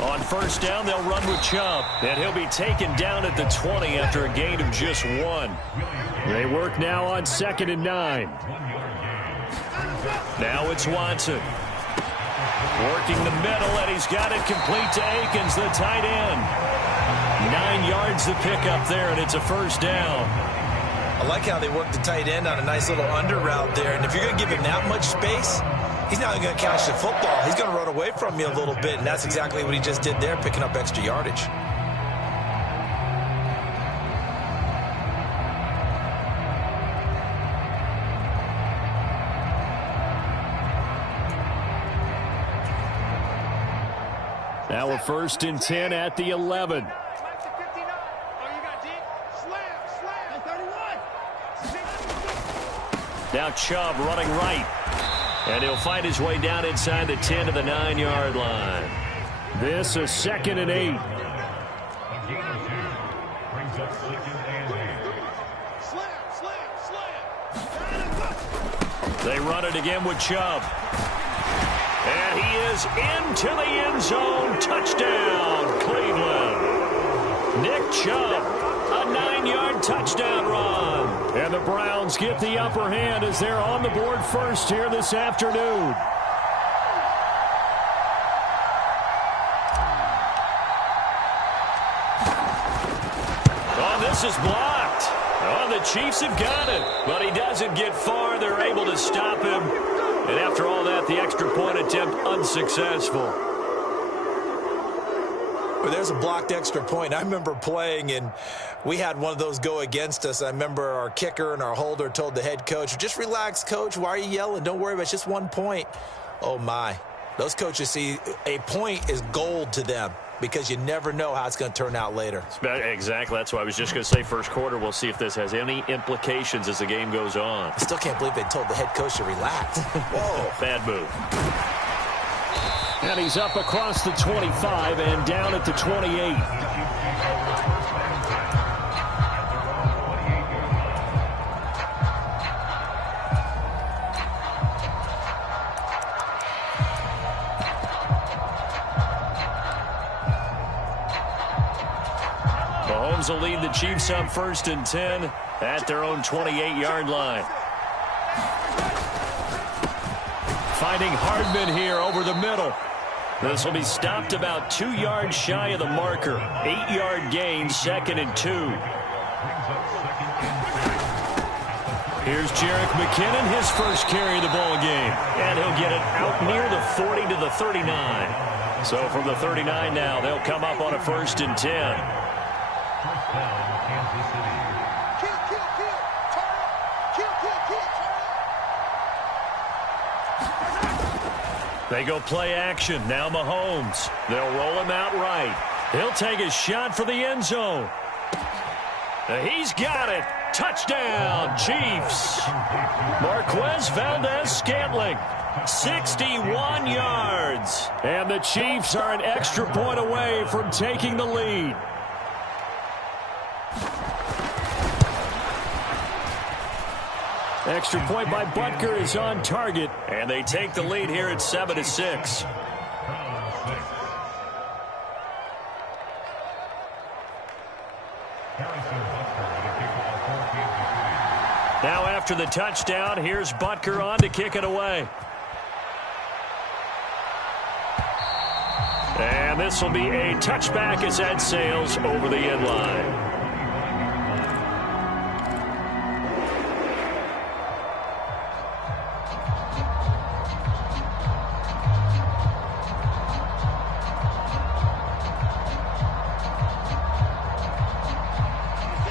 On first down, they'll run with Chubb, and he'll be taken down at the 20 after a gain of just 1. They work now on 2nd and 9. Now it's Watson. Working the middle, and he's got it complete to Akins, the tight end. 9 yards to pick up there, and it's a first down. I like how they work the tight end on a nice little under route there. And if you're going to give him that much space, he's not going to catch the football. He's going to run away from you a little bit, and that's exactly what he just did there, picking up extra yardage. Now a 1st and 10 at the 11. Now Chubb running right. And he'll fight his way down inside the 10 to the 9-yard line. This is 2nd and 8. They run it again with Chubb. And he is into the end zone. Touchdown, Cleveland. Nick Chubb, a 9-yard touchdown run. And the Browns get the upper hand as they're on the board first here this afternoon. Oh, this is blocked. Oh, the Chiefs have got it. But he doesn't get far. They're able to stop him. And after all that, the extra point attempt unsuccessful. Well, there's a blocked extra point. I remember playing, and we had one of those go against us. I remember our kicker and our holder told the head coach, just relax, coach. Why are you yelling? Don't worry about it. It's just 1 point. Oh, my. Those coaches see a point is gold to them because you never know how it's going to turn out later. Exactly. That's why I was just going to say first quarter. We'll see if this has any implications as the game goes on. I still can't believe they told the head coach to relax. Whoa. Bad move. And he's up across the 25 and down at the 28. Mahomes will lead the Chiefs up 1st and 10 at their own 28-yard line. Finding Hardman here over the middle. This will be stopped about 2 yards shy of the marker. 8-yard gain, 2nd and 2. Here's Jerick McKinnon, his first carry of the ball game. And he'll get it out near the 40 to the 39. So from the 39 now, they'll come up on a 1st and 10. They go play action. Now Mahomes. They'll roll him out right. He'll take a shot for the end zone. He's got it. Touchdown, Chiefs. Marquez Valdez-Scantling. 61 yards. And the Chiefs are an extra point away from taking the lead. Extra point by Butker is on target, and they take the lead here at 7-6. Now after the touchdown, here's Butker on to kick it away. And this will be a touchback as that sails over the end line.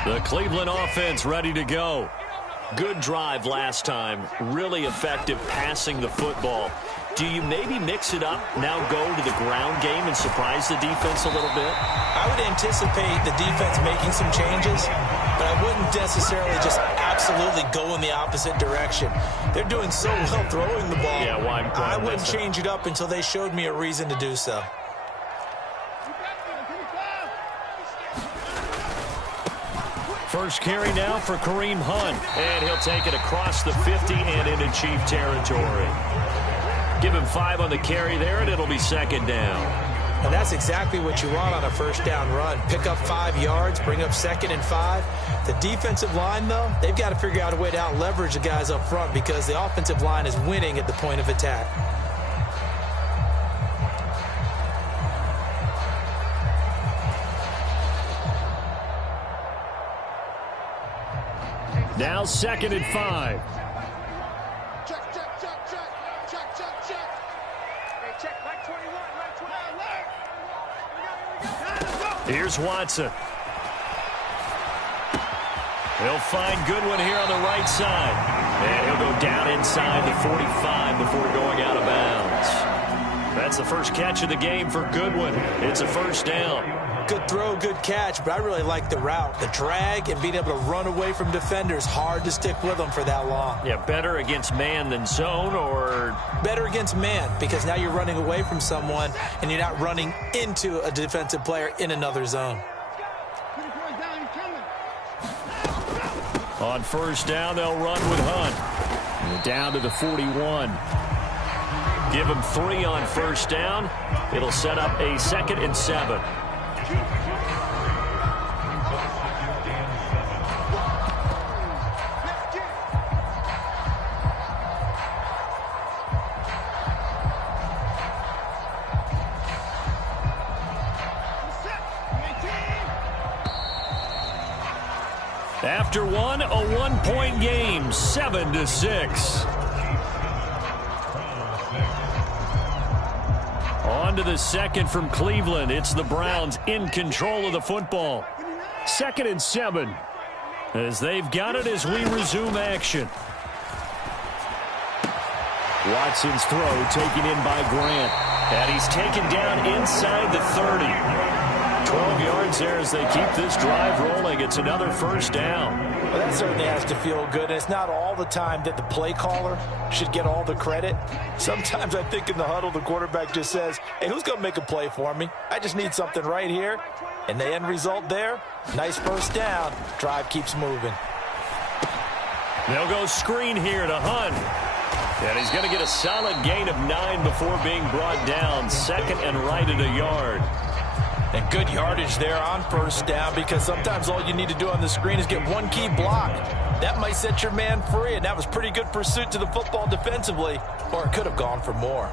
The Cleveland offense ready to go. Good drive last time. Really effective passing the football. Do you maybe mix it up, now go to the ground game and surprise the defense a little bit? I would anticipate the defense making some changes, but I wouldn't necessarily just absolutely go in the opposite direction. They're doing so well throwing the ball. Yeah, well, I wouldn't change it up until they showed me a reason to do so. First carry now for Kareem Hunt. And he'll take it across the 50 and into Chief territory. Give him 5 on the carry there, and it'll be second down. And that's exactly what you want on a first down run. Pick up 5 yards, bring up 2nd and 5. The defensive line, though, they've got to figure out a way to out-leverage the guys up front because the offensive line is winning at the point of attack. Now 2nd and 5. Here's Watson. He'll find Goodwin here on the right side. And he'll go down inside the 45 before going out of bounds. That's the first catch of the game for Goodwin. It's a first down. Good throw, good catch, but I really like the route. The drag and being able to run away from defenders, hard to stick with them for that long. Yeah, better against man than zone, or? Better against man, because now you're running away from someone and you're not running into a defensive player in another zone. On first down, they'll run with Hunt. Down to the 41. Give him 3 on first down. It'll set up a 2nd and 7. After one, a 1-point game, 7-6. On to the second from Cleveland. It's the Browns in control of the football. 2nd and 7. As they've got it as we resume action. Watson's throw taken in by Grant. And he's taken down inside the 30. 12 yards there as they keep this drive rolling. It's another first down. Well, that certainly has to feel good. And it's not all the time that the play caller should get all the credit. Sometimes I think in the huddle, the quarterback just says, hey, who's going to make a play for me? I just need something right here. And the end result there, nice first down. Drive keeps moving. They'll go screen here to Hunt. And he's going to get a solid gain of 9 before being brought down. 2nd and right at a yard. And good yardage there on first down, because sometimes all you need to do on the screen is get one key block. That might set your man free, and that was pretty good pursuit to the football defensively, or it could have gone for more.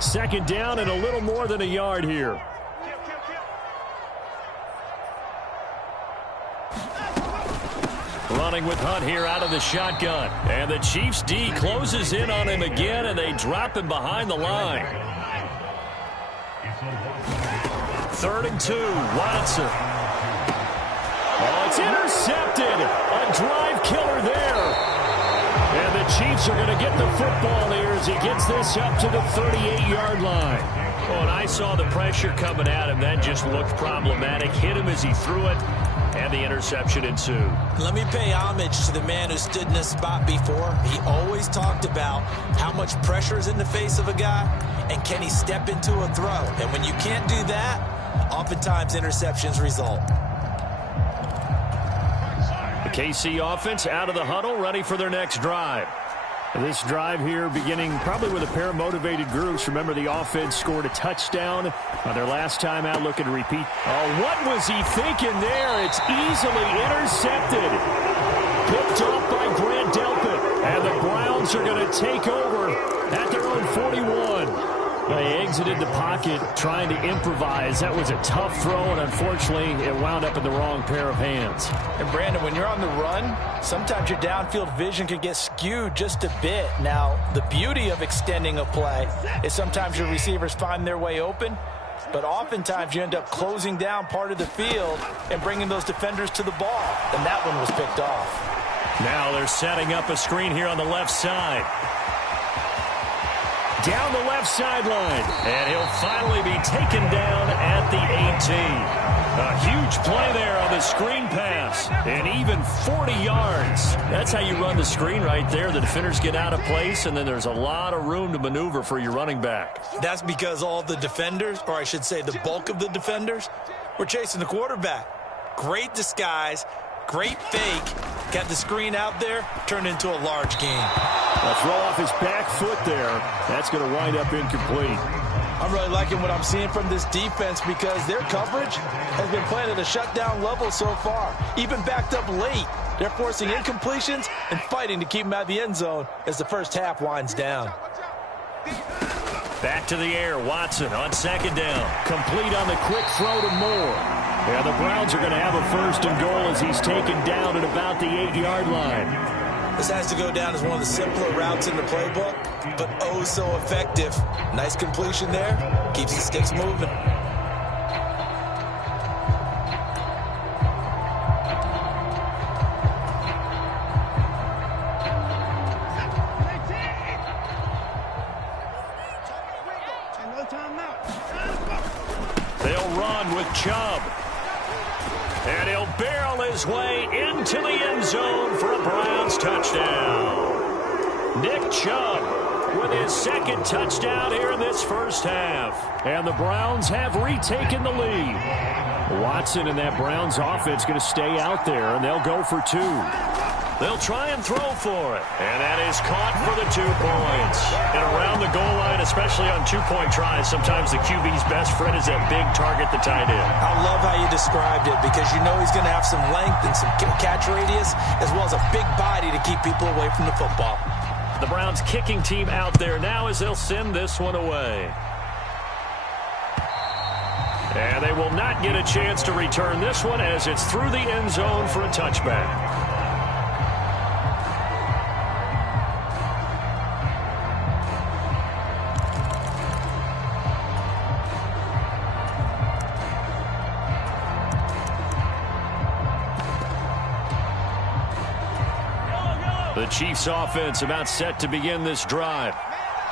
Second down and a little more than a yard here. Running with Hunt here out of the shotgun. And the Chiefs D closes in on him again, and they drop him behind the line. 3rd and 2, Watson. Oh, it's intercepted. A drive killer there. And the Chiefs are going to get the football here as he gets this up to the 38-yard line. Oh, and I saw the pressure coming at him. That just looked problematic. Hit him as he threw it. And the interception ensued. Let me pay homage to the man who stood in this spot before. He always talked about how much pressure is in the face of a guy and can he step into a throw. And when you can't do that, oftentimes interceptions result. The KC offense out of the huddle, ready for their next drive. This drive here beginning probably with a pair of motivated groups. Remember, the offense scored a touchdown on their last time out, looking to repeat. Oh, what was he thinking there? It's easily intercepted. Picked off by Grant Delpit. And the Browns are going to take over at their own 41. They exited the pocket trying to improvise. That was a tough throw, and unfortunately, it wound up in the wrong pair of hands. And, Brandon, when you're on the run, sometimes your downfield vision can get skewed just a bit. Now, the beauty of extending a play is sometimes your receivers find their way open, but oftentimes you end up closing down part of the field and bringing those defenders to the ball, and that one was picked off. Now they're setting up a screen here on the left side. Down the left sideline. And he'll finally be taken down at the 18. A huge play there on the screen pass. And even 40 yards. That's how you run the screen right there. The defenders get out of place, and then there's a lot of room to maneuver for your running back. That's because all the defenders, or I should say the bulk of the defenders, were chasing the quarterback. Great disguise, great fake. Got the screen out there, turned into a large gain. A throw off his back foot there. That's going to wind up incomplete. I'm really liking what I'm seeing from this defense because their coverage has been playing at a shutdown level so far. Even backed up late, they're forcing incompletions and fighting to keep them out of the end zone as the first half winds down. Back to the air, Watson on second down. Complete on the quick throw to Moore. Yeah, the Browns are going to have a first and goal as he's taken down at about the 8-yard line. This has to go down as one of the simpler routes in the playbook, but oh so effective. Nice completion there. Keeps the sticks moving. They'll run with Chubb. And he'll barrel his way into the end zone for a Browns touchdown. Nick Chubb with his second touchdown here in this first half. And the Browns have retaken the lead. Watson and that Browns offense going to stay out there, and they'll go for two. They'll try and throw for it. And that is caught for the 2 points. And around the goal line, especially on two-point tries, sometimes the QB's best friend is that big target, the tight end. I love how you described it because you know he's going to have some length and some catch radius as well as a big body to keep people away from the football. The Browns kicking team out there now as they'll send this one away. And they will not get a chance to return this one as it's through the end zone for a touchback. The Chiefs offense about set to begin this drive.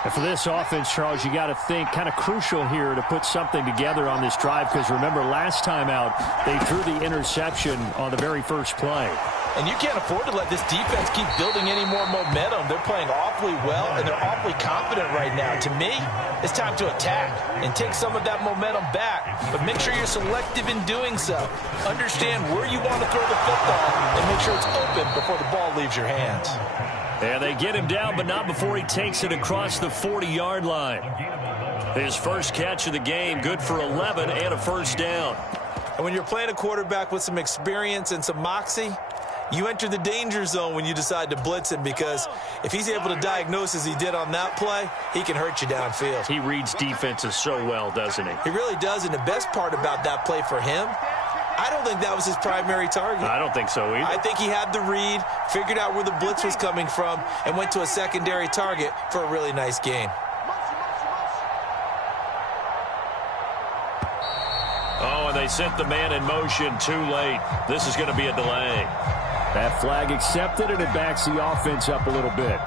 And for this offense, Charles, you got to think kind of crucial here to put something together on this drive because remember last time out they threw the interception on the very first play. And you can't afford to let this defense keep building any more momentum. They're playing awfully well, and they're awfully confident right now. To me, it's time to attack and take some of that momentum back. But make sure you're selective in doing so. Understand where you want to throw the football and make sure it's open before the ball leaves your hands. And they get him down, but not before he takes it across the 40-yard line. His first catch of the game, good for 11 and a first down. And when you're playing a quarterback with some experience and some moxie, you enter the danger zone when you decide to blitz him because if he's able to diagnose as he did on that play, he can hurt you downfield. He reads defenses so well, doesn't he? He really does, and the best part about that play for him, I don't think that was his primary target. I don't think so either. I think he had the read, figured out where the blitz was coming from, and went to a secondary target for a really nice gain. Oh, and they sent the man in motion too late. This is going to be a delay. That flag accepted, and it backs the offense up a little bit.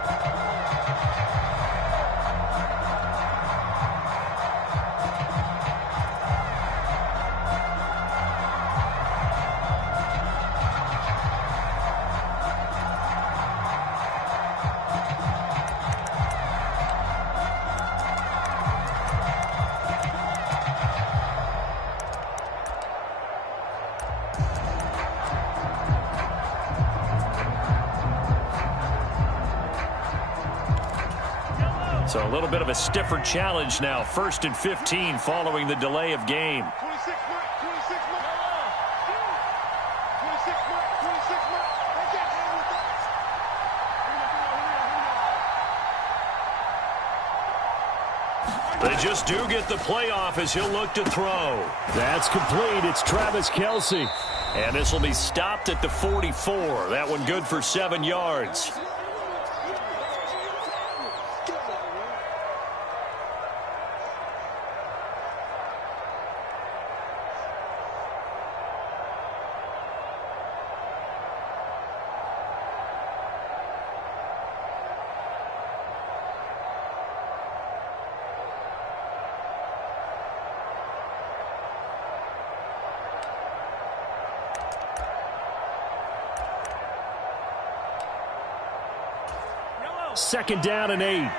So a little bit of a stiffer challenge now. 1st and 15 following the delay of game. They just do get the playoff as he'll look to throw. That's complete. It's Travis Kelce. And this will be stopped at the 44. That one good for 7 yards. 2nd down and 8.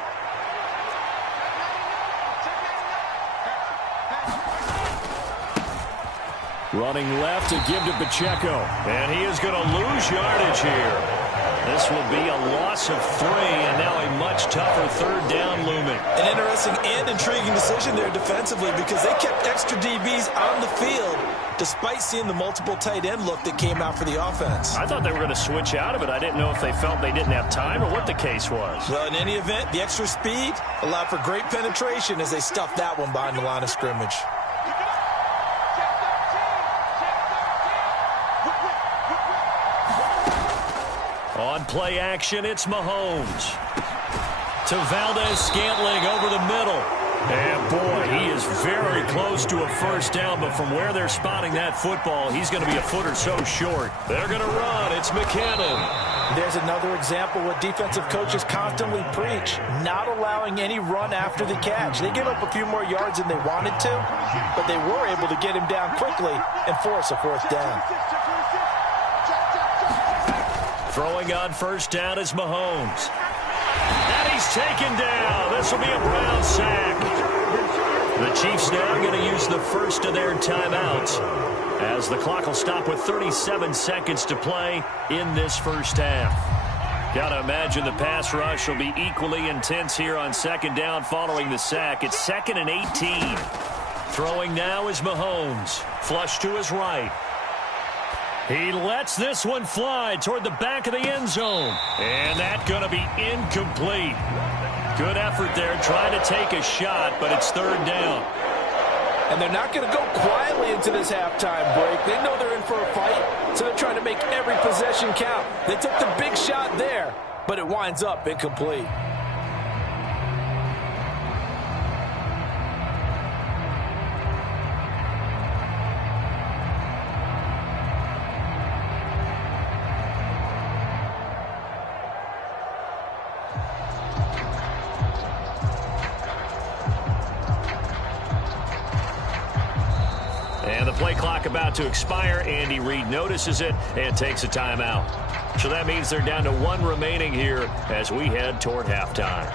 Running left to give to Pacheco. And he is going to lose yardage here. This will be a loss of 3, and now a much tougher 3rd down looming. An interesting and intriguing decision there defensively because they kept extra DBs on the field despite seeing the multiple tight end look that came out for the offense. I thought they were going to switch out of it. I didn't know if they felt they didn't have time or what the case was. Well, in any event, the extra speed allowed for great penetration as they stuffed that one behind the line of scrimmage. On play action, it's Mahomes. To Valdez-Scantling over the middle. And, boy, he is very close to a 1st down, but from where they're spotting that football, he's going to be a foot or so short. They're going to run. It's McKinnon. There's another example what defensive coaches constantly preach, not allowing any run after the catch. They gave up a few more yards than they wanted to, but they were able to get him down quickly and force a 4th down. Throwing on 1st down is Mahomes. And he's taken down. This will be a Brown sack. The Chiefs now going to use the first of their timeouts as the clock will stop with 37 seconds to play in this 1st half. Got to imagine the pass rush will be equally intense here on 2nd down following the sack. It's 2nd and 18. Throwing now is Mahomes. Flush to his right. He lets this one fly toward the back of the end zone. And that's going to be incomplete. Good effort there trying to take a shot, but it's 3rd down. And they're not going to go quietly into this halftime break. They know they're in for a fight, so they're trying to make every possession count. They took the big shot there, but it winds up incomplete. And the play clock about to expire. Andy Reid notices it and takes a timeout. So that means they're down to 1 remaining here as we head toward halftime.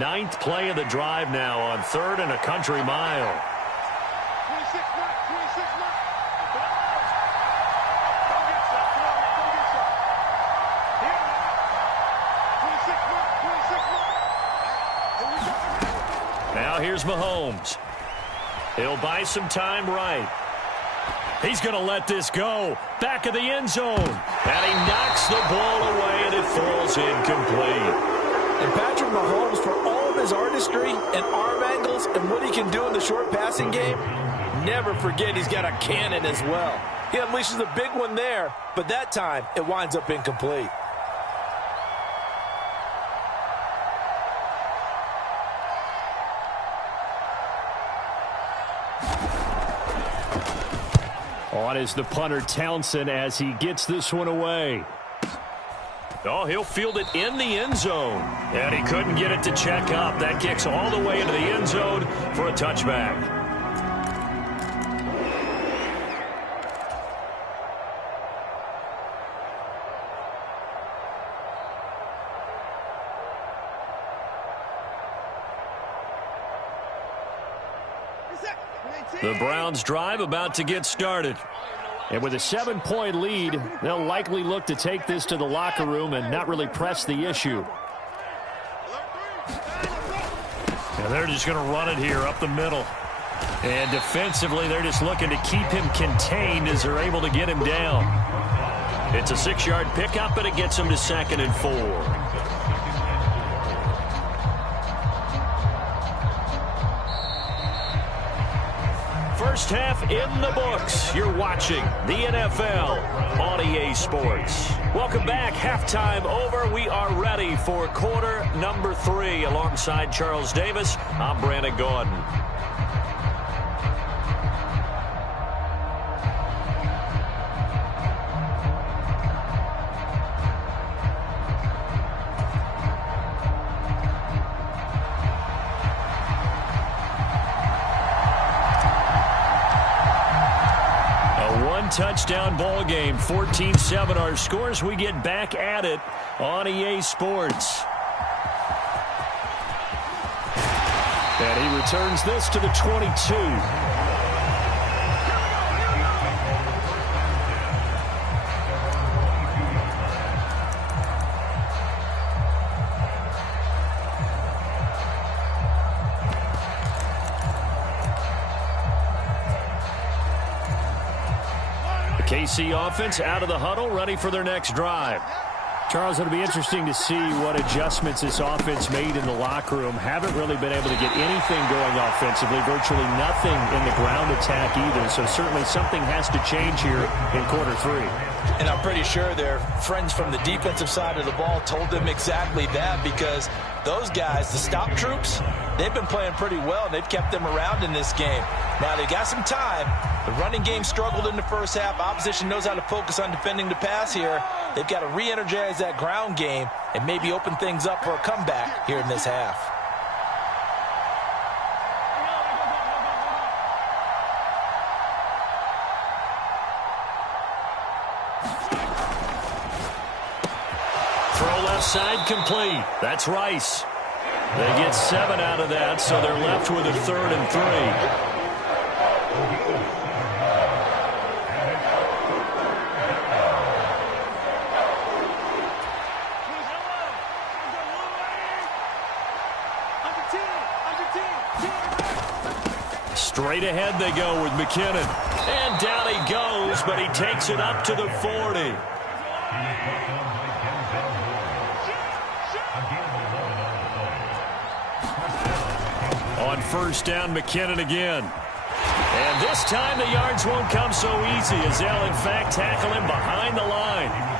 Ninth play of the drive now on 3rd and a country mile. Now here's Mahomes. He'll buy some time right. He's going to let this go. Back of the end zone. And he knocks the ball away, and it falls incomplete. And Patrick Mahomes, for all of his artistry and arm angles and what he can do in the short passing game, never forget he's got a cannon as well. He unleashes a big one there, but that time it winds up incomplete. On is the punter Townsend as he gets this one away. Oh, he'll field it in the end zone. And he couldn't get it to check up. That kicks all the way into the end zone for a touchback. The Browns drive about to get started. And with a 7-point lead, they'll likely look to take this to the locker room and not really press the issue. And they're just going to run it here up the middle. And defensively, they're just looking to keep him contained as they're able to get him down. It's a 6-yard pickup, and it gets him to 2nd and 4. First half in the books. You're watching the NFL on EA Sports. Welcome back. Halftime over. We are ready for quarter number 3. Alongside Charles Davis, I'm Brandon Gaudin. touchdown ball game. 14-7 our scores. We get back at it on EA Sports. And he returns this to the 22. KC offense out of the huddle, ready for their next drive. Charles, it'll be interesting to see what adjustments this offense made in the locker room. Haven't really been able to get anything going offensively, virtually nothing in the ground attack either. So certainly something has to change here in quarter three. And I'm pretty sure their friends from the defensive side of the ball told them exactly that, because those guys, the stop troops, they've been playing pretty well. They've kept them around in this game. Now, they got some time. The running game struggled in the first half. Opposition knows how to focus on defending the pass here. They've got to re-energize that ground game and maybe open things up for a comeback here in this half. Throw left side complete. That's Rice. They get 7 out of that, so they're left with a 3rd and 3. Straight ahead they go with McKinnon. And down he goes, but he takes it up to the 40. On first down, McKinnon again. And this time the yards won't come so easy, as they'll in fact tackle him behind the line.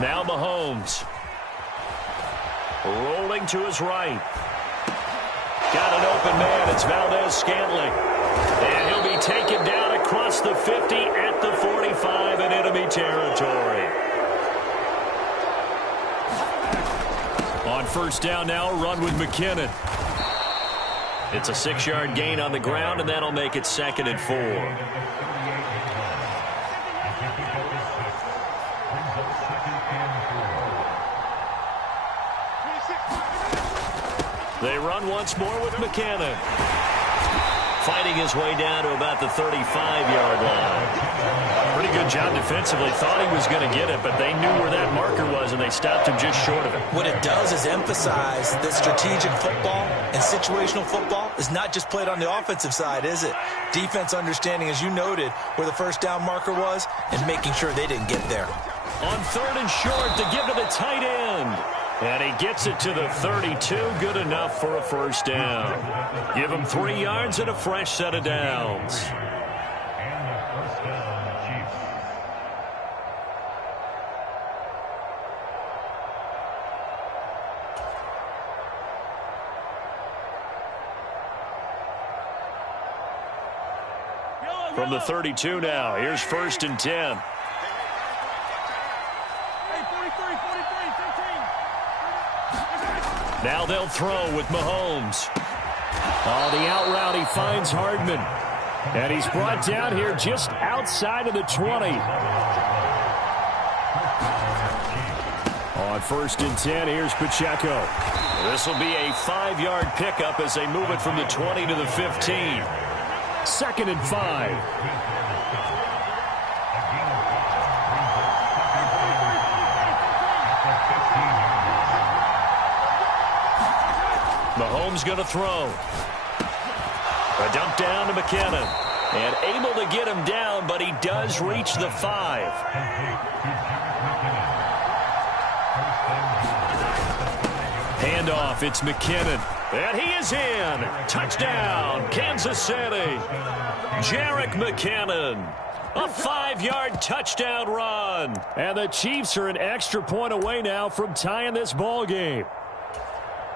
Now Mahomes. Rolling to his right. Got an open man. It's Valdez-Scantling. And he'll be taken down across the 50 at the 45 in enemy territory. On first down now, run with McKinnon. It's a 6-yard gain on the ground, and that'll make it 2nd and 4. They run once more with McKinnon. Fighting his way down to about the 35-yard line. Pretty good job defensively. Thought he was going to get it, but they knew where that marker was, and they stopped him just short of it. What it does is emphasize that strategic football and situational football is not just played on the offensive side, is it? Defense understanding, as you noted, where the first down marker was and making sure they didn't get there. On 3rd and short to give to the tight end. And he gets it to the 32. Good enough for a first down. Give him 3 yards and a fresh set of downs. From the 32 now, here's 1st and 10. Now they'll throw with Mahomes. Oh, the out route, he finds Hardman. And he's brought down here just outside of the 20. On 1st and 10, here's Pacheco. This will be a 5-yard pickup as they move it from the 20 to the 15. 2nd and 5. Mahomes going to throw. A dump down to McKinnon. And able to get him down, but he does reach the 5. Handoff, it's McKinnon. And he is in. Touchdown, Kansas City. Jerick McKinnon. A 5-yard touchdown run. And the Chiefs are an extra point away now from tying this ball game.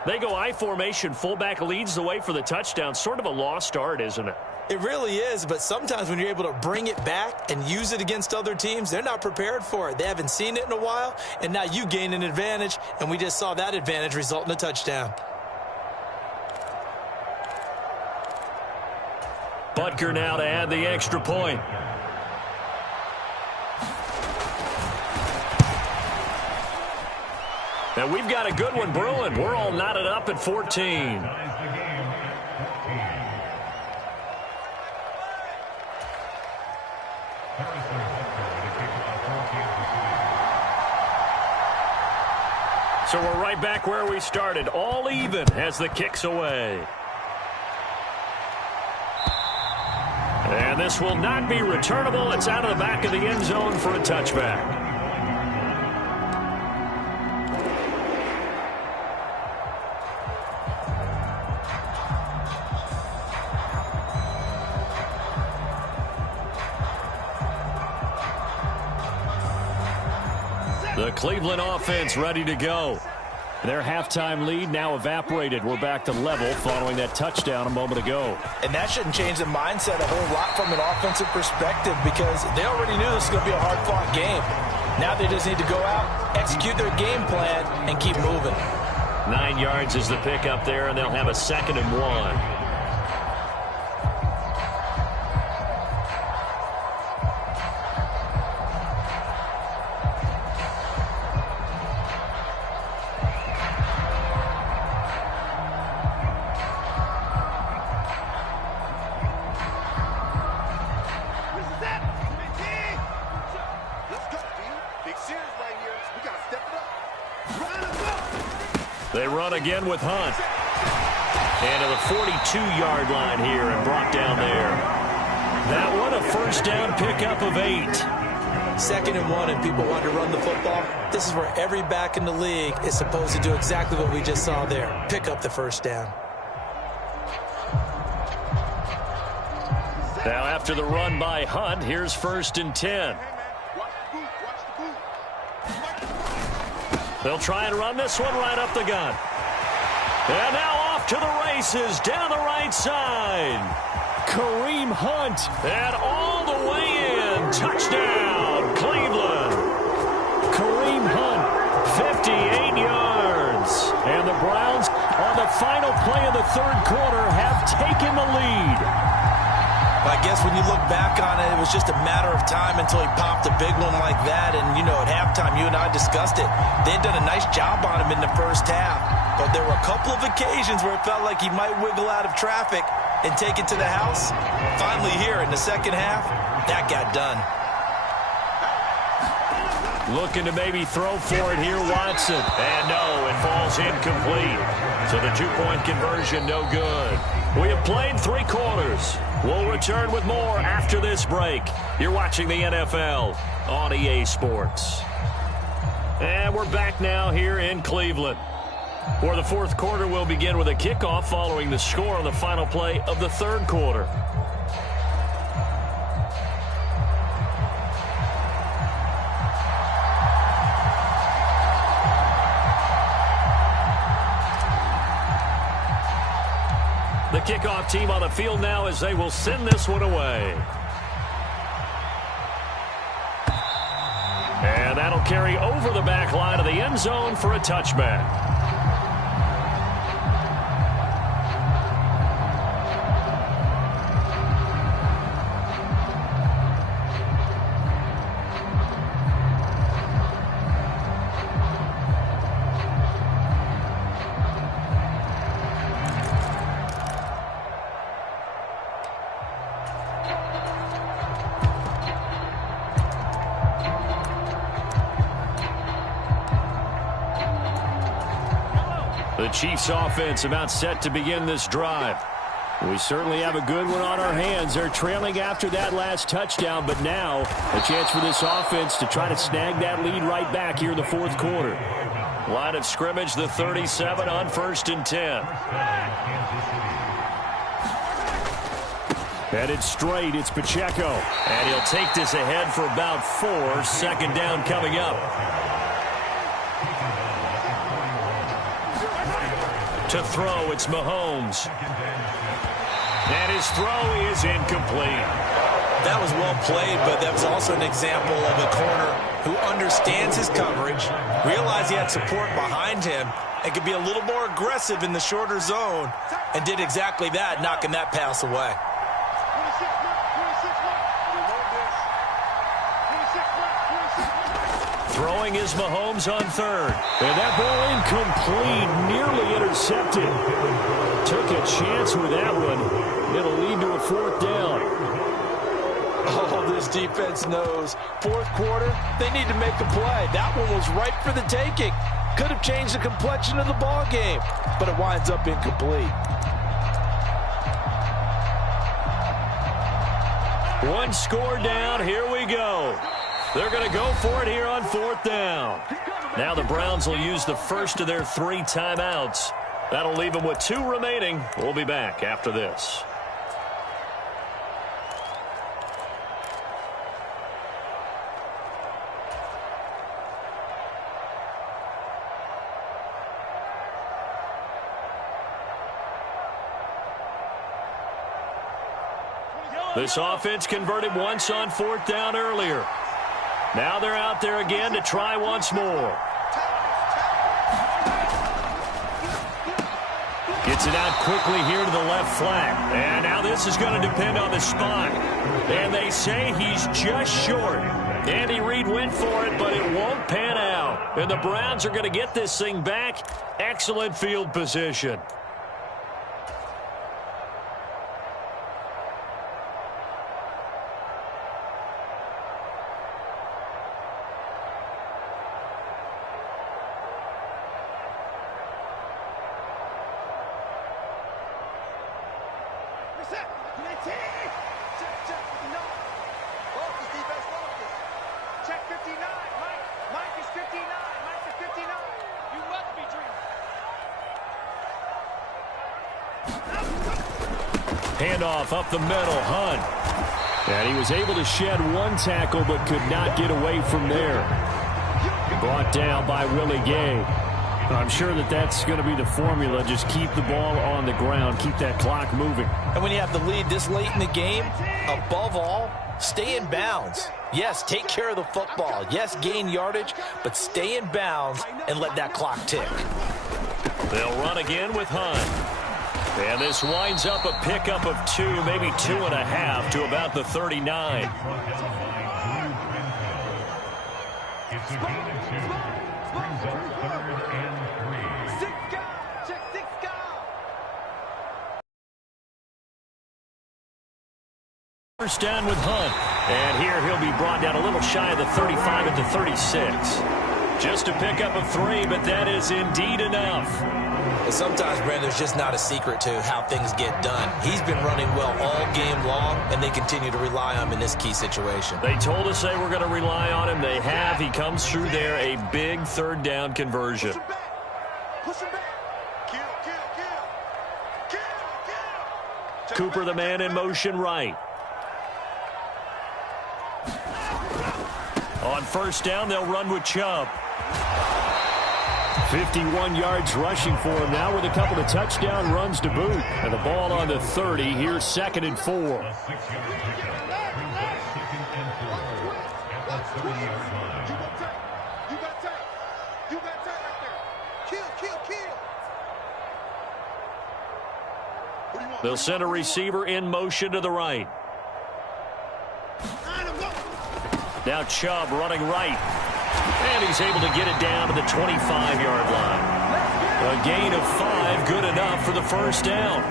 They go I formation. Fullback leads the way for the touchdown. Sort of a lost art, isn't it? It really is, but sometimes when you're able to bring it back and use it against other teams, they're not prepared for it. They haven't seen it in a while, and now you gain an advantage, and we just saw that advantage result in a touchdown. Butker now to add the extra point. And we've got a good one brewing. We're all knotted up at 14. So we're right back where we started, all even as the kick's away. And this will not be returnable. It's out of the back of the end zone for a touchback. The Cleveland offense ready to go. Their halftime lead now evaporated. We're back to level following that touchdown a moment ago. And that shouldn't change the mindset a whole lot from an offensive perspective because they already knew this was going to be a hard-fought game. Now they just need to go out, execute their game plan, and keep moving. 9 yards is the pickup there, and they'll have a 2nd and 1. They run again with Hunt. And to the 42-yard line here and brought down there. That one, a first down pickup of 8. 2nd and 1 and people want to run the football. This is where every back in the league is supposed to do exactly what we just saw there. Pick up the first down. Now after the run by Hunt, here's 1st and 10. They'll try and run this one right up the gut. And now off to the races down the right side. Kareem Hunt. And all the way in. Touchdown, Cleveland. Kareem Hunt, 58 yards. And the Browns, on the final play of the 3rd quarter, have taken the lead. I guess when you look back on it, it was just a matter of time until he popped a big one like that. And, you know, at halftime, you and I discussed it. They'd done a nice job on him in the first half. But there were a couple of occasions where it felt like he might wiggle out of traffic and take it to the house. Finally here in the second half, that got done. Looking to maybe throw for it here, Watson. And no, it falls incomplete. So the 2-point conversion, no good. We have played 3 quarters. We'll return with more after this break. You're watching the NFL on EA Sports. And we're back now here in Cleveland, where the 4th quarter will begin with a kickoff following the score on the final play of the 3rd quarter. The kickoff team on the field now as they will send this one away. And that'll carry over the back line of the end zone for a touchback. The Chiefs offense about set to begin this drive. We certainly have a good one on our hands. They're trailing after that last touchdown, but now a chance for this offense to try to snag that lead right back here in the 4th quarter. Line of scrimmage, the 37 on 1st and 10. Headed straight, it's Pacheco. And he'll take this ahead for about 4. 2nd down coming up. To throw, it's Mahomes. And his throw is incomplete. That was well played, but that was also an example of a corner who understands his coverage, realized he had support behind him, and could be a little more aggressive in the shorter zone, and did exactly that, knocking that pass away. Throwing is Mahomes on third. And that ball incomplete, nearly intercepted. Took a chance with that one. It'll lead to a fourth down. Oh, this defense knows. Fourth quarter, they need to make a play. That one was ripe for the taking. Could have changed the complexion of the ball game, but it winds up incomplete. One score down. Here we go. They're going to go for it here on fourth down. Now the Browns will use the first of their 3 timeouts. That'll leave them with 2 remaining. We'll be back after this. This offense converted once on fourth down earlier. Now they're out there again to try once more. Gets it out quickly here to the left flank. And now this is going to depend on the spot. And they say he's just short. Andy Reid went for it, but it won't pan out. And the Browns are going to get this thing back. Excellent field position. Handoff up the middle, Hunt. And he was able to shed one tackle but could not get away from there. Brought down by Willie Gay. I'm sure that that's going to be the formula. Just keep the ball on the ground. Keep that clock moving. And when you have the lead this late in the game, above all, stay in bounds. Yes, take care of the football. Yes, gain yardage, but stay in bounds and let that clock tick. They'll run again with Hunt. And this winds up a pickup of 2, maybe 2.5 to about the 39. First down with Hunt. And here he'll be brought down a little shy of the 35 at the 36. Just a pickup of 3, but that is indeed enough. Sometimes, Brandon, there's just not a secret to how things get done. He's been running well all game long, and they continue to rely on him in this key situation. They told us they were going to rely on him. They have. He comes through there, a big third down conversion. Push him back. Push him back. Kill. Cooper, the man in motion right. On first down, they'll run with Chubb. 51 yards rushing for him now with a couple of touchdown runs to boot. And the ball on the 30. Here's 2nd and 4. They'll send a receiver in motion to the right. Now Chubb running right. And he's able to get it down to the 25-yard line. A gain of 5, good enough for the first down.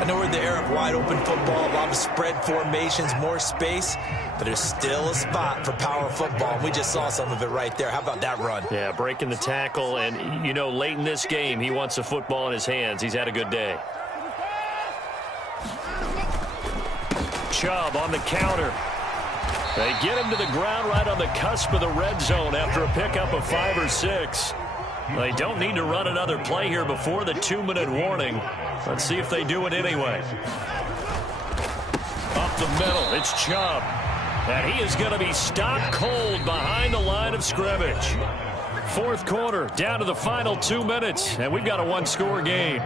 I know we're in the era of wide-open football, a lot of spread formations, more space, but there's still a spot for power football. We just saw some of it right there. How about that run? Yeah, breaking the tackle, and, you know, late in this game, he wants the football in his hands. He's had a good day. Chubb on the counter. They get him to the ground right on the cusp of the red zone after a pickup of 5 or 6. They don't need to run another play here before the 2-minute warning. Let's see if they do it anyway. Up the middle, it's Chubb. And he is going to be stopped cold behind the line of scrimmage. Fourth quarter, down to the final 2 minutes, and we've got a 1-score game.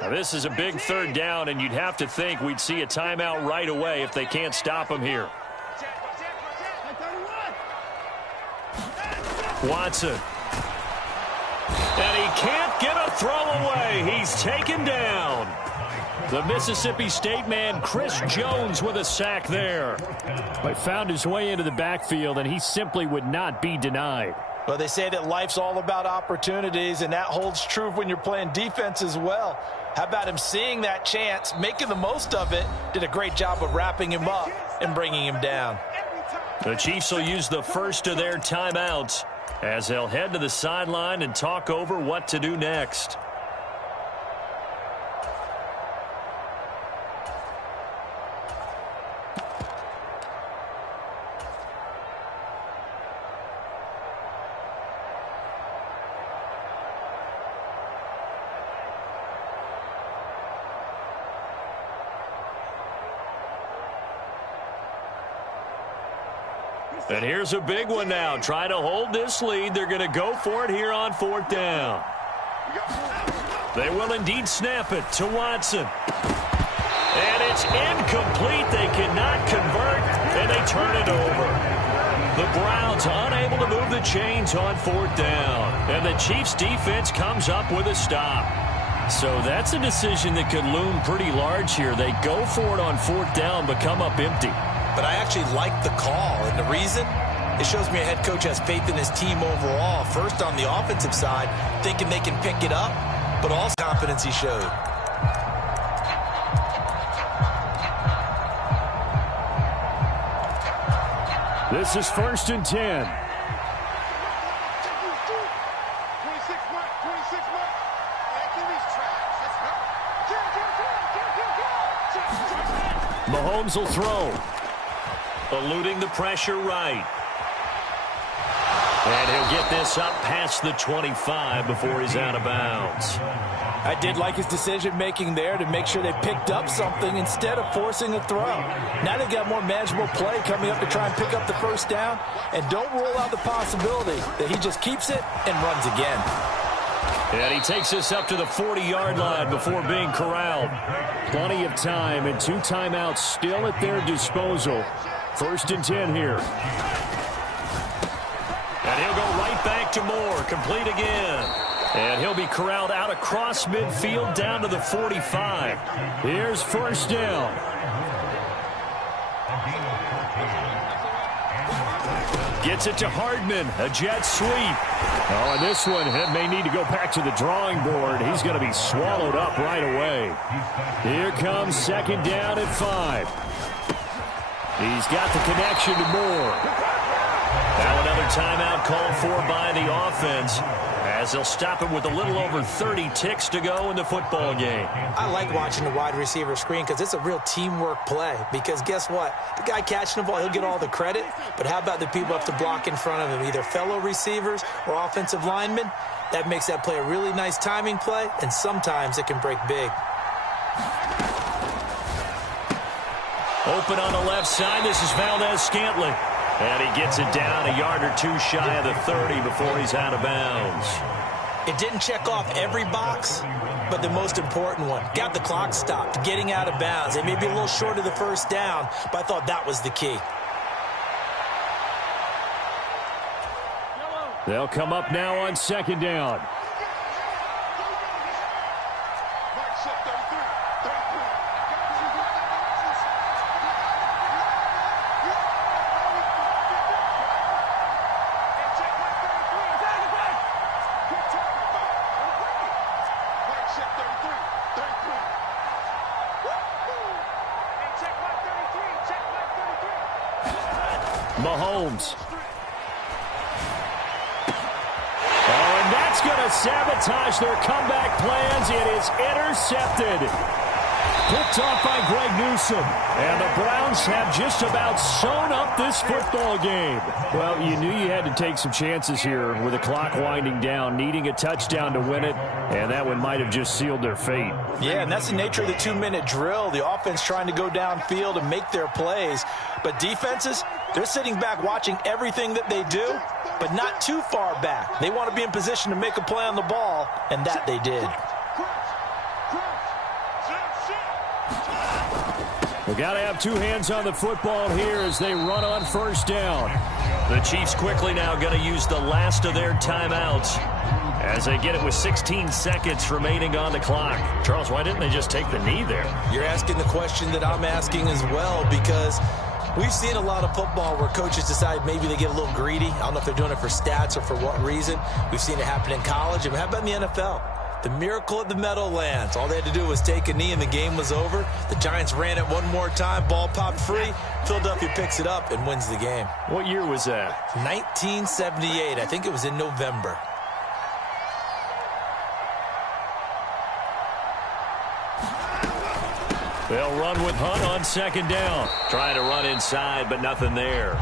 Now, this is a big third down, and you'd have to think we'd see a timeout right away if they can't stop him here. Watson. And he can't get a throw away. He's taken down. The Mississippi State man, Chris Jones, with a sack there. But found his way into the backfield, and he simply would not be denied. Well, they say that life's all about opportunities, and that holds true when you're playing defense as well. How about him seeing that chance, making the most of it, did a great job of wrapping him up and bringing him down. The Chiefs will use the first of their timeouts as they'll head to the sideline and talk over what to do next. And here's a big one now. Trying to hold this lead. They're going to go for it here on fourth down. They will indeed snap it to Watson. And it's incomplete. They cannot convert, and they turn it over. The Browns unable to move the chains on fourth down. And the Chiefs defense comes up with a stop. So that's a decision that could loom pretty large here. They go for it on fourth down, but come up empty. But I actually like the call, and the reason? It shows me a head coach has faith in his team overall. First on the offensive side, thinking they can pick it up, but also confidence he showed. This is 1st and 10. Mahomes will throw. Eluding the pressure right. And he'll get this up past the 25 before he's out of bounds. I did like his decision-making there to make sure they picked up something instead of forcing a throw. Now they've got more manageable play coming up to try and pick up the first down. And don't rule out the possibility that he just keeps it and runs again. And he takes this up to the 40-yard line before being corralled. Plenty of time and 2 timeouts still at their disposal. 1st and 10 here. And he'll go right back to Moore. Complete again. And he'll be corralled out across midfield down to the 45. Here's 1st down. Gets it to Hardman. A jet sweep. Oh, and this one may need to go back to the drawing board. He's going to be swallowed up right away. Here comes 2nd down at 5. He's got the connection to Moore. Now another timeout called for by the offense as they'll stop it with a little over 30 ticks to go in the football game. I like watching the wide receiver screen because it's a real teamwork play. Because guess what? The guy catching the ball, he'll get all the credit. But how about the people have to block in front of him, either fellow receivers or offensive linemen? That makes that play a really nice timing play, and sometimes it can break big. Open on the left side. This is Valdez-Scantling. And he gets it down a yard or 2 shy of the 30 before he's out of bounds. It didn't check off every box, but the most important one. Got the clock stopped, getting out of bounds. They may be a little short of the first down, but I thought that was the key. They'll come up now on 2nd down. Mahomes. Oh, and that's going to sabotage their comeback plans. It is intercepted. Picked off by Greg Newsome. And the Browns have just about sewn up this football game. Well, you knew you had to take some chances here with the clock winding down, needing a touchdown to win it, and that one might have just sealed their fate. Yeah, and that's the nature of the 2-minute drill. The offense trying to go downfield and make their plays. But defenses, they're sitting back watching everything that they do, but not too far back. They want to be in position to make a play on the ball, and that they did. We got to have two hands on the football here as they run on first down. The Chiefs quickly now going to use the last of their timeouts as they get it with 16 seconds remaining on the clock. Charles, why didn't they just take the knee there? You're asking the question that I'm asking as well, because we've seen a lot of football where coaches decide maybe they get a little greedy. I don't know if they're doing it for stats or for what reason. We've seen it happen in college. And how about in the NFL? The miracle at the Meadowlands. All they had to do was take a knee and the game was over. The Giants ran it one more time. Ball popped free. Philadelphia picks it up and wins the game. What year was that? 1978. I think it was in November. They'll run with Hunt on second down. Trying to run inside, but nothing there.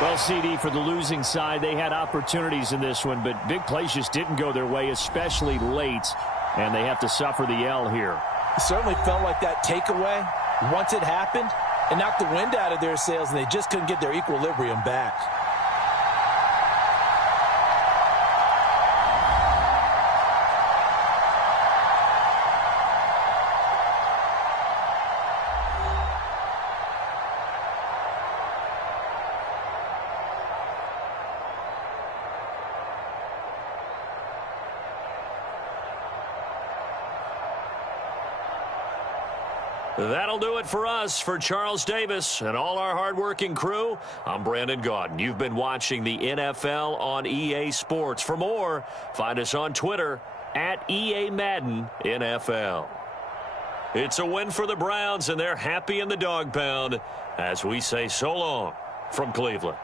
Well, CD, for the losing side, they had opportunities in this one, but big plays just didn't go their way, especially late, and they have to suffer the L here. It certainly felt like that takeaway, once it happened, it knocked the wind out of their sails, and they just couldn't get their equilibrium back. That'll do it for us. For Charles Davis and all our hardworking crew, I'm Brandon Gaudin. You've been watching the NFL on EA Sports. For more, find us on Twitter at EA Madden NFL. It's a win for the Browns, and they're happy in the dog pound as we say so long from Cleveland.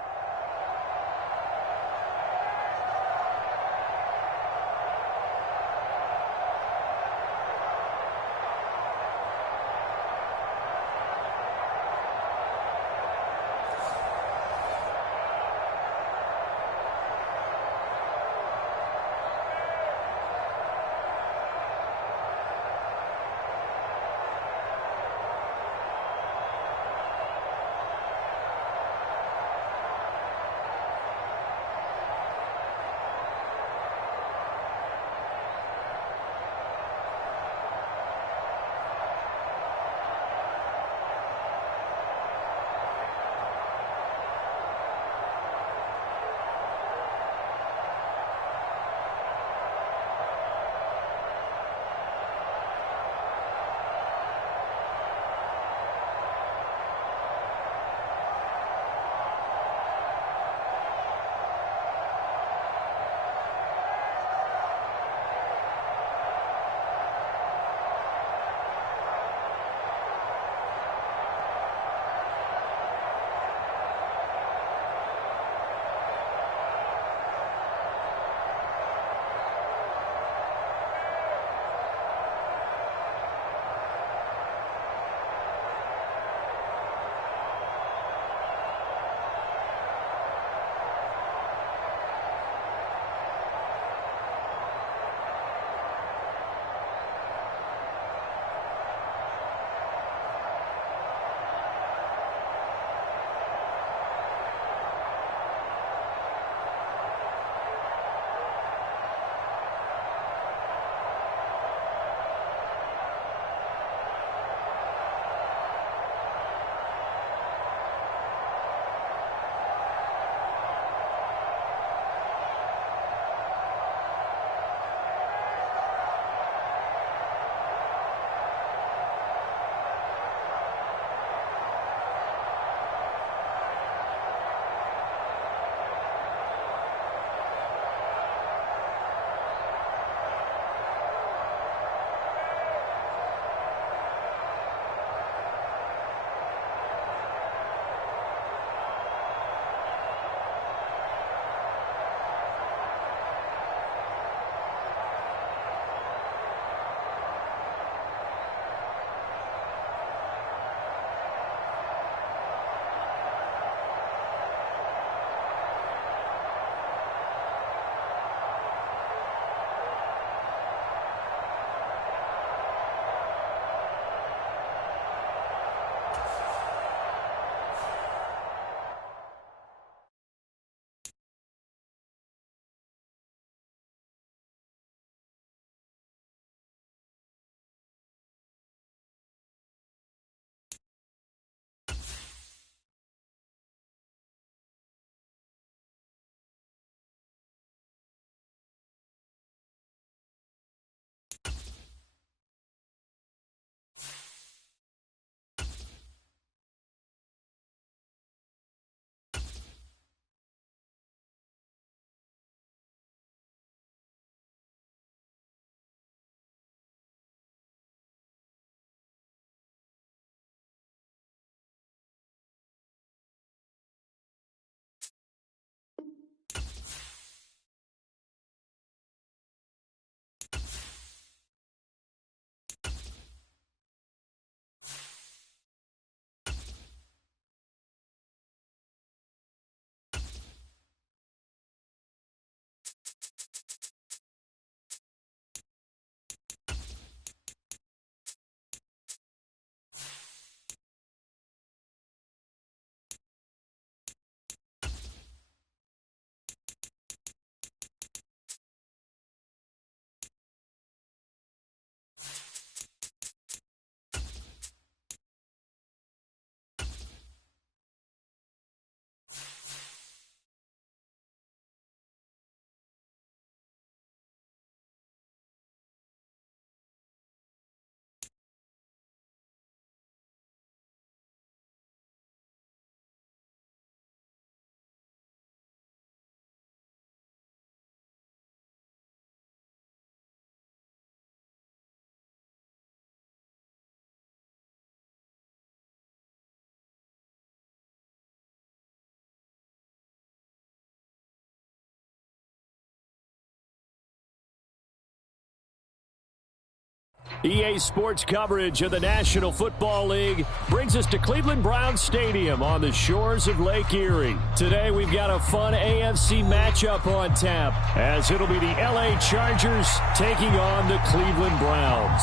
EA Sports coverage of the National Football League brings us to Cleveland Browns Stadium on the shores of Lake Erie. Today we've got a fun AFC matchup on tap, as it'll be the LA Chargers taking on the Cleveland Browns.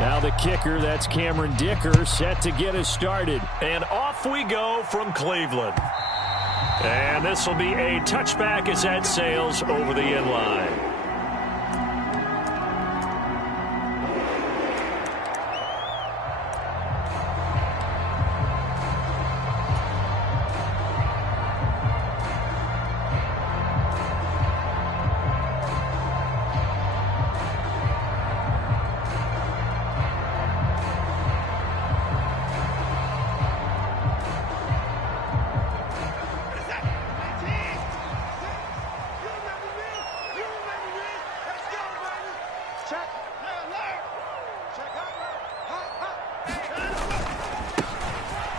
Now the kicker, that's Cameron Dicker, set to get us started. And off we go from Cleveland. And this will be a touchback as that sails over the end line.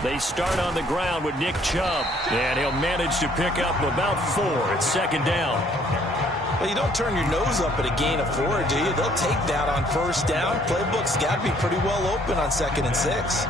They start on the ground with Nick Chubb, and he'll manage to pick up about 4 at second down. Well, you don't turn your nose up at a gain of 4, do you? They'll take that on first down. Playbook's got to be pretty well open on 2nd and 6.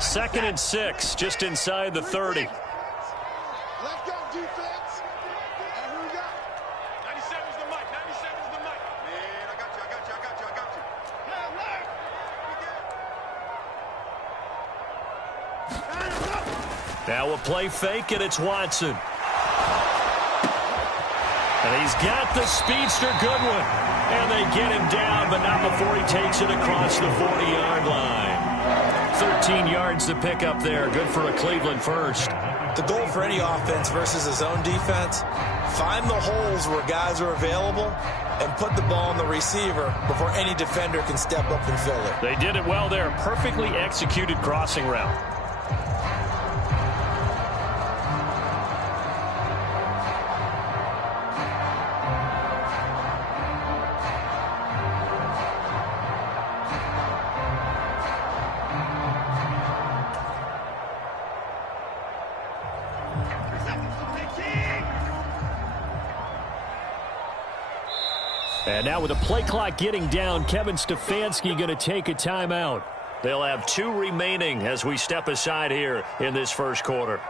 Second and 6, just inside the 30. Let's go, defense. And who we got? 97's the mic. 97's the mic. Man, I got you. Now a play fake, and it's Watson. And he's got the speedster Goodwin. And they get him down, but not before he takes it across the 40-yard line. 13 yards to pick up there. Good for a Cleveland first. The goal for any offense versus his own defense, find the holes where guys are available and put the ball on the receiver before any defender can step up and fill it. They did it well there. Perfectly executed crossing route. And now with the play clock getting down, Kevin Stefanski going to take a timeout. They'll have 2 remaining as we step aside here in this first quarter.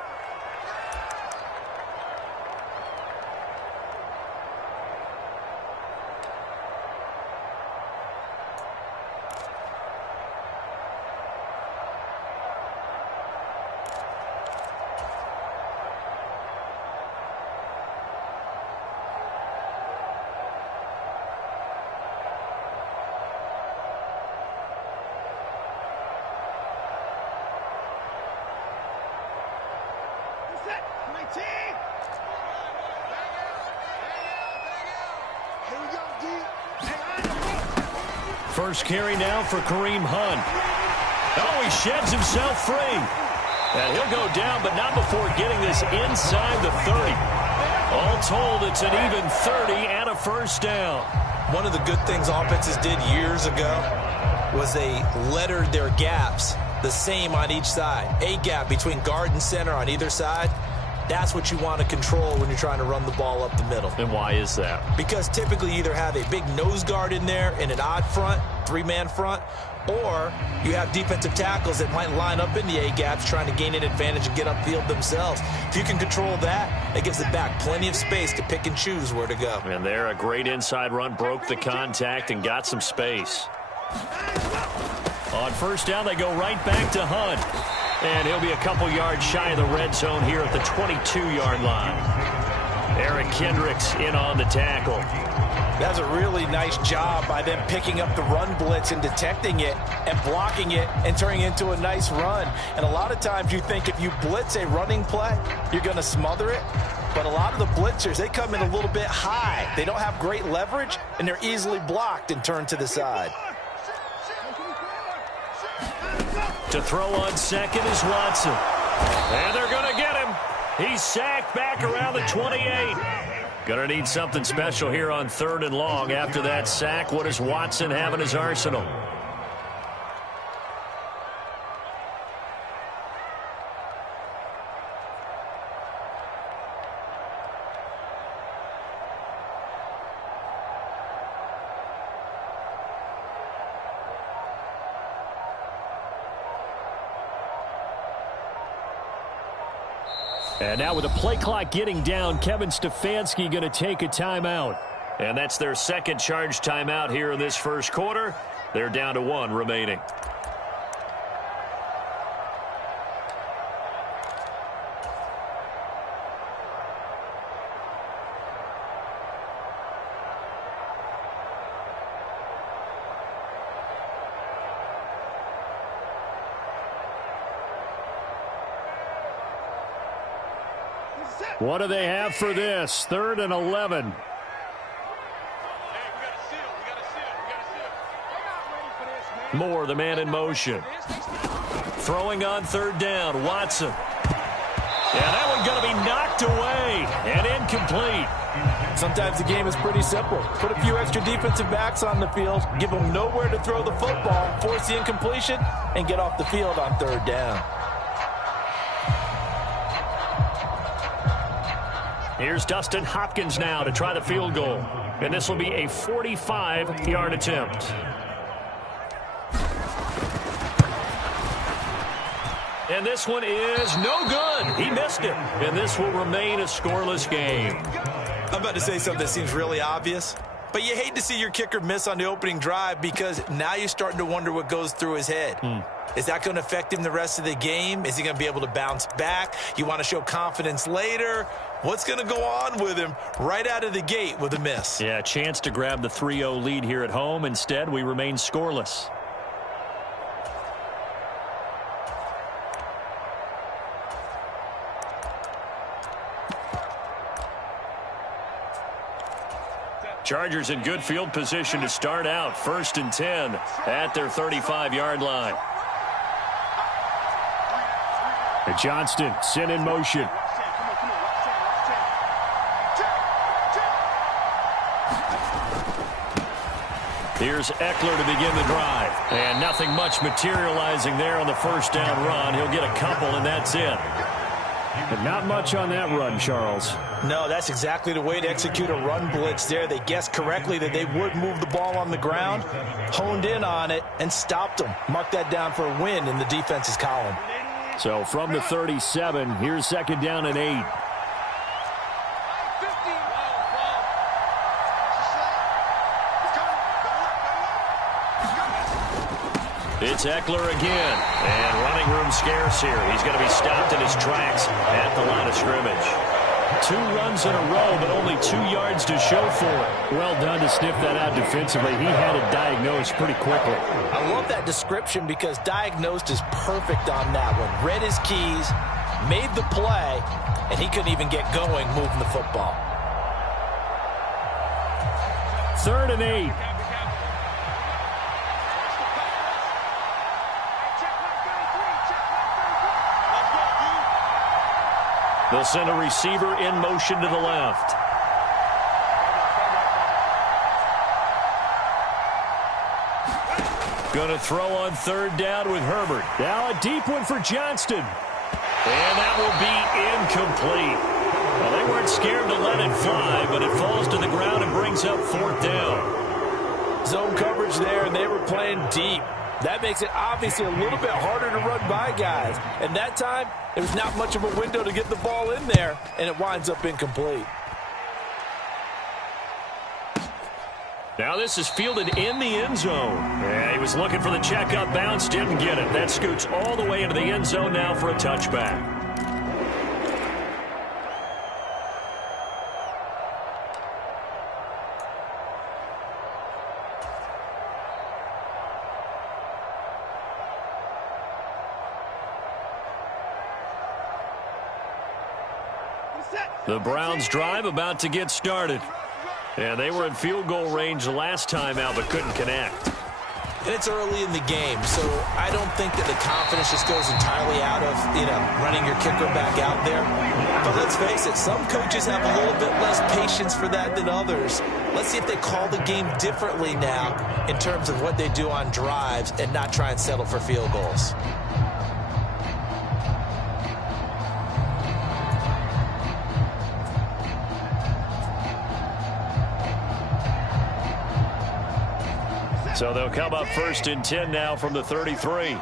First carry now for Kareem Hunt. Oh, he sheds himself free. And he'll go down, but not before getting this inside the 30. All told, it's an even 30 and a first down. One of the good things offenses did years ago was they lettered their gaps the same on each side. A gap between guard and center on either side. That's what you want to control when you're trying to run the ball up the middle. And why is that? Because typically you either have a big nose guard in there in an odd front, 3-man front, or you have defensive tackles that might line up in the A-gaps trying to gain an advantage and get upfield themselves. If you can control that, it gives the back plenty of space to pick and choose where to go. And there, a great inside run, broke the contact and got some space. On first down, they go right back to Hunt. And he'll be a couple yards shy of the red zone here at the 22-yard line. Eric Kendricks in on the tackle. That's a really nice job by them picking up the run blitz and detecting it and blocking it and turning it into a nice run. And a lot of times you think if you blitz a running play, you're going to smother it. But a lot of the blitzers, they come in a little bit high. They don't have great leverage, and they're easily blocked and turned to the side. To throw on second is Watson. And they're going to get him. He's sacked back around the 28. Going to need something special here on 3rd and long. After that sack, what does Watson have in his arsenal? And now with the play clock getting down, Kevin Stefanski going to take a timeout. And that's their second charge timeout here in this first quarter. They're down to 1 remaining. What do they have for this? 3rd and 11. Moore, the man in motion. Throwing on 3rd down, Watson. Yeah, that one going to be knocked away and incomplete. Sometimes the game is pretty simple. Put a few extra defensive backs on the field, give them nowhere to throw the football, force the incompletion, and get off the field on 3rd down. Here's Dustin Hopkins now to try the field goal. And this will be a 45-yard attempt. And this one is no good. He missed it. And this will remain a scoreless game. I'm about to say something that seems really obvious, but you hate to see your kicker miss on the opening drive because now you're starting to wonder what goes through his head. Is that going to affect him the rest of the game? Is he going to be able to bounce back? You want to show confidence later? What's going to go on with him right out of the gate with a miss? Yeah, a chance to grab the 3-0 lead here at home. Instead, we remain scoreless. Chargers in good field position to start out. 1st and 10 at their 35-yard line. And Johnston sent in motion. Here's Eckler to begin the drive. And nothing much materializing there on the 1st down run. He'll get a couple, and that's it. But not much on that run, Charles. No, that's exactly the way to execute a run blitz there. They guessed correctly that they would move the ball on the ground, honed in on it, and stopped them. Mark that down for a win in the defense's column. So from the 37, here's 2nd down and 8. It's Eckler again. And running room scarce here. He's going to be stopped in his tracks at the line of scrimmage. 2 runs in a row, but only 2 yards to show for it. Well done to sniff that out defensively. He had it diagnosed pretty quickly. I love that description because diagnosed is perfect on that one. Read his keys, made the play, and he couldn't even get going moving the football. 3rd and 8. They'll send a receiver in motion to the left. Going to throw on 3rd down with Herbert. Now a deep one for Johnston. And that will be incomplete. Well, they weren't scared to let it fly, but it falls to the ground and brings up 4th down. Zone coverage there, and they were playing deep. That makes it obviously a little bit harder to run by guys. And that time, there's not much of a window to get the ball in there, and it winds up incomplete. Now this is fielded in the end zone. Yeah, he was looking for the checkup bounce, didn't get it. That scoots all the way into the end zone now for a touchback. The Browns drive about to get started. And they were in field goal range the last time out, but couldn't connect. And it's early in the game, so I don't think that the confidence just goes entirely out of, running your kicker back out there. But let's face it, some coaches have a little bit less patience for that than others. Let's see if they call the game differently now in terms of what they do on drives and not try and settle for field goals. So they'll come up 1st and 10 now from the 33.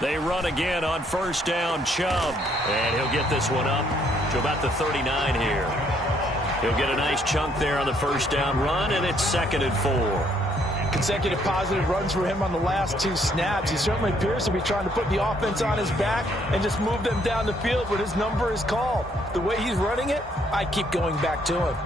They run again on 1st down, Chubb. And he'll get this one up to about the 39 here. He'll get a nice chunk there on the 1st down run, and it's 2nd and 4. Consecutive positive runs for him on the last 2 snaps. He certainly appears to be trying to put the offense on his back and just move them down the field when his number is called. The way he's running it, I keep going back to him.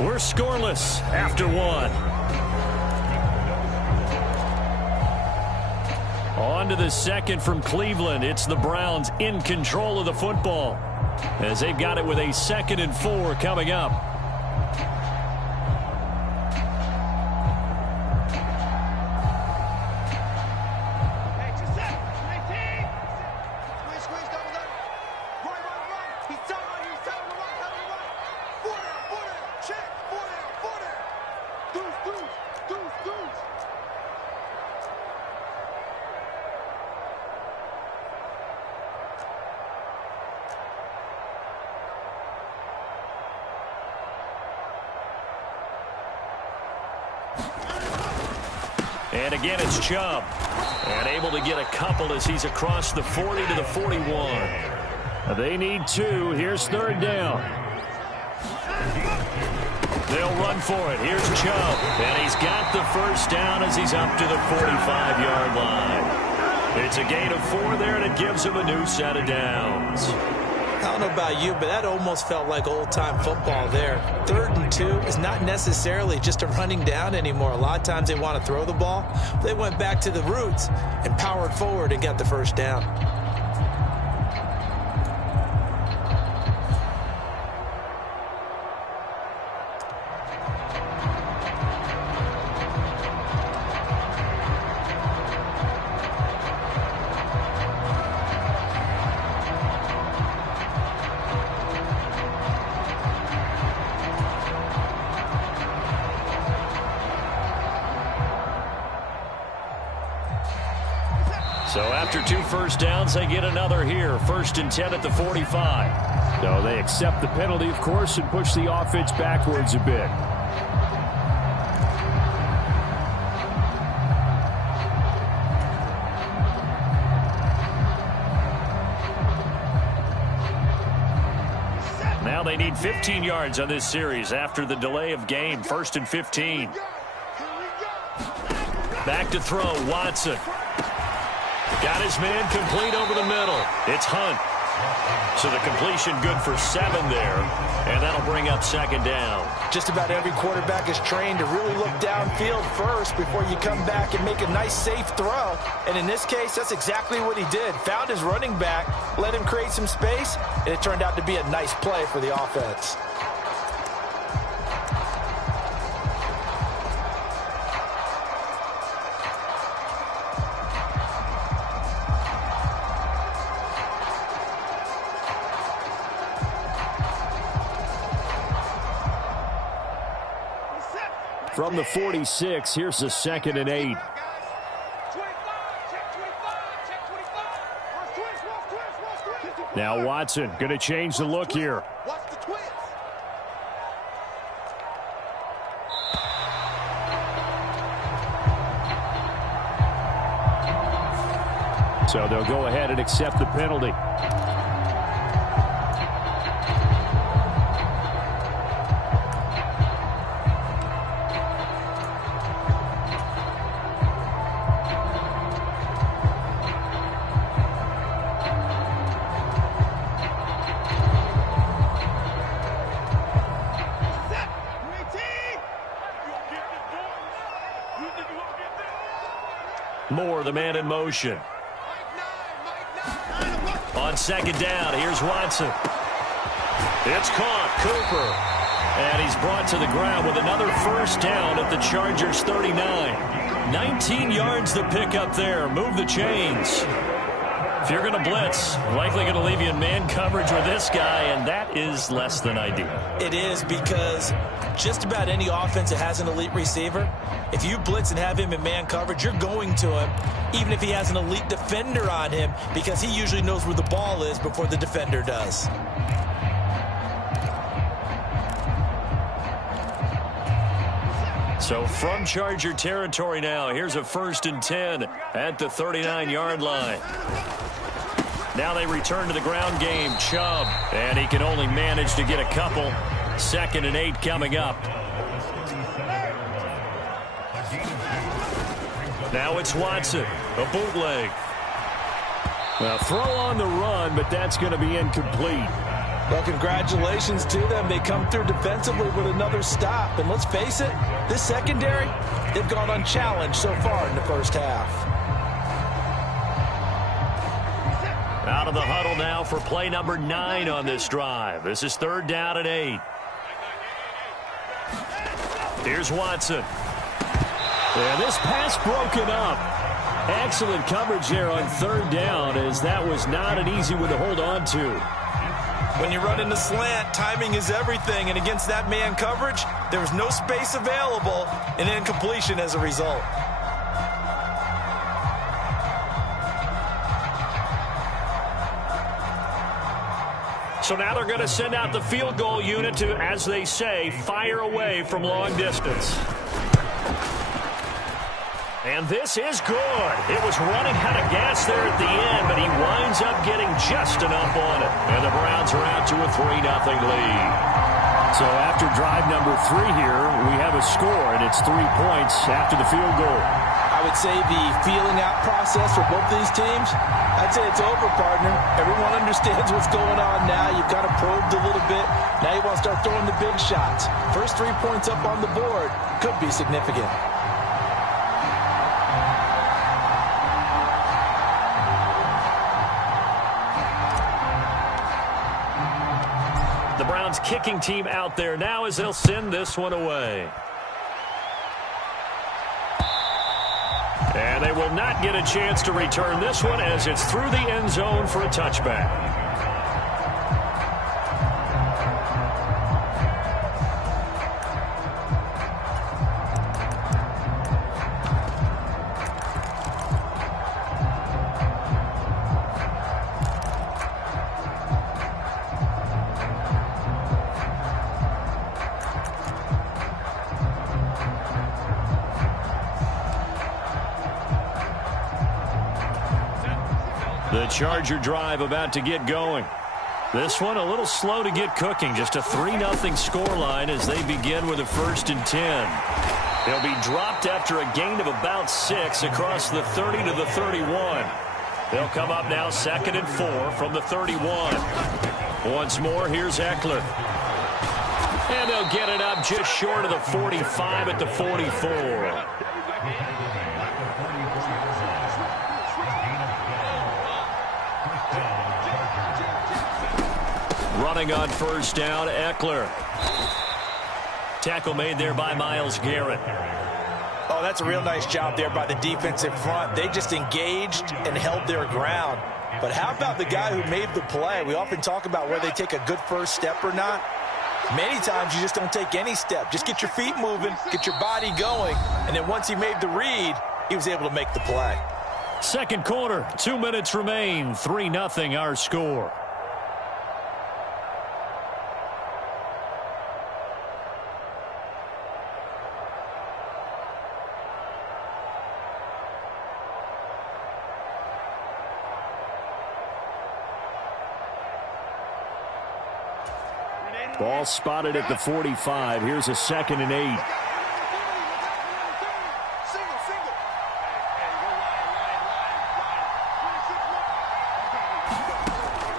We're scoreless after 1. On to the 2nd from Cleveland. It's the Browns in control of the football as they've got it with a 2nd and 4 coming up. And again, it's Chubb. And able to get a couple as he's across the 40 to the 41. They need 2. Here's 3rd down. They'll run for it. Here's Chubb. And he's got the 1st down as he's up to the 45-yard line. It's a gain of 4 there, and it gives him a new set of downs. I don't know about you, but that almost felt like old-time football there. 3rd and 2 is not necessarily just a running down anymore. A lot of times they want to throw the ball. They went back to the roots and powered forward and got the 1st down. So after 2 1st downs, they get another here. 1st and 10 at the 45. No, they accept the penalty, of course, and push the offense backwards a bit. Now they need 15 yards on this series after the delay of game. 1st and 15. Back to throw, Watson. Got his man complete over the middle. It's Hunt. So the completion good for 7 there. And that'll bring up 2nd down. Just about every quarterback is trained to really look downfield first before you come back and make a nice, safe throw. And in this case, that's exactly what he did. Found his running back, let him create some space, and it turned out to be a nice play for the offense. From the 46, here's the 2nd and 8. Now Watson going to change the look here. So they'll go ahead and accept the penalty. Moore, the man in motion. On second down, here's Watson. It's caught. Cooper. And he's brought to the ground with another first down at the Chargers' 39. 19 yards to pick up there. Move the chains. If you're going to blitz, likely going to leave you in man coverage with this guy, and that is less than ideal. It is, because just about any offense that has an elite receiver, if you blitz and have him in man coverage, you're going to him, even if he has an elite defender on him, because he usually knows where the ball is before the defender does. So from Charger territory now, here's a 1st and 10 at the 39-yard line. Now they return to the ground game. Chubb, and he can only manage to get a couple. 2nd and 8 coming up. Now it's Watson, a bootleg. A throw on the run, but that's going to be incomplete. Well, congratulations to them. They come through defensively with another stop. And let's face it, this secondary, they've gone unchallenged so far in the first half. Out of the huddle now for play number 9 on this drive. This is 3rd down and 8. Here's Watson. And this pass broken up. Excellent coverage there on 3rd down, as that was not an easy one to hold on to. When you run in the slant, timing is everything. And against that man coverage, there was no space available, and incompletion as a result. So now they're going to send out the field goal unit to, as they say, fire away from long distance. And this is good. It was running out of gas there at the end, but he winds up getting just enough on it. And the Browns are out to a 3-0 lead. So after drive number 3 here, we have a score, and it's 3 points after the field goal. I would say the feeling out process for both these teams, I'd say it's over, partner. Everyone understands what's going on now. You've kind of probed a little bit. Now you want to start throwing the big shots. First 3 points up on the board could be significant. The Browns kicking team out there now as they'll send this one away. And they will not get a chance to return this one, as it's through the end zone for a touchback. The Charger drive about to get going. This one a little slow to get cooking. Just a 3-0 scoreline as they begin with a 1st and 10. They'll be dropped after a gain of about 6 across the 30 to the 31. They'll come up now 2nd and 4 from the 31. Once more, here's Eckler. And they'll get it up just short of the 45 at the 44. Running on 1st down, Eckler. Tackle made there by Myles Garrett. Oh, that's a real nice job there by the defensive front. They just engaged and held their ground. But how about the guy who made the play? We often talk about whether they take a good first step or not. Many times you just don't take any step. Just get your feet moving, get your body going, and then once he made the read, he was able to make the play. Second quarter, 2 minutes remain, 3-0 our score. Ball spotted at the 45. Here's a 2nd and 8.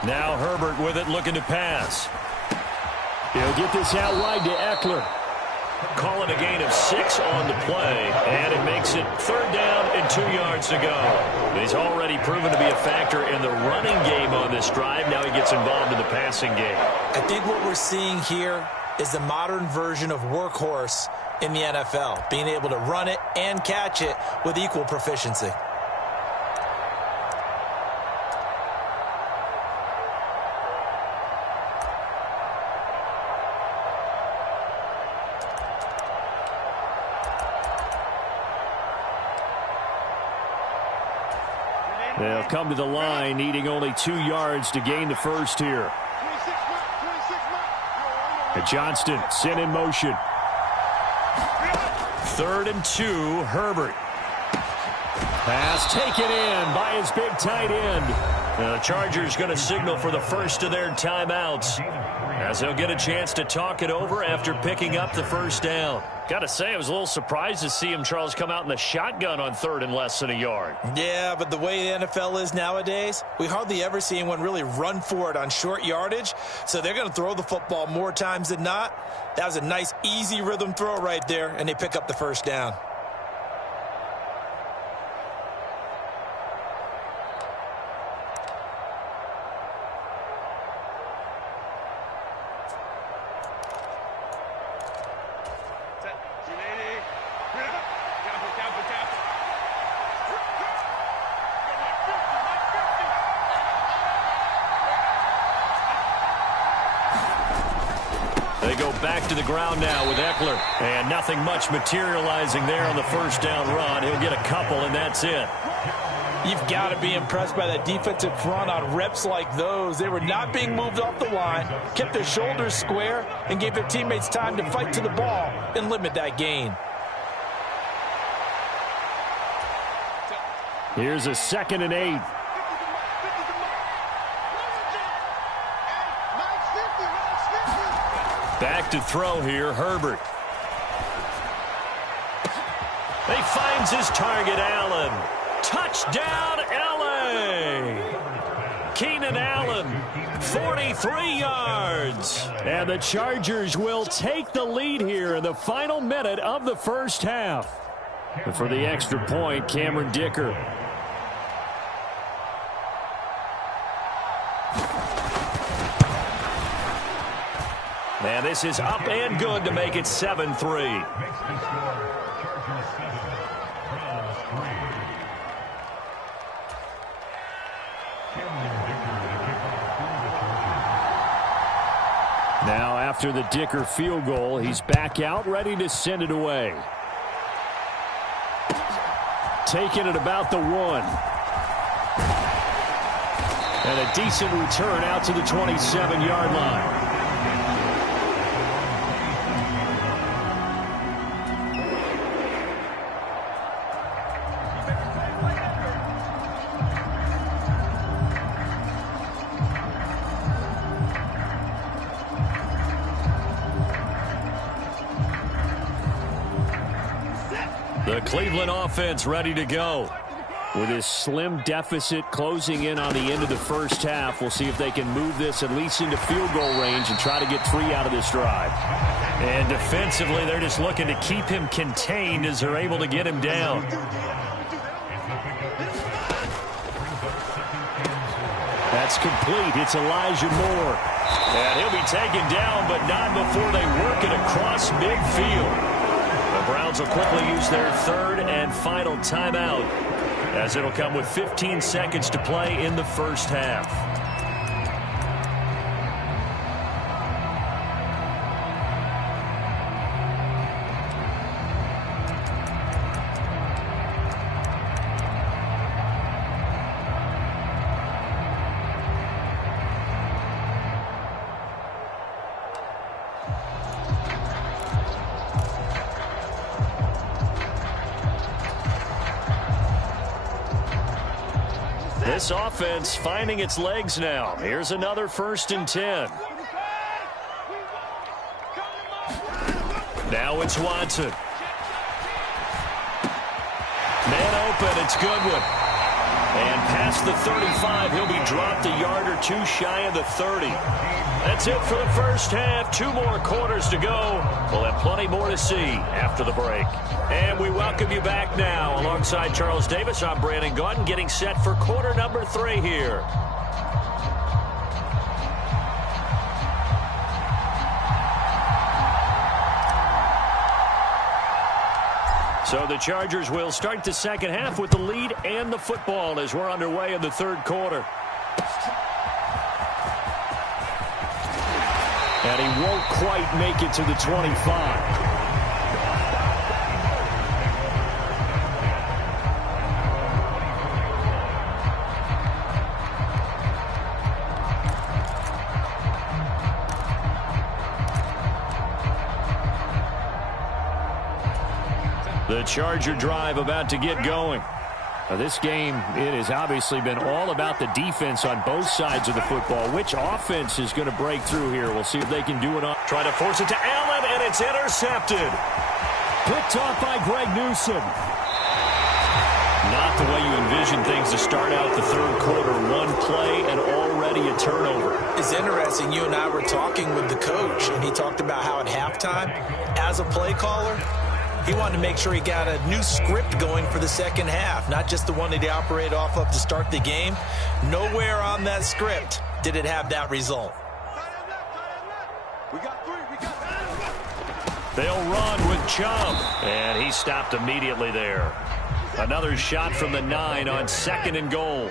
Now Herbert with it, looking to pass. He'll get this out wide to Eckler. Call it a gain of 6 on the play, and it makes it 3rd down and 2 yards to go. He's already proven to be a factor in the running game on this drive. Now he gets involved in the passing game. I think what we're seeing here is the modern version of workhorse in the NFL, being able to run it and catch it with equal proficiency. They'll come to the line, needing only 2 yards to gain the first here. And Johnston sent in motion. 3rd and 2, Herbert. Pass taken in by his big tight end. The Chargers going to signal for the first of their timeouts, as they'll get a chance to talk it over after picking up the first down. Got to say, I was a little surprised to see him, Charles, come out in the shotgun on 3rd and less than a yard. Yeah, but the way the NFL is nowadays, we hardly ever see anyone really run for it on short yardage. So they're going to throw the football more times than not. That was a nice, easy rhythm throw right there, and they pick up the first down. They go back to the ground now with Eckler. And nothing much materializing there on the first down run. He'll get a couple, and that's it. You've got to be impressed by that defensive front on reps like those. They were not being moved off the line, kept their shoulders square, and gave their teammates time to fight to the ball and limit that gain. Here's a 2nd and 8. Back to throw here, Herbert. He finds his target, Allen. Touchdown, L.A. Keenan Allen, 43 yards. And the Chargers will take the lead here in the final minute of the first half. And for the extra point, Cameron Dicker. And this is up and good to make it 7-3. Now after the Dicker field goal, he's back out, ready to send it away. Taking it about the 1. And a decent return out to the 27-yard line. The Cleveland offense ready to go. With his slim deficit closing in on the end of the first half, we'll see if they can move this at least into field goal range and try to get 3 out of this drive. And defensively, they're just looking to keep him contained as they're able to get him down. That's complete. It's Elijah Moore. And he'll be taken down, but not before they work it across midfield. The Browns will quickly use their 3rd and final timeout, as it'll come with 15 seconds to play in the first half. This offense finding its legs now. Here's another 1st and 10. Now it's Watson. Man open, it's Goodwin. And past the 35, he'll be dropped a yard or two shy of the 30. That's it for the first half. 2 more quarters to go. We'll have plenty more to see after the break. And we welcome you back now. Alongside Charles Davis, I'm Brandon Gaudin, getting set for quarter number 3 here. So the Chargers will start the second half with the lead and the football as we're underway in the third quarter. And he won't quite make it to the 25. The Charger drive about to get going. Now this game, it has obviously been all about the defense on both sides of the football. Which offense is going to break through here? We'll see if they can do it. Try to force it to Allen, and it's intercepted. Picked off by Greg Newsome. Not the way you envision things to start out the third quarter. One play and already a turnover. It's interesting. You and I were talking with the coach, and he talked about how at halftime, as a play caller, he wanted to make sure he got a new script going for the second half, not just the one that he operated off of to start the game. Nowhere on that script did it have that result. They'll run with Chubb, and he stopped immediately there. Another shot from the 9 on 2nd and goal.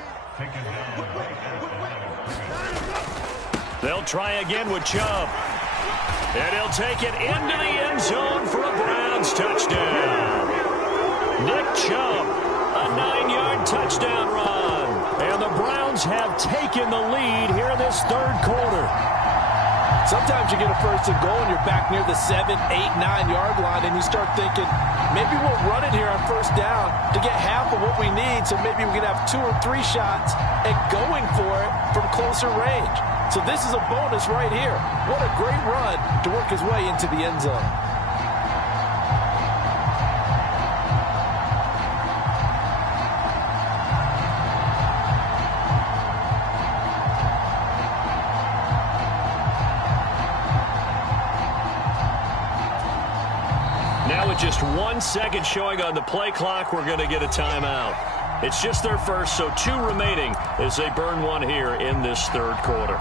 They'll try again with Chubb. And he'll take it into the end zone for a Browns touchdown. Nick Chubb, a 9-yard touchdown run. And the Browns have taken the lead here in this third quarter. Sometimes you get a first and goal and you're back near the 7, 8, 9-yard line, and you start thinking, maybe we'll run it here on first down to get half of what we need, so maybe we can have 2 or 3 shots at going for it from closer range. So this is a bonus right here. What a great run to work his way into the end zone. Now with just 1 second showing on the play clock, we're going to get a timeout. It's just their first, so 2 remaining as they burn 1 here in this third quarter.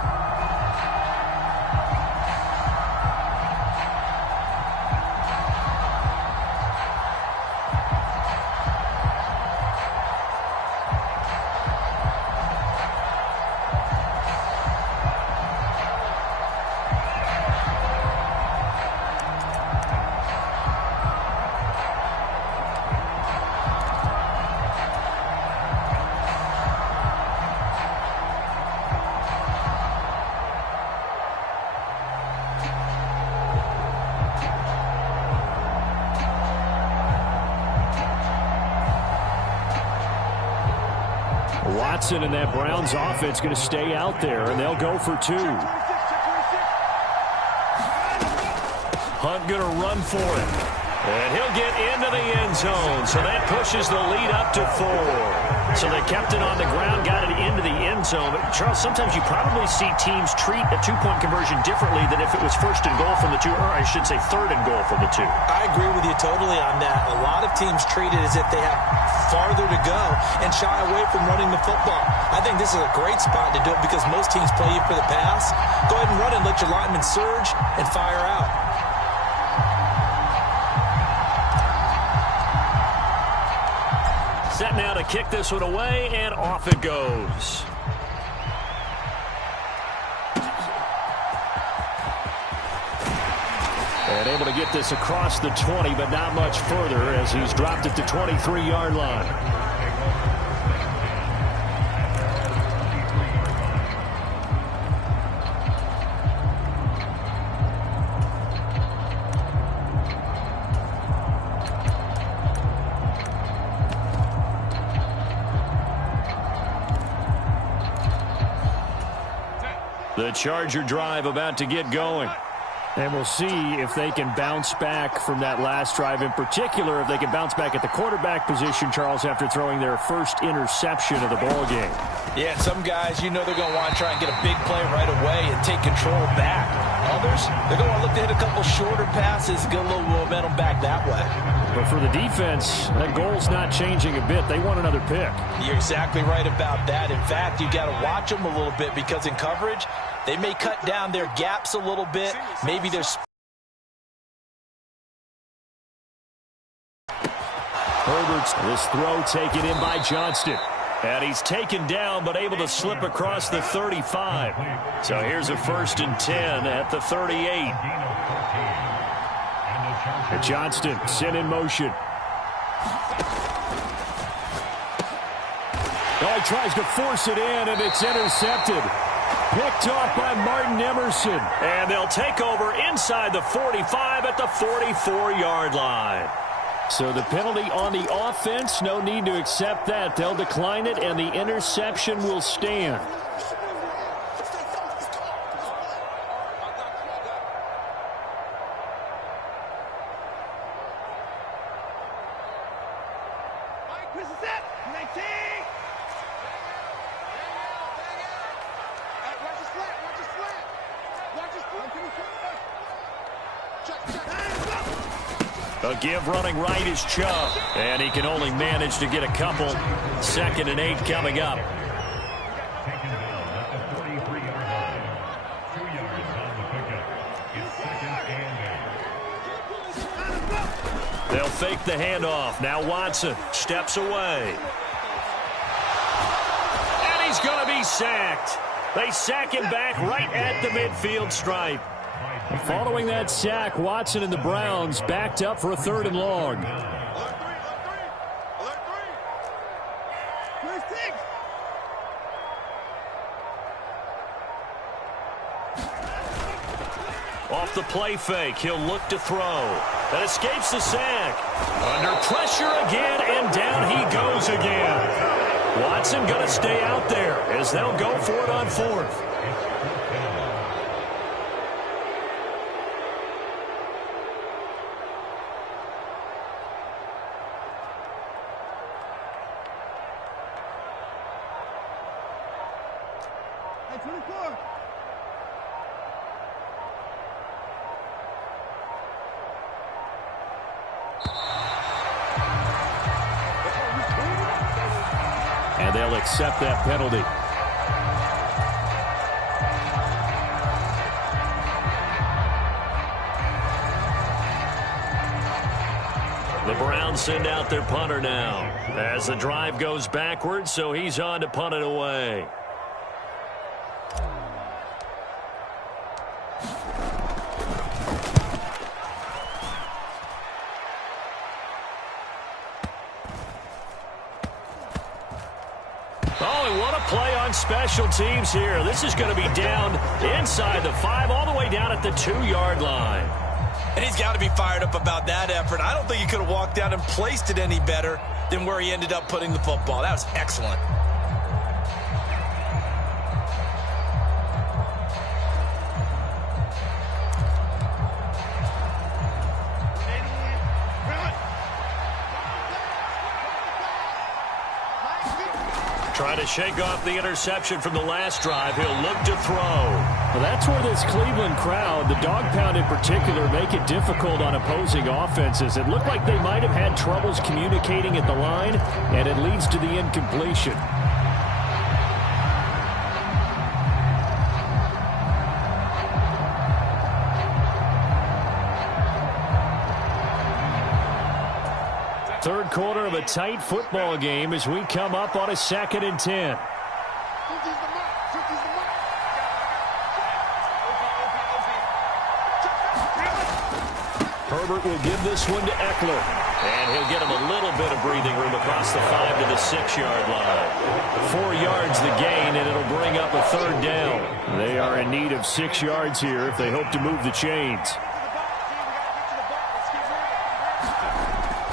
Watson and that Browns offense going to stay out there, and they'll go for 2. Hunt going to run for it. And he'll get into the end zone, so that pushes the lead up to 4. So they kept it on the ground, got it into the end zone. But Charles, sometimes you probably see teams treat a 2-point conversion differently than if it was first and goal from the 2, or I should say third and goal from the 2. I agree with you totally on that. A lot of teams treat it as if they have farther to go and shy away from running the football. I think this is a great spot to do it because most teams play you for the pass. Go ahead and run and let your linemen surge and fire out. Set now to kick this one away, and off it goes. And able to get this across the 20, but not much further as he's dropped it to 23-yard line. The Charger drive about to get going. And we'll see if they can bounce back from that last drive, in particular, if they can bounce back at the quarterback position, Charles, after throwing their first interception of the ball game. Yeah, and some guys, you know they're going to want to try and get a big play right away and take control back. Others, they're going to want to look to hit a couple shorter passes, get a little momentum back that way. But for the defense, that goal's not changing a bit. They want another pick. You're exactly right about that. In fact, you got to watch them a little bit because in coverage, they may cut down their gaps a little bit. Maybe there's Herbert's this throw taken in by Johnston. And he's taken down but able to slip across the 35. So here's a 1st and 10 at the 38. And Johnston sent in motion. Oh, he tries to force it in, and it's intercepted. Picked off by Martin Emerson. And they'll take over inside the 45 at the 44-yard line. So the penalty on the offense, no need to accept that. They'll decline it, and the interception will stand. A give running right is Chubb. And he can only manage to get a couple. 2nd and 8 coming up. They'll fake the handoff. Now Watson steps away. And he's going to be sacked. They sack him back right at the midfield stripe. Following that sack, Watson and the Browns backed up for a 3rd and long. Off the play fake, he'll look to throw. That escapes the sack. Under pressure again, and down he goes again. Watson going to stay out there as they'll go for it on 4th. And they'll accept that penalty. The Browns send out their punter now as the drive goes backwards, so he's on to punt it away. Play on special teams here. This is going to be down inside the 5, all the way down at the 2-yard line. And he's got to be fired up about that effort. I don't think he could have walked down and placed it any better than where he ended up putting the football. That was excellent. Trying to shake off the interception from the last drive. He'll look to throw. Well, that's where this Cleveland crowd, the dog pound in particular, make it difficult on opposing offenses. It looked like they might have had troubles communicating at the line, and it leads to the incompletion. Third quarter of a tight football game as we come up on a 2nd and 10. Herbert will give this one to Eckler. And he'll get him a little bit of breathing room across the 5 to the 6-yard line. 4 yards the gain, and it'll bring up a 3rd down. They are in need of 6 yards here if they hope to move the chains.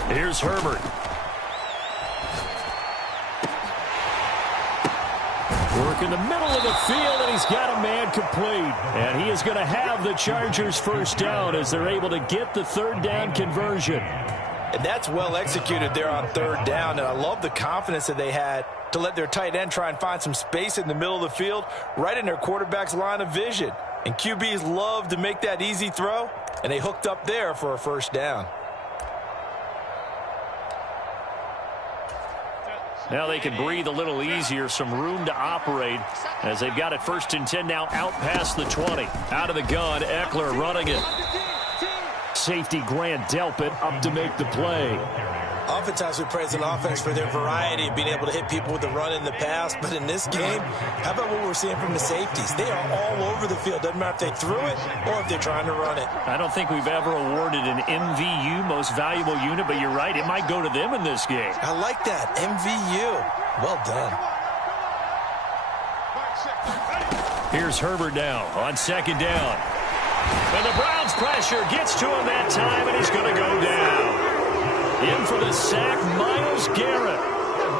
Here's Herbert. Work in the middle of the field, and he's got a man complete. And he is going to have the Chargers first down as they're able to get the third down conversion. And that's well executed there on third down. And I love the confidence that they had to let their tight end try and find some space in the middle of the field, right in their quarterback's line of vision. And QBs love to make that easy throw, and they hooked up there for a first down. Now they can breathe a little easier, some room to operate as they've got it 1st and 10 now out past the 20. Out of the gun, Eckler running it. Safety Grant Delpit up to make the play. Oftentimes we praise an offense for their variety of being able to hit people with the run and the pass. But in this game, how about what we're seeing from the safeties? They are all over the field. Doesn't matter if they threw it or if they're trying to run it. I don't think we've ever awarded an MVU, most valuable unit, but you're right. It might go to them in this game. I like that. MVU. Well done. Here's Herbert now on 2nd down. And the Browns pressure gets to him that time, and he's going to go down. In for the sack, Myles Garrett.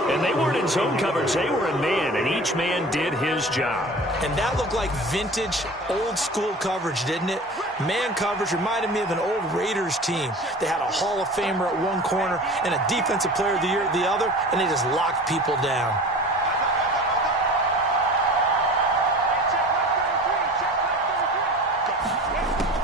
And they weren't in zone coverage. They were in man, and each man did his job. And that looked like vintage, old-school coverage, didn't it? Man coverage reminded me of an old Raiders team. They had a Hall of Famer at one corner and a Defensive Player of the Year at the other, and they just locked people down.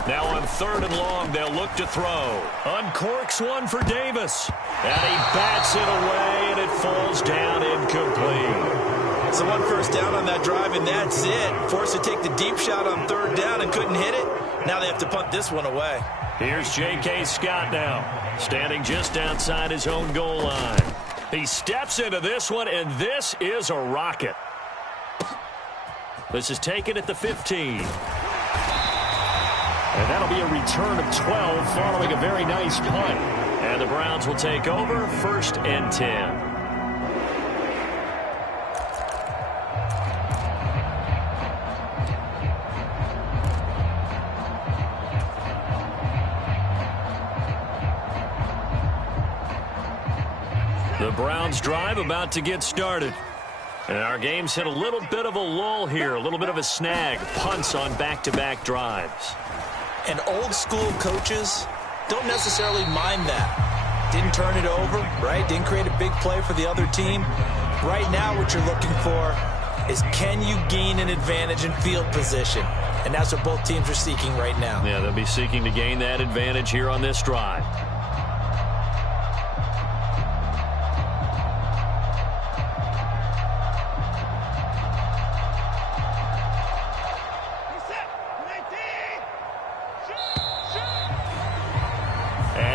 Now on 3rd and long, they'll look to throw. Uncorks one for Davis. And he bats it away, and it falls down incomplete. So 1 first down on that drive, and that's it. Forced to take the deep shot on 3rd down and couldn't hit it. Now they have to punt this one away. Here's J.K. Scott now, standing just outside his own goal line. He steps into this one, and this is a rocket. This is taken at the 15. And that'll be a return of 12 following a very nice punt. And the Browns will take over 1st and 10. The Browns drive about to get started. And our game's hit a little bit of a lull here, a little bit of a snag. Punts on back-to-back drives. And old-school coaches don't necessarily mind that. Didn't turn it over, right? Didn't create a big play for the other team. Right now what you're looking for is, can you gain an advantage in field position? And that's what both teams are seeking right now. Yeah, they'll be seeking to gain that advantage here on this drive.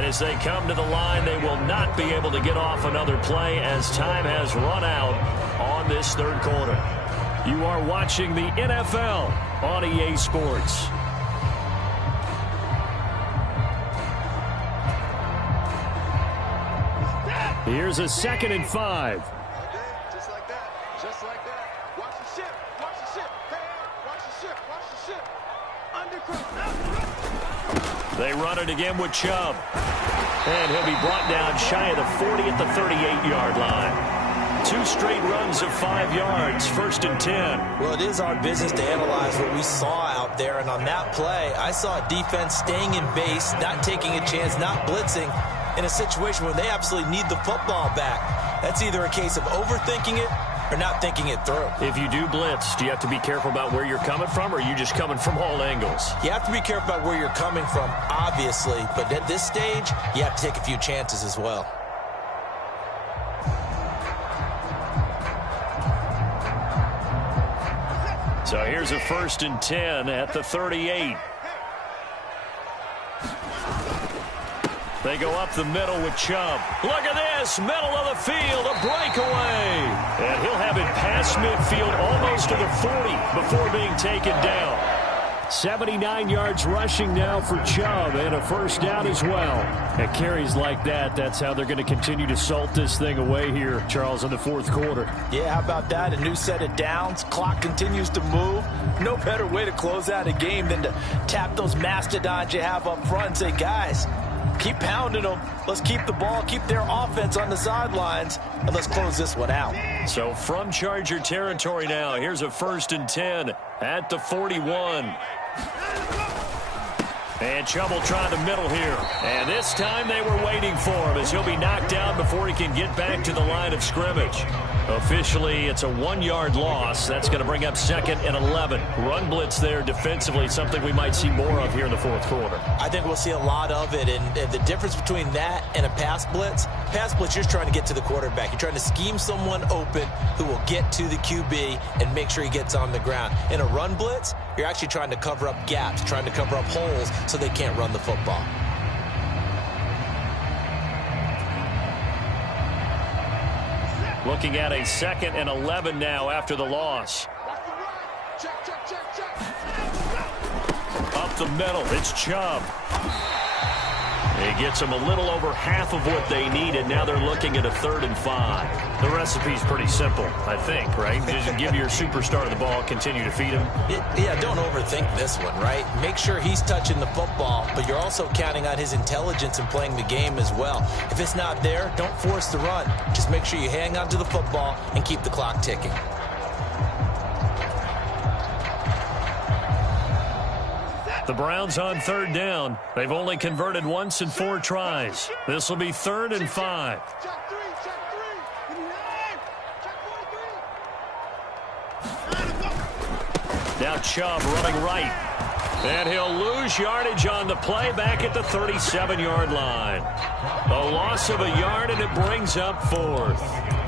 As they come to the line, they will not be able to get off another play as time has run out on this 3rd quarter. You are watching the NFL on EA Sports. Here's a 2nd and 5. Just like that. Just like that. Watch the ship. Watch the ship. Hey, watch the ship. Watch the ship. They run it again with Chubb. And he'll be brought down shy of the 40 at the 38-yard line. 2 straight runs of 5 yards, 1st and 10. Well, it is our business to analyze what we saw out there. And on that play, I saw a defense staying in base, not taking a chance, not blitzing, in a situation where they absolutely need the football back. That's either a case of overthinking it or not thinking it through. If you do blitz, do you have to be careful about where you're coming from, or are you just coming from all angles? You have to be careful about where you're coming from, obviously, but at this stage, you have to take a few chances as well. So here's a 1st and 10 at the 38. They go up the middle with Chubb. Look at this, middle of the field, a breakaway. And he'll have it past midfield almost to the 40 before being taken down. 79 yards rushing now for Chubb, and a 1st down as well. At carries like that, that's how they're going to continue to salt this thing away here, Charles, in the 4th quarter. Yeah, how about that? A new set of downs. Clock continues to move. No better way to close out a game than to tap those mastodons you have up front and say, guys, Keep pounding them. Let's keep the ball, keep their offense on the sidelines, and let's close this one out. So from Charger territory now, here's a 1st and 10 at the 41. And Chubb will try the middle here. And this time they were waiting for him as he'll be knocked down before he can get back to the line of scrimmage. Officially, it's a 1-yard loss. That's going to bring up 2nd and 11. Run blitz there defensively, something we might see more of here in the 4th quarter. I think we'll see a lot of it, and the difference between that and a pass blitz, you're just trying to get to the quarterback. You're trying to scheme someone open who will get to the QB and make sure he gets on the ground. In a run blitz, you're actually trying to cover up gaps, trying to cover up holes so they can't run the football. Looking at a 2nd and 11 now after the loss. Up the middle, it's Chubb. He gets them a little over half of what they needed. Now they're looking at a 3rd and 5. The recipe's pretty simple, I think, right? Just give your superstar the ball, continue to feed him. Yeah, don't overthink this one, right? Make sure he's touching the football, but you're also counting on his intelligence and playing the game as well. If it's not there, don't force the run. Just make sure you hang on to the football and keep the clock ticking. The Browns on 3rd down. They've only converted once in 4 tries. This will be 3rd and 5. Now Chubb running right. And he'll lose yardage on the play back at the 37-yard line. A loss of a yard, and it brings up 4th.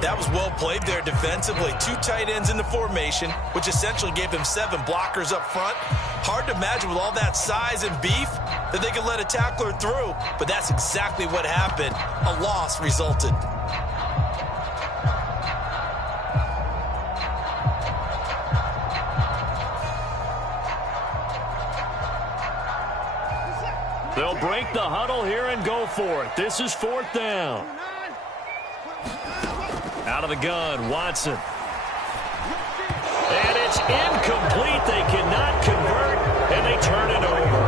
That was well played there defensively. 2 tight ends in the formation, which essentially gave them 7 blockers up front. Hard to imagine with all that size and beef that they could let a tackler through, but that's exactly what happened. A loss resulted. They'll break the huddle here and go for it. This is 4th down. Out of the gun, Watson. And it's incomplete. They cannot convert, and they turn it over.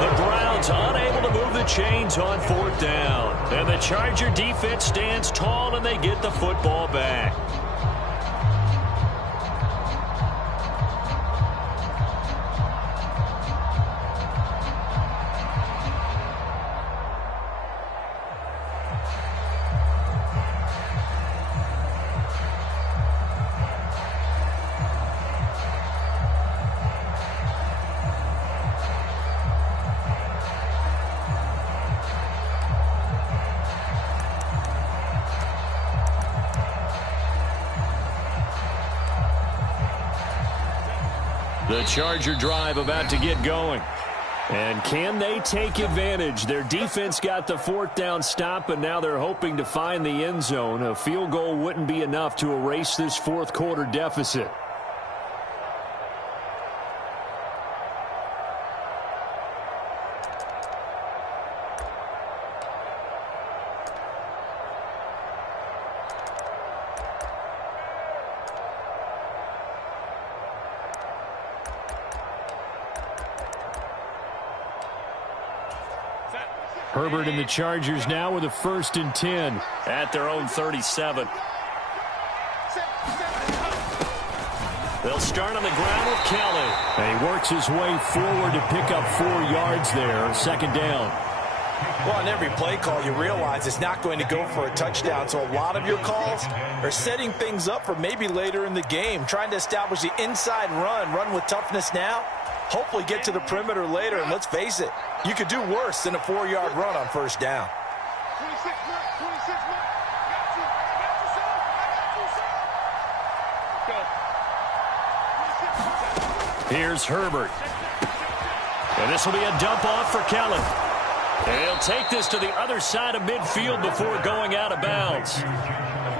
The Browns unable to move the chains on 4th down. And the Charger defense stands tall, and they get the football back. The Charger drive about to get going. And can they take advantage? Their defense got the 4th down stop, and now they're hoping to find the end zone. A field goal wouldn't be enough to erase this 4th quarter deficit. Herbert and the Chargers now with a 1st and 10 at their own 37. They'll start on the ground with Kelly. And he works his way forward to pick up 4 yards there. 2nd down. Well, on every play call, you realize it's not going to go for a touchdown. So a lot of your calls are setting things up for maybe later in the game, trying to establish the inside run with toughness now. Hopefully get to the perimeter later, and let's face it, you could do worse than a 4-yard run on 1st down. Here's Herbert. And this will be a dump off for Kellen. And he'll take this to the other side of midfield before going out of bounds.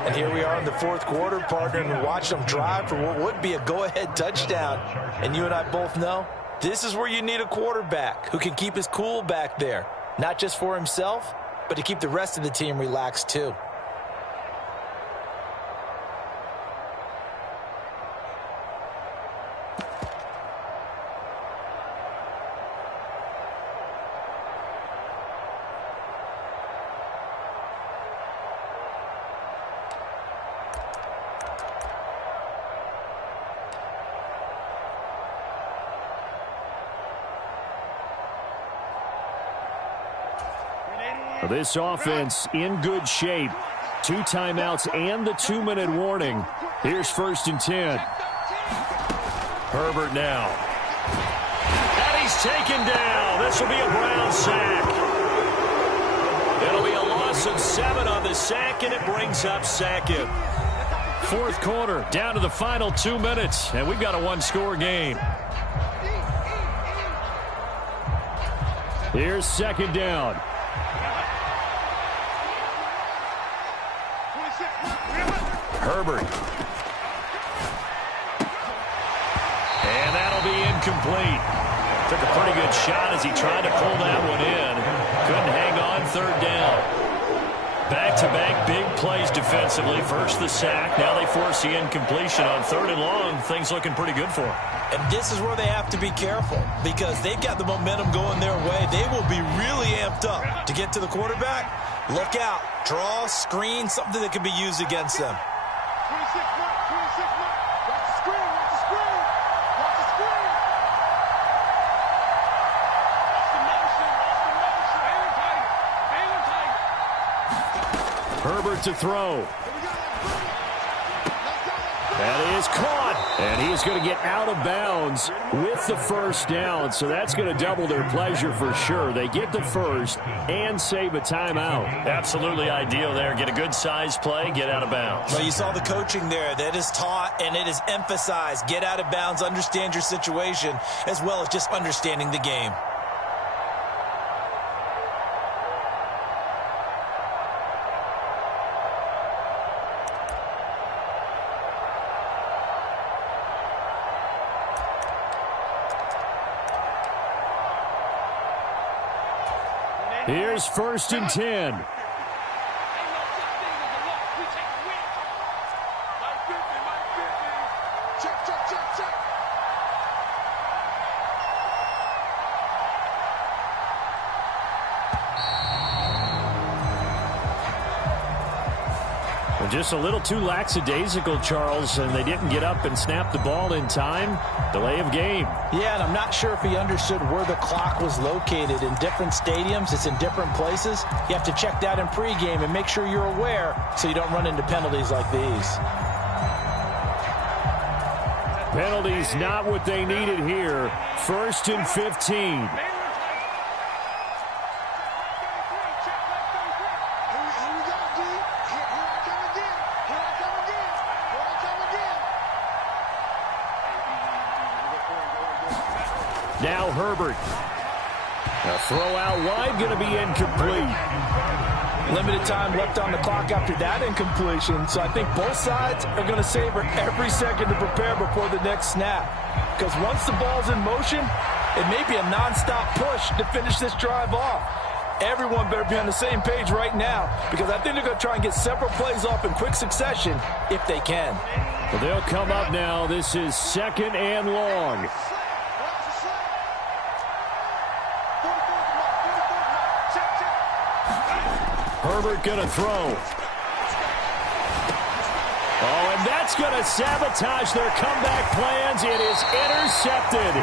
And here we are in the 4th quarter, partner, and watch them drive for what would be a go-ahead touchdown. And you and I both know this is where you need a quarterback who can keep his cool back there, not just for himself, but to keep the rest of the team relaxed too. This offense in good shape. 2 timeouts and the 2-minute warning. Here's 1st and 10. Herbert now. And he's taken down. This will be a Brown sack. It'll be a loss of 7 on the sack, and it brings up Sackett. 4th quarter, down to the final 2 minutes, and we've got a 1-score game. Here's 2nd down. Herbert. And that'll be incomplete. Took a pretty good shot as he tried to pull that one in. Couldn't hang on 3rd down. Back-to-back big plays defensively. First the sack. Now they force the incompletion on 3rd and long. Things looking pretty good for them. And this is where they have to be careful because they've got the momentum going their way. They will be really amped up to get to the quarterback. Look out. Draw, screen, something that can be used against them. 26 mark, 26 mark. Watch the screen, watch the screen. Watch the screen. Watch the motion, watch the motion. Baylor tight. Herbert to throw. Here we go, let's bring it. Let's go, let's That is caught. And he's going to get out of bounds with the 1st down. So that's going to double their pleasure for sure. They get the 1st and save a timeout. Absolutely ideal there. Get a good size play, get out of bounds. Well, you saw the coaching there. That is taught and it is emphasized. Get out of bounds, understand your situation, as well as just understanding the game. Here's 1st and 10. check, check, check, check. Well, just a little too lackadaisical, Charles, and they didn't get up and snap the ball in time. Delay of game. Yeah, and I'm not sure if he understood where the clock was located. In different stadiums, it's in different places. You have to check that in pregame and make sure you're aware so you don't run into penalties like these. Penalties not what they needed here. 1st and 15. Now Herbert. A throw out wide, going to be incomplete. Limited time left on the clock after that incompletion, so I think both sides are going to savor every second to prepare before the next snap. Because once the ball's in motion, it may be a nonstop push to finish this drive off. Everyone better be on the same page right now, because I think they're going to try and get several plays off in quick succession if they can. Well, they'll come up now. This is 2nd and long. Herbert going to throw. Oh, and that's going to sabotage their comeback plans. It is intercepted.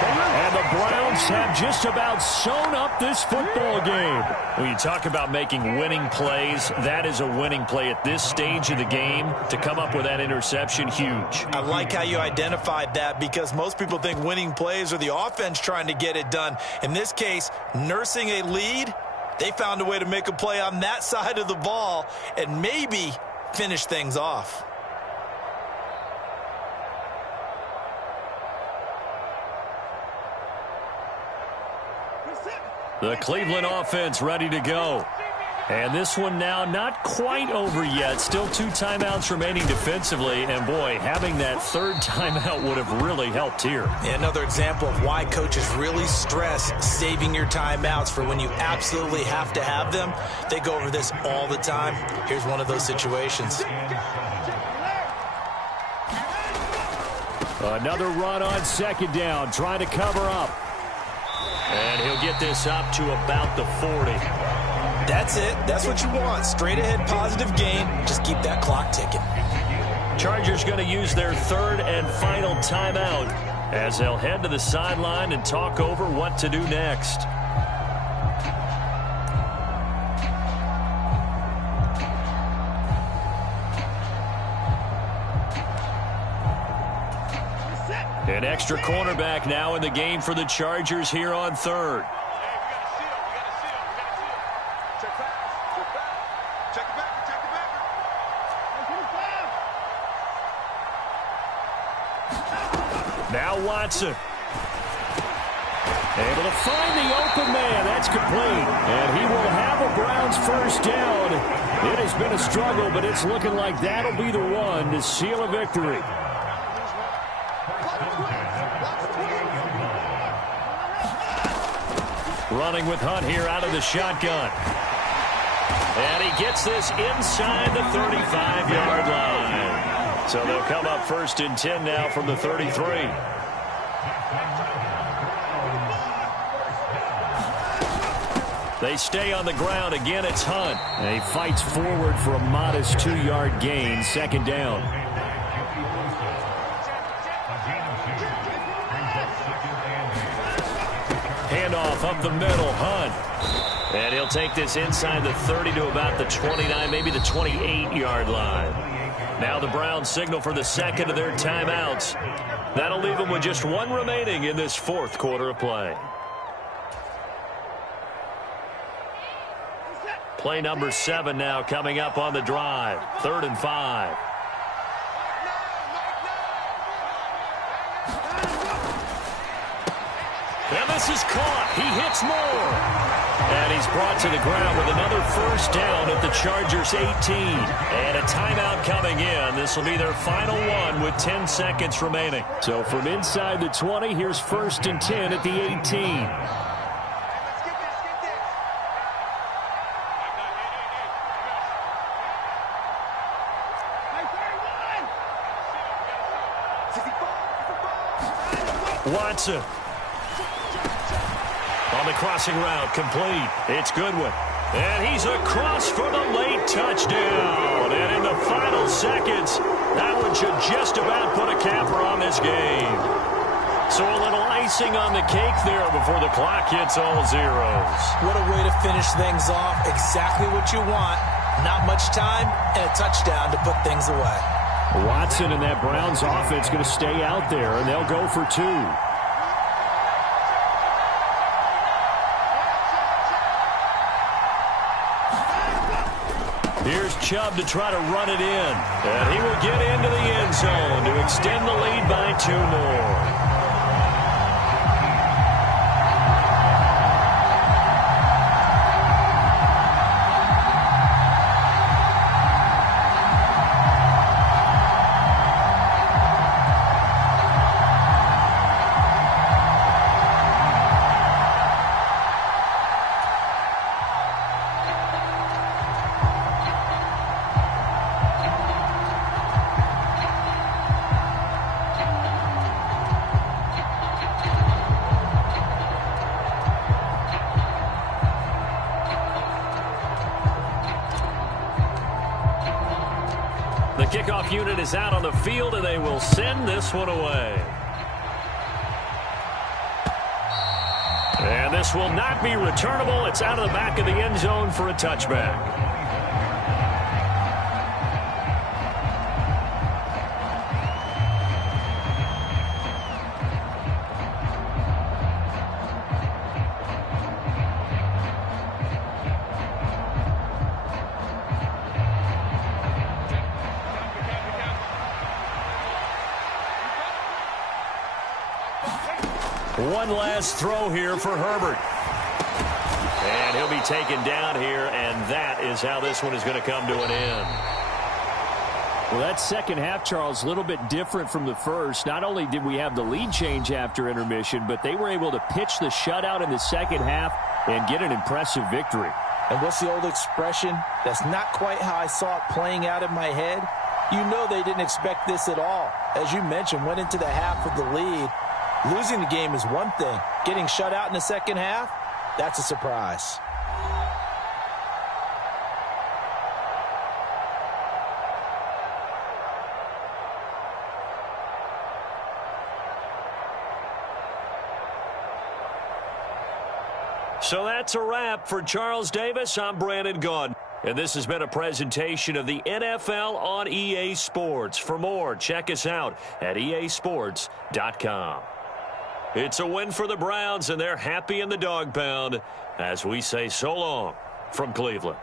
And the Browns have just about sewn up this football game. When you talk about making winning plays, that is a winning play at this stage of the game. To come up with that interception, huge. I like how you identified that, because most people think winning plays are the offense trying to get it done. In this case, nursing a lead, they found a way to make a play on that side of the ball and maybe finish things off. The Cleveland offense ready to go. And this one now not quite over yet. Still 2 timeouts remaining defensively. And, boy, having that 3rd timeout would have really helped here. Another example of why coaches really stress saving your timeouts for when you absolutely have to have them. They go over this all the time. Here's one of those situations. Another run on 2nd down, trying to cover up. And he'll get this up to about the 40. That's it. That's what you want. Straight ahead, positive gain. Just keep that clock ticking. Chargers going to use their 3rd and final timeout as they'll head to the sideline and talk over what to do next. An extra cornerback now in the game for the Chargers here on third. Now Watson. Able to find the open man. That's complete. And he will have a Browns first down. It has been a struggle, but it's looking like that'll be the one to seal a victory. Running with Hunt here out of the shotgun. And he gets this inside the 35-yard line. So they'll come up first and 10 now from the 33. They stay on the ground. Again, it's Hunt. And he fights forward for a modest 2-yard gain. Second down. Handoff up the middle. Hunt. And he'll take this inside the 30 to about the 29, maybe the 28-yard line. Now the Browns signal for the second of their timeouts. That'll leave them with just one remaining in this fourth quarter of play. Play number 7 now coming up on the drive. 3rd and 5. And this is caught. He hits more. And he's brought to the ground with another first down at the Chargers 18. And a timeout coming in. This will be their final one with 10 seconds remaining. So from inside the 20, here's 1st and 10 at the 18. Watson. On the crossing route, complete. It's Goodwin. And he's across for the late touchdown. And in the final seconds, that one should just about put a capper on this game. So a little icing on the cake there before the clock hits all zeros. What a way to finish things off. Exactly what you want. Not much time and a touchdown to put things away. Watson and that Browns offense going to stay out there, and they'll go for 2. Here's Chubb to try to run it in. And he will get into the end zone to extend the lead by 2 more. The kickoff unit is out on the field, and they will send this one away. And this will not be returnable. It's out of the back of the end zone for a touchback. One last throw here for Herbert. And he'll be taken down here, and that is how this one is going to come to an end. Well, that second half, Charles, a little bit different from the first. Not only did we have the lead change after intermission, but they were able to pitch the shutout in the second half and get an impressive victory. And what's the old expression? That's not quite how I saw it playing out in my head. You know they didn't expect this at all. As you mentioned, went into the half with the lead. Losing the game is one thing. Getting shut out in the second half, that's a surprise. So that's a wrap for Charles Davis. I'm Brandon Gaudin. And this has been a presentation of the NFL on EA Sports. For more, check us out at easports.com. It's a win for the Browns, and they're happy in the dog pound as we say so long from Cleveland.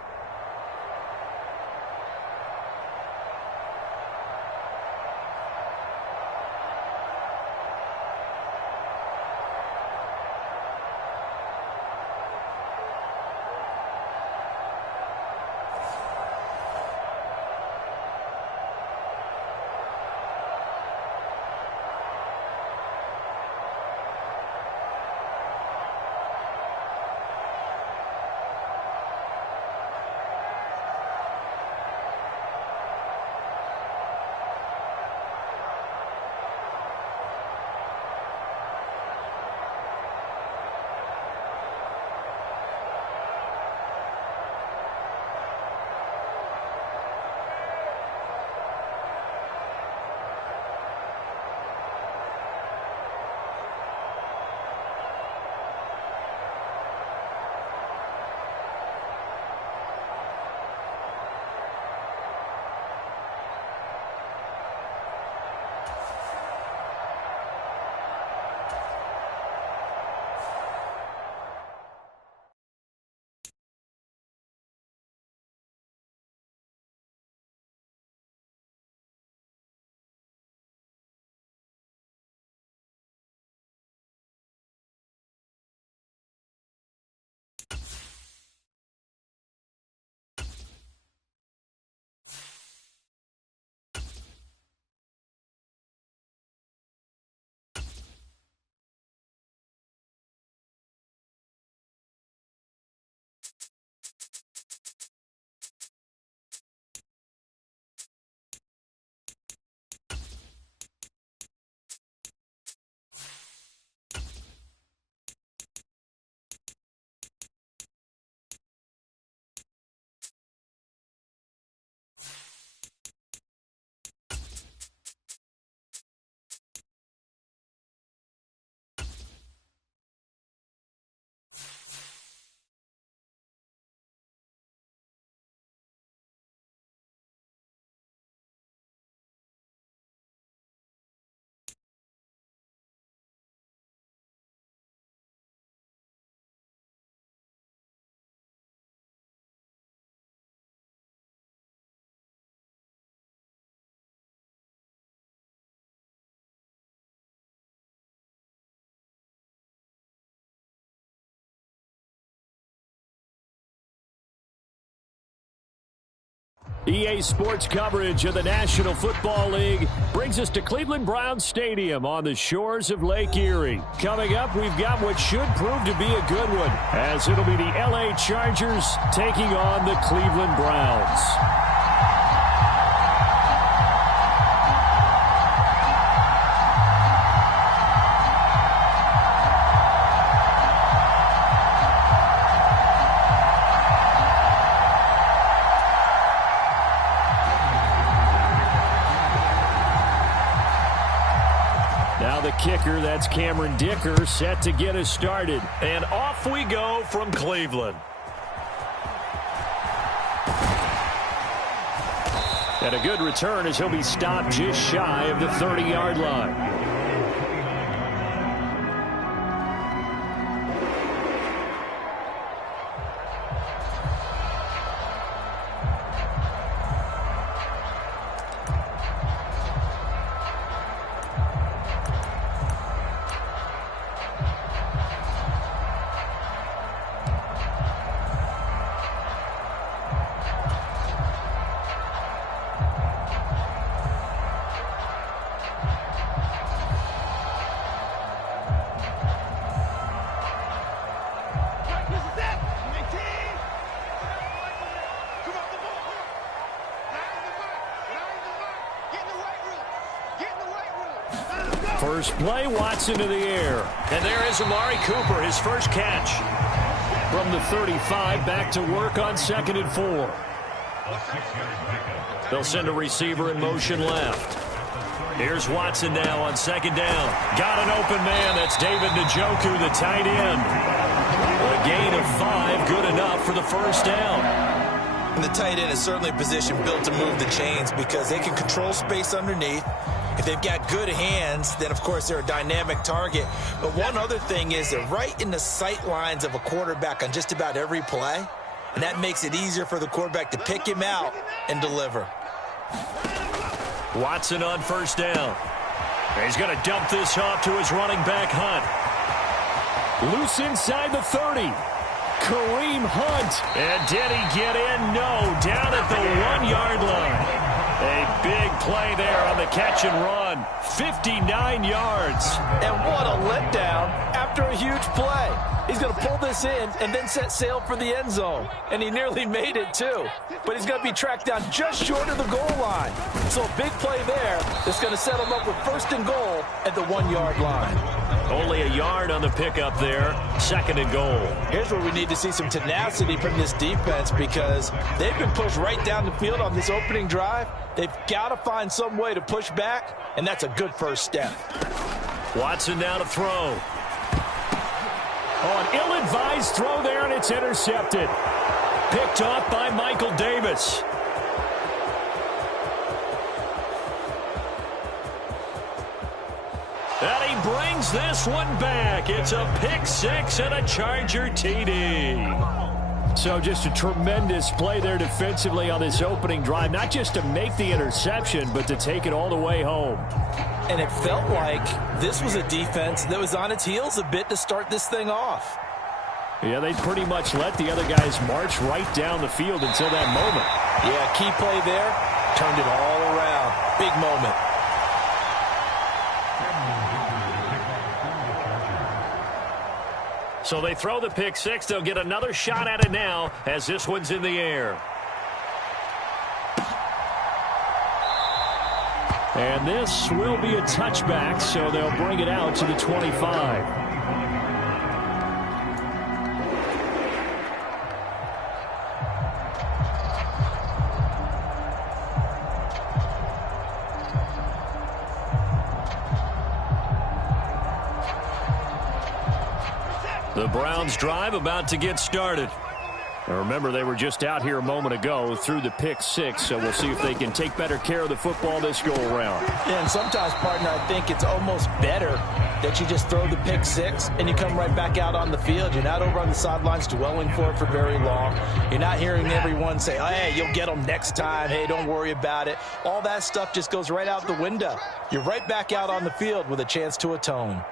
EA Sports coverage of the National Football League brings us to Cleveland Browns Stadium on the shores of Lake Erie. Coming up, we've got what should prove to be a good one, as it'll be the LA Chargers taking on the Cleveland Browns. Kicker, that's Cameron Dicker, set to get us started. And off we go from Cleveland. And a good return as he'll be stopped just shy of the 30-yard line. First play, Watson to the air. And there is Amari Cooper, his first catch. From the 35, back to work on 2nd and 4. They'll send a receiver in motion left. Here's Watson now on 2nd down. Got an open man. That's David Njoku, the tight end. A gain of 5, good enough for the first down. And the tight end is certainly a position built to move the chains because they can control space underneath. If they've got good hands, then, of course, they're a dynamic target. But one other thing is they're right in the sight lines of a quarterback on just about every play, and that makes it easier for the quarterback to pick him out and deliver. Watson on first down. He's going to dump this off to his running back, Hunt. Loose inside the 30. Kareem Hunt. And did he get in? No. Down at the 1-yard line. A big play there on the catch and run. 59 yards. And what a letdown after a huge play. He's going to pull this in and then set sail for the end zone. And he nearly made it, too. But he's going to be tracked down just short of the goal line. So a big play there that's going to set him up with first and goal at the 1-yard line. Only a yard on the pickup there. Second and goal. Here's where we need to see some tenacity from this defense because they've been pushed right down the field on this opening drive. They've got to find some way to push back, and that's a good first step. Watson now to throw. Oh, an ill-advised throw there, and it's intercepted. Picked off by Michael Davis. And he brings this one back. It's a pick six and a Charger TD. So just a tremendous play there defensively on this opening drive. Not just to make the interception, but to take it all the way home. And it felt like this was a defense that was on its heels a bit to start this thing off. Yeah, they pretty much let the other guys march right down the field until that moment. Yeah, key play there. Turned it all around. Big moment. So they throw the pick six. They'll get another shot at it now as this one's in the air. And this will be a touchback, so they'll bring it out to the 25. The Browns drive about to get started. Now remember, they were just out here a moment ago through the pick six, so we'll see if they can take better care of the football this go-around. Yeah, and sometimes, partner, I think it's almost better that you just throw the pick six and you come right back out on the field. You're not over on the sidelines dwelling for it for very long. You're not hearing everyone say, oh, hey, you'll get them next time. Hey, don't worry about it. All that stuff just goes right out the window. You're right back out on the field with a chance to atone.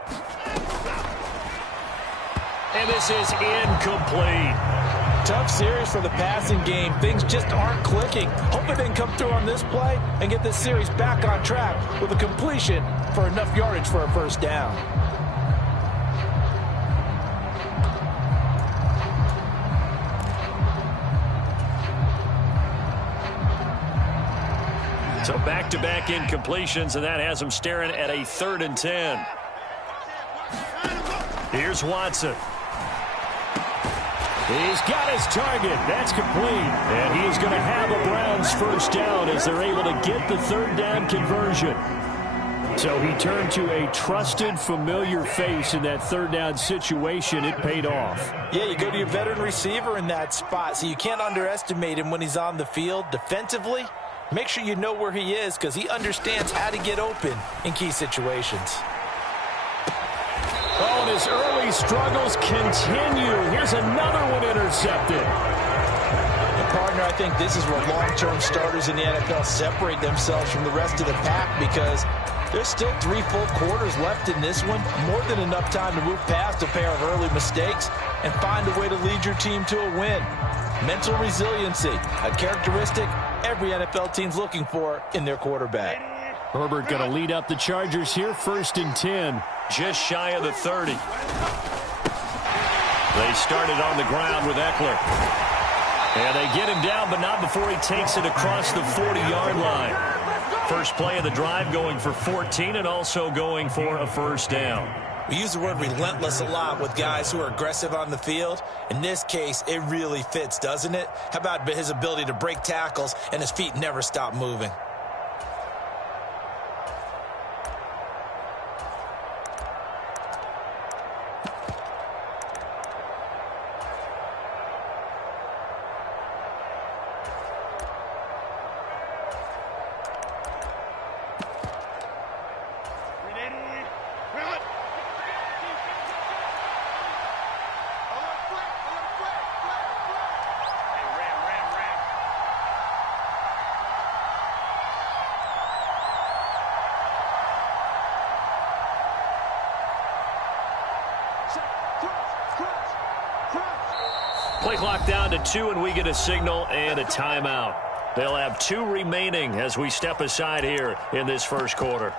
And this is incomplete. Tough series for the passing game. Things just aren't clicking. Hopefully they can come through on this play and get this series back on track with a completion for enough yardage for a first down. So back-to-back incompletions, and that has them staring at a 3rd and 10. Here's Watson. He's got his target. That's complete. And he is going to have a Browns first down as they're able to get the 3rd down conversion. So he turned to a trusted, familiar face in that 3rd down situation. It paid off. Yeah, you go to your veteran receiver in that spot, so you can't underestimate him when he's on the field. Defensively, make sure you know where he is because he understands how to get open in key situations. Oh, and his early struggles continue. Here's another one intercepted. And partner, I think this is where long-term starters in the NFL separate themselves from the rest of the pack because there's still 3 full quarters left in this one. More than enough time to move past a pair of early mistakes and find a way to lead your team to a win. Mental resiliency, a characteristic every NFL team's looking for in their quarterback. Herbert going to lead up the Chargers here, 1st and 10. Just shy of the 30. They started on the ground with Eckler. And they get him down, but not before he takes it across the 40-yard line. First play of the drive going for 14 and also going for a first down. We use the word relentless a lot with guys who are aggressive on the field. In this case, it really fits, doesn't it? How about his ability to break tackles and his feet never stop moving? Play clock down to 2, and we get a signal and a timeout. They'll have 2 remaining as we step aside here in this first quarter.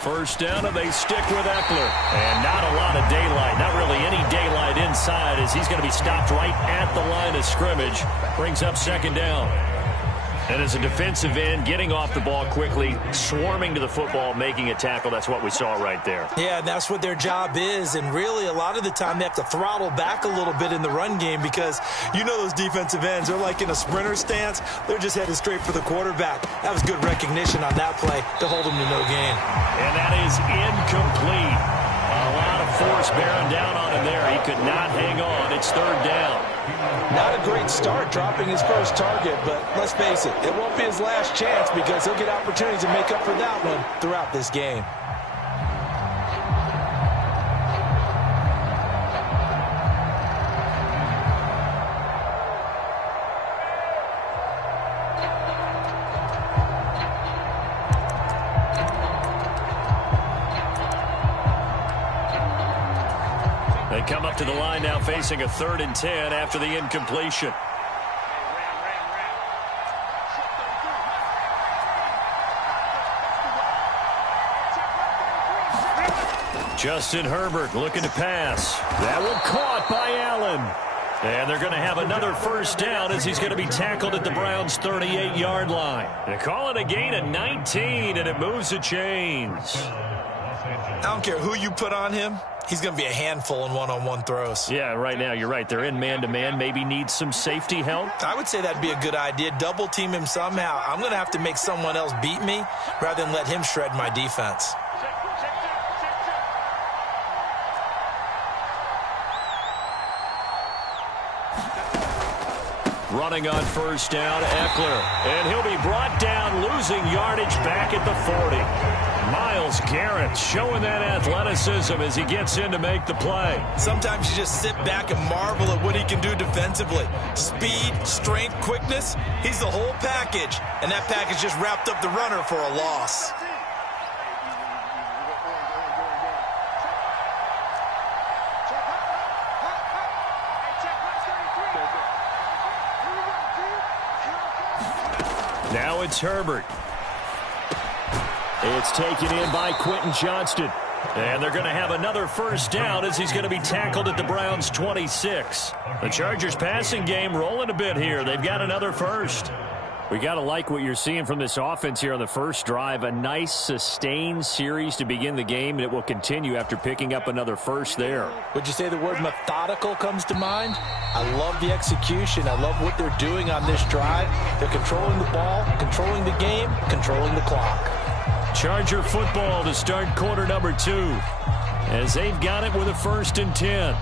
First down, and they stick with Eckler. And not a lot of daylight. Not really any daylight inside as he's going to be stopped right at the line of scrimmage. Brings up second down. And as a defensive end, getting off the ball quickly, swarming to the football, making a tackle, that's what we saw right there. Yeah, and that's what their job is. And really, a lot of the time, they have to throttle back a little bit in the run game because you know those defensive ends, they're like in a sprinter stance. They're just headed straight for the quarterback. That was good recognition on that play to hold him to no gain. And that is incomplete. A lot of force bearing down on him there. He could not hang on. It's third down. Not a great start dropping his first target, but let's face it, it won't be his last chance because he'll get opportunities to make up for that one throughout this game. They come up to the line now facing a 3rd and 10 after the incompletion. Justin Herbert looking to pass. That one caught by Allen. And they're going to have another first down as he's going to be tackled at the Browns' 38-yard line. They call it a gain of 19, and it moves the chains. I don't care who you put on him. He's going to be a handful in one-on-one throws. Yeah, right now, you're right. They're in man-to-man. Maybe need some safety help. I would say that'd be a good idea. Double team him somehow. I'm going to have to make someone else beat me rather than let him shred my defense. Running on first down, Eckler. And he'll be brought down, losing yardage back at the 40. Myles Garrett showing that athleticism as he gets in to make the play. Sometimes you just sit back and marvel at what he can do defensively. Speed, strength, quickness, he's the whole package. And that package just wrapped up the runner for a loss. Now it's Herbert. It's taken in by Quentin Johnston. And they're going to have another first down as he's going to be tackled at the Browns' 26. The Chargers passing game rolling a bit here. They've got another first. We got to like what you're seeing from this offense here on the first drive. A nice sustained series to begin the game, and it will continue after picking up another first there. Would you say the word methodical comes to mind? I love the execution. I love what they're doing on this drive. They're controlling the ball, controlling the game, controlling the clock. Charger football to start quarter number 2 as they've got it with a 1st and 10.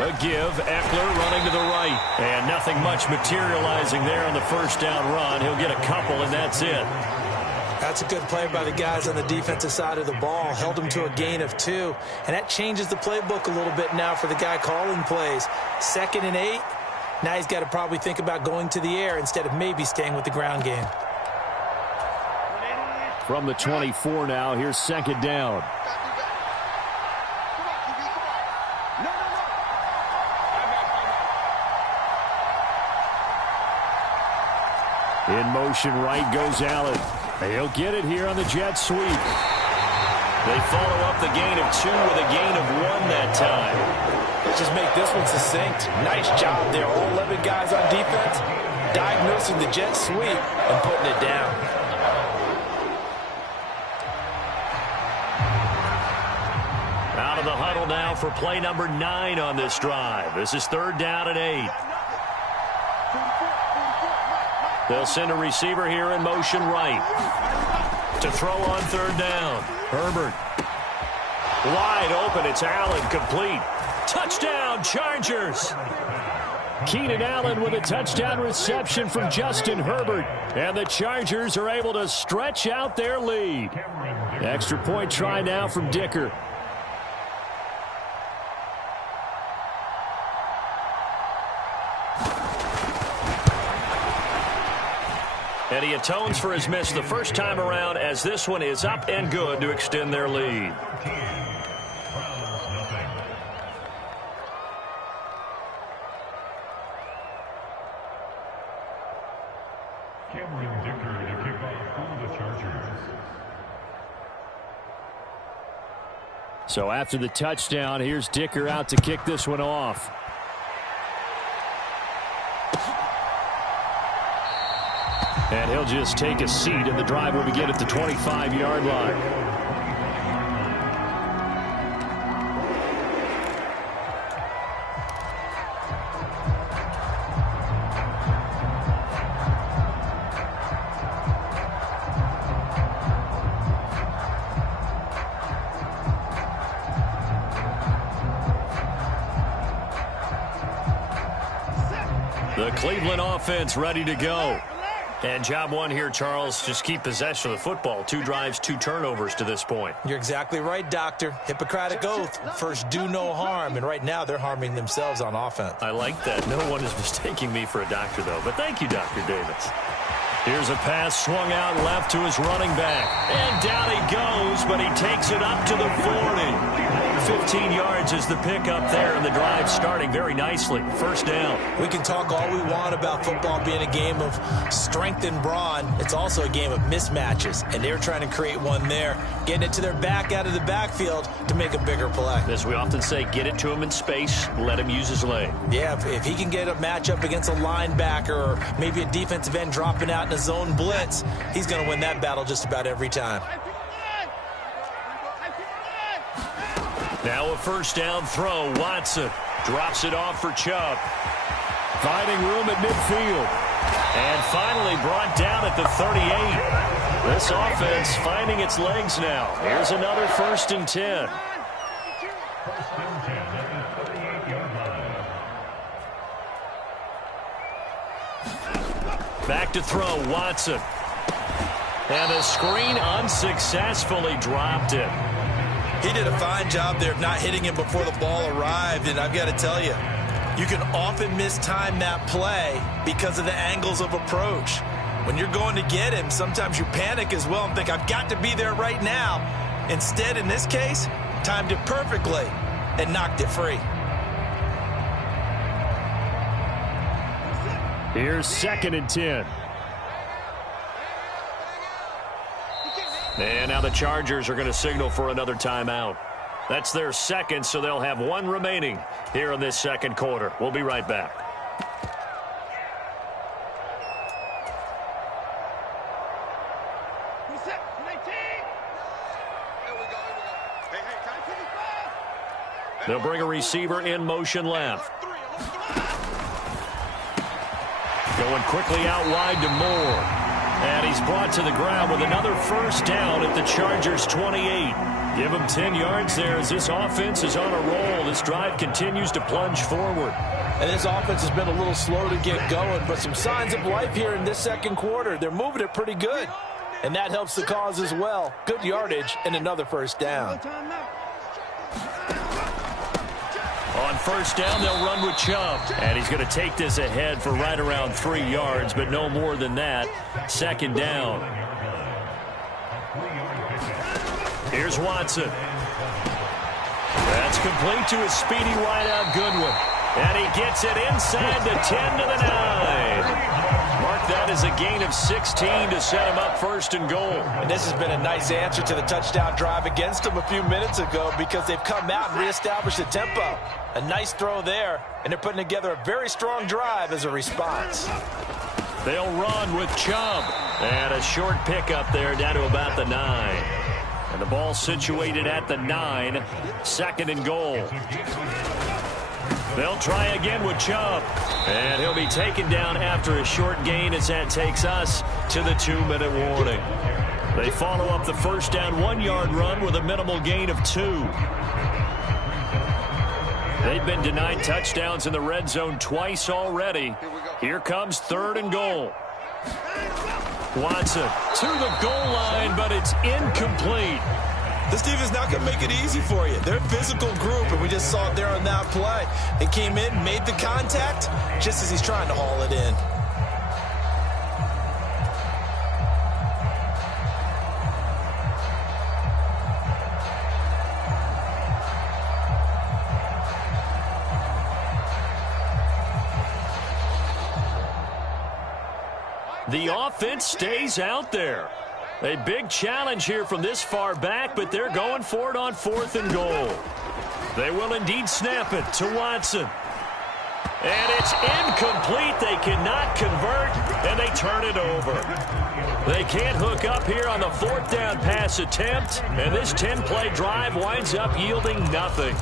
A give, Eckler running to the right. And nothing much materializing there on the first down run. He'll get a couple, and that's it. That's a good play by the guys on the defensive side of the ball. Held him to a gain of 2. And that changes the playbook a little bit now for the guy calling plays. 2nd and 8. Now he's got to probably think about going to the air instead of maybe staying with the ground game. From the 24 now, here's 2nd down. In motion right goes Allen. He'll get it here on the jet sweep. They follow up the gain of 2 with a gain of 1 that time. Let's just make this one succinct. Nice job there. All 11 guys on defense diagnosing the jet sweep and putting it down. Out of the huddle now for play number 9 on this drive. This is 3rd down and 8. They'll send a receiver here in motion right. To throw on 3rd down. Herbert. Wide open. It's Allen, complete. Touchdown, Chargers. Keenan Allen with a touchdown reception from Justin Herbert. And the Chargers are able to stretch out their lead. Extra point try now from Dicker. And he atones for his miss the first time around, as this one is up and good to extend their lead. Cameron Dicker to kick off for the Chargers. So after the touchdown, here's Dicker out to kick this one off. And he'll just take a seat, and the drive will begin at the 25-yard line. The Cleveland offense ready to go. And job one here, Charles, just keep possession of the football. 2 drives, 2 turnovers to this point. You're exactly right, Doctor. Hippocratic oath. First, do no harm. And right now, they're harming themselves on offense. I like that. No one is mistaking me for a doctor, though. But thank you, Dr. Davis. Here's a pass swung out left to his running back. And down he goes, but he takes it up to the 40. 15 yards is the pickup there, and the drive starting very nicely. First down. We can talk all we want about football being a game of strength and brawn. It's also a game of mismatches, and they're trying to create one there, getting it to their back out of the backfield to make a bigger play. As we often say, get it to him in space, let him use his leg. Yeah, if he can get a matchup against a linebacker or maybe a defensive end dropping out in a zone blitz, he's going to win that battle just about every time. Now a first down throw. Watson drops it off for Chubb. Finding room at midfield. And finally brought down at the 38. This offense finding its legs now. Here's another 1st and 10. First and 10 at the 38-yard line. Back to throw. Watson. And the screen unsuccessfully dropped it. He did a fine job there of not hitting him before the ball arrived, and I've got to tell you, you can often mistime that play because of the angles of approach. When you're going to get him, sometimes you panic as well and think, I've got to be there right now. Instead, in this case, timed it perfectly and knocked it free. Here's 2nd and 10. And now the Chargers are going to signal for another timeout. That's their 2nd, so they'll have 1 remaining here in this 2nd quarter. We'll be right back. They'll bring a receiver in motion left. Going quickly out wide to Moore. And he's brought to the ground with another first down at the Chargers' 28. Give him 10 yards there as this offense is on a roll. This drive continues to plunge forward. And this offense has been a little slow to get going, but some signs of life here in this 2nd quarter. They're moving it pretty good, and that helps the cause as well. Good yardage and another first down. On first down, they'll run with Chubb. And he's going to take this ahead for right around 3 yards, but no more than that. 2nd down. Here's Watson. That's complete to his speedy wideout Goodwin. And he gets it inside the 10 to the 9. Mark That is a gain of 16 to set him up first and goal. And this has been a nice answer to the touchdown drive against them a few minutes ago because they've come out and reestablished the tempo. A nice throw there, and they're putting together a very strong drive as a response. They'll run with Chubb. And a short pickup there down to about the 9. And the ball situated at the 9. Second and goal. They'll try again with Chubb. And he'll be taken down after a short gain as that takes us to the 2-minute warning. They follow up the first down 1-yard run with a minimal gain of 2. They've been denied touchdowns in the red zone twice already. Here comes third and goal. Watson to the goal line, but it's incomplete. This defense not going to make it easy for you. They're a physical group, and we just saw it there on that play. They came in, made the contact, just as he's trying to haul it in. The offense stays out there. A big challenge here from this far back, but they're going for it on 4th and goal. They will indeed snap it to Watson. And it's incomplete. They cannot convert, and they turn it over. They can't hook up here on the 4th down pass attempt, and this 10-play drive winds up yielding nothing.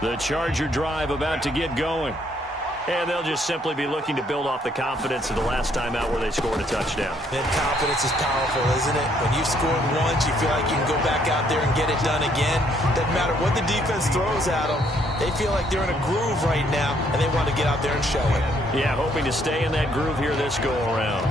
The Charger drive about to get going. And they'll just simply be looking to build off the confidence of the last time out where they scored a touchdown. And confidence is powerful, isn't it? When you've scored once, you feel like you can go back out there and get it done again. Doesn't matter what the defense throws at them. They feel like they're in a groove right now, and they want to get out there and show it. Yeah, hoping to stay in that groove here this go-around.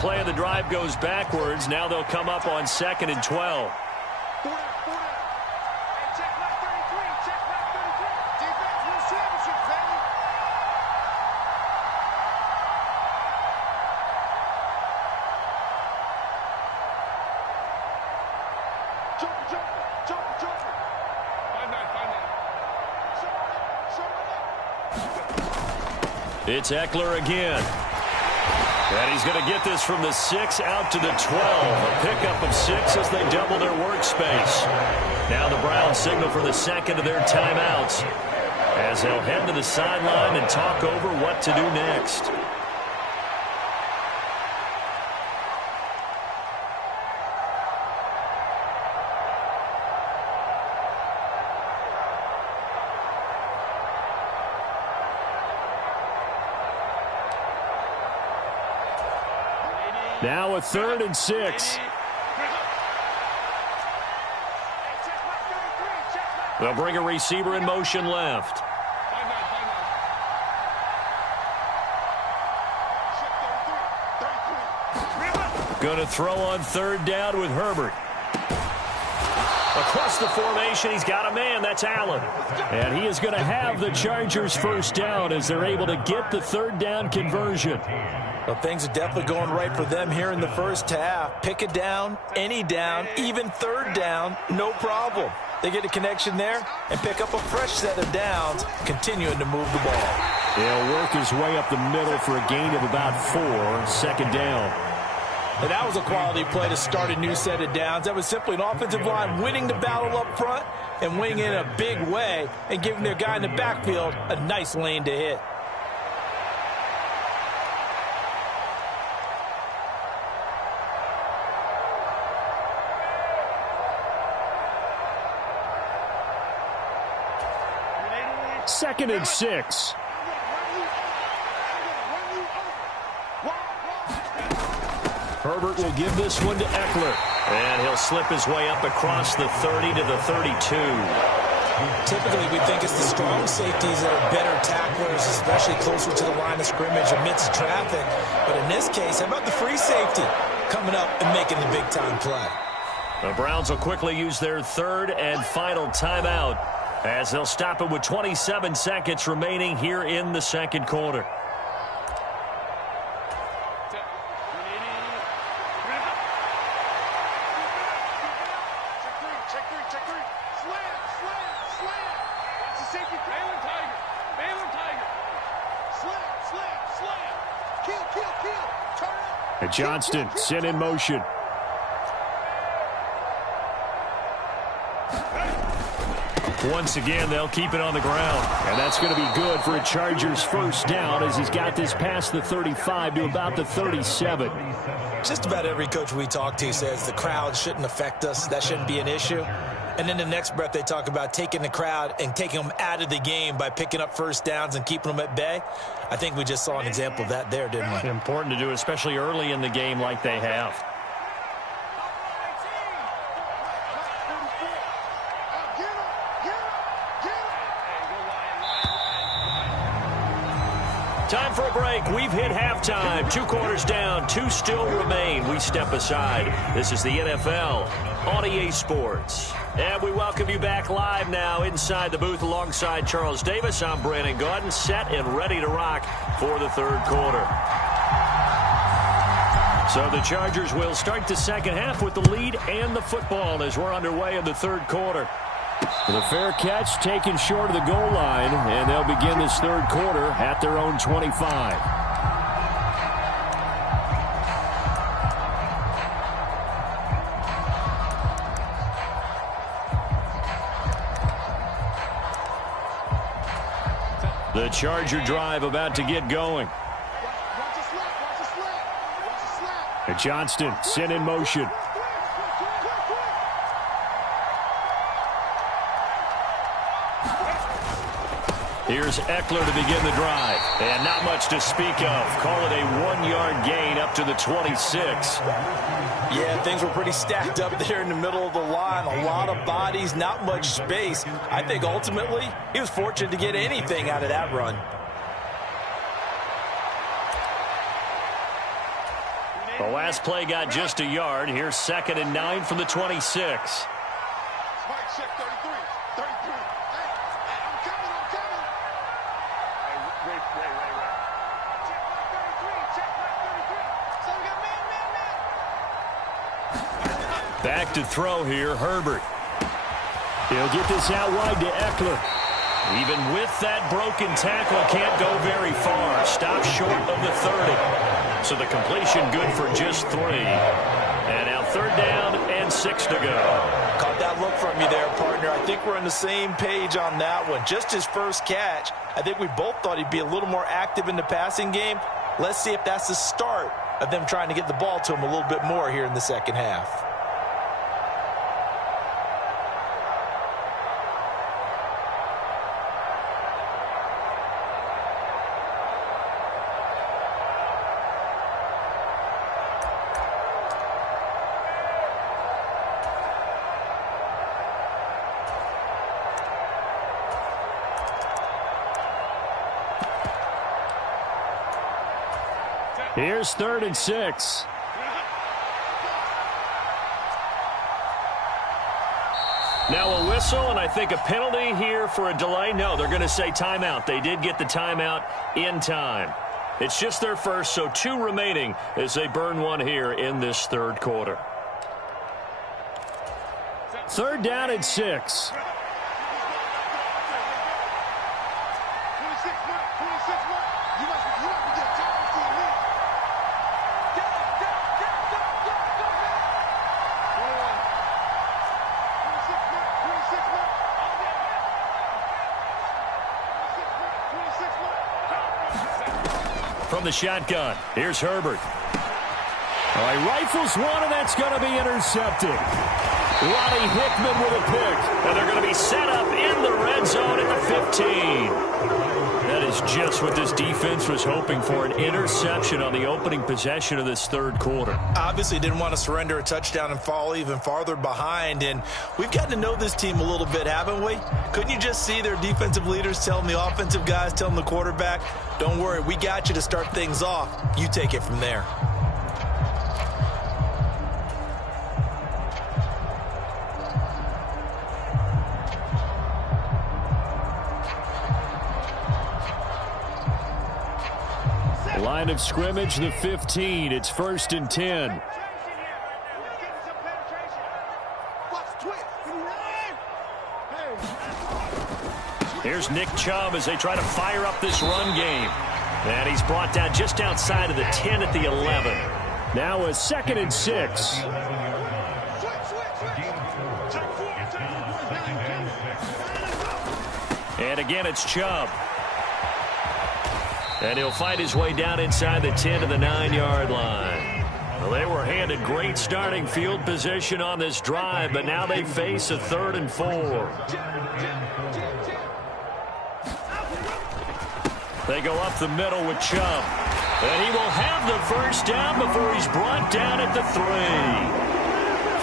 Play of the drive goes backwards. Now they'll come up on 2nd and 12. It's Eckler again. And he's going to get this from the 6 out to the 12. A pickup of 6 as they double their workspace. Now the Browns signal for the second of their timeouts as they'll head to the sideline and talk over what to do next. Now a 3rd and 6. They'll bring a receiver in motion left. Going to throw on 3rd down with Herbert. Across the formation, he's got a man. That's Allen. And he is going to have the Chargers first down as they're able to get the 3rd down conversion. Well, things are definitely going right for them here in the first half. Pick a down, any down, even 3rd down, no problem. They get a connection there and pick up a fresh set of downs, continuing to move the ball. He'll work his way up the middle for a gain of about 4, 2nd down. And that was a quality play to start a new set of downs. That was simply an offensive line winning the battle up front and winning in a big way and giving their guy in the backfield a nice lane to hit. Second and 6. Herbert will give this one to Eckler. And he'll slip his way up across the 30 to the 32. Typically, we think it's the strong safeties that are better tacklers, especially closer to the line of scrimmage amidst traffic. But in this case, how about the free safety coming up and making the big-time play? The Browns will quickly use their third and final timeout as they'll stop it with 27 seconds remaining here in the second quarter. And Johnston sent in motion. Once again, they'll keep it on the ground. And that's going to be good for a Chargers first down as he's got this past the 35 to about the 37. Just about every coach we talk to says the crowd shouldn't affect us. That shouldn't be an issue. And then the next breath they talk about taking the crowd and taking them out of the game by picking up first downs and keeping them at bay. I think we just saw an example of that there, didn't we? Important to do, especially early in the game like they have. Time for a break. We've hit halftime. 2 quarters down. 2 still remain. We step aside. This is the NFL on EA Sports. And we welcome you back live now inside the booth alongside Charles Davis. I'm Brandon Gaudin, set and ready to rock for the third quarter. So the Chargers will start the second half with the lead and the football as we're underway in the third quarter. The fair catch taken short of the goal line, and they'll begin this third quarter at their own 25. The Charger drive about to get going. And Johnston sent in motion. Here's Eckler to begin the drive. And not much to speak of. Call it a 1-yard gain up to the 26. Yeah, things were pretty stacked up there in the middle of the line. A lot of bodies, not much space. I think ultimately he was fortunate to get anything out of that run. The last play got just a yard. Here's 2nd and 9 from the 26. Back to throw here, Herbert. He'll get this out wide to Eckler. Even with that broken tackle, can't go very far. Stop short of the 30. So the completion good for just 3. And now 3rd down and 6 to go. Caught that look from you there, partner. I think we're on the same page on that one. Just his first catch. I think we both thought he'd be a little more active in the passing game. Let's see if that's the start of them trying to get the ball to him a little bit more here in the second half. Here's 3rd and 6. Now a whistle, and I think a penalty here for a delay. No, they're going to say timeout. They did get the timeout in time. It's just their first, so 2 remaining as they burn one here in this third quarter. 3rd down and 6. From the shotgun, here's Herbert. All right, rifles one, and that's going to be intercepted. Ronnie Hickman with a pick, and they're going to be set up in the red zone at the 15. That is just what this defense was hoping for, an interception on the opening possession of this third quarter. Obviously didn't want to surrender a touchdown and fall even farther behind, and we've gotten to know this team a little bit, haven't we? Couldn't you just see their defensive leaders telling the offensive guys, telling the quarterback, don't worry, we got you to start things off. You take it from there. Line of scrimmage, the 15. It's 1st and 10. Here's Nick Chubb as they try to fire up this run game. And he's brought down just outside of the 10 at the 11. Now a 2nd and 6. And again, it's Chubb. And he'll fight his way down inside the 10 to the 9-yard line. Well, they were handed great starting field position on this drive, but now they face a 3rd and 4. They go up the middle with Chubb. And he will have the first down before he's brought down at the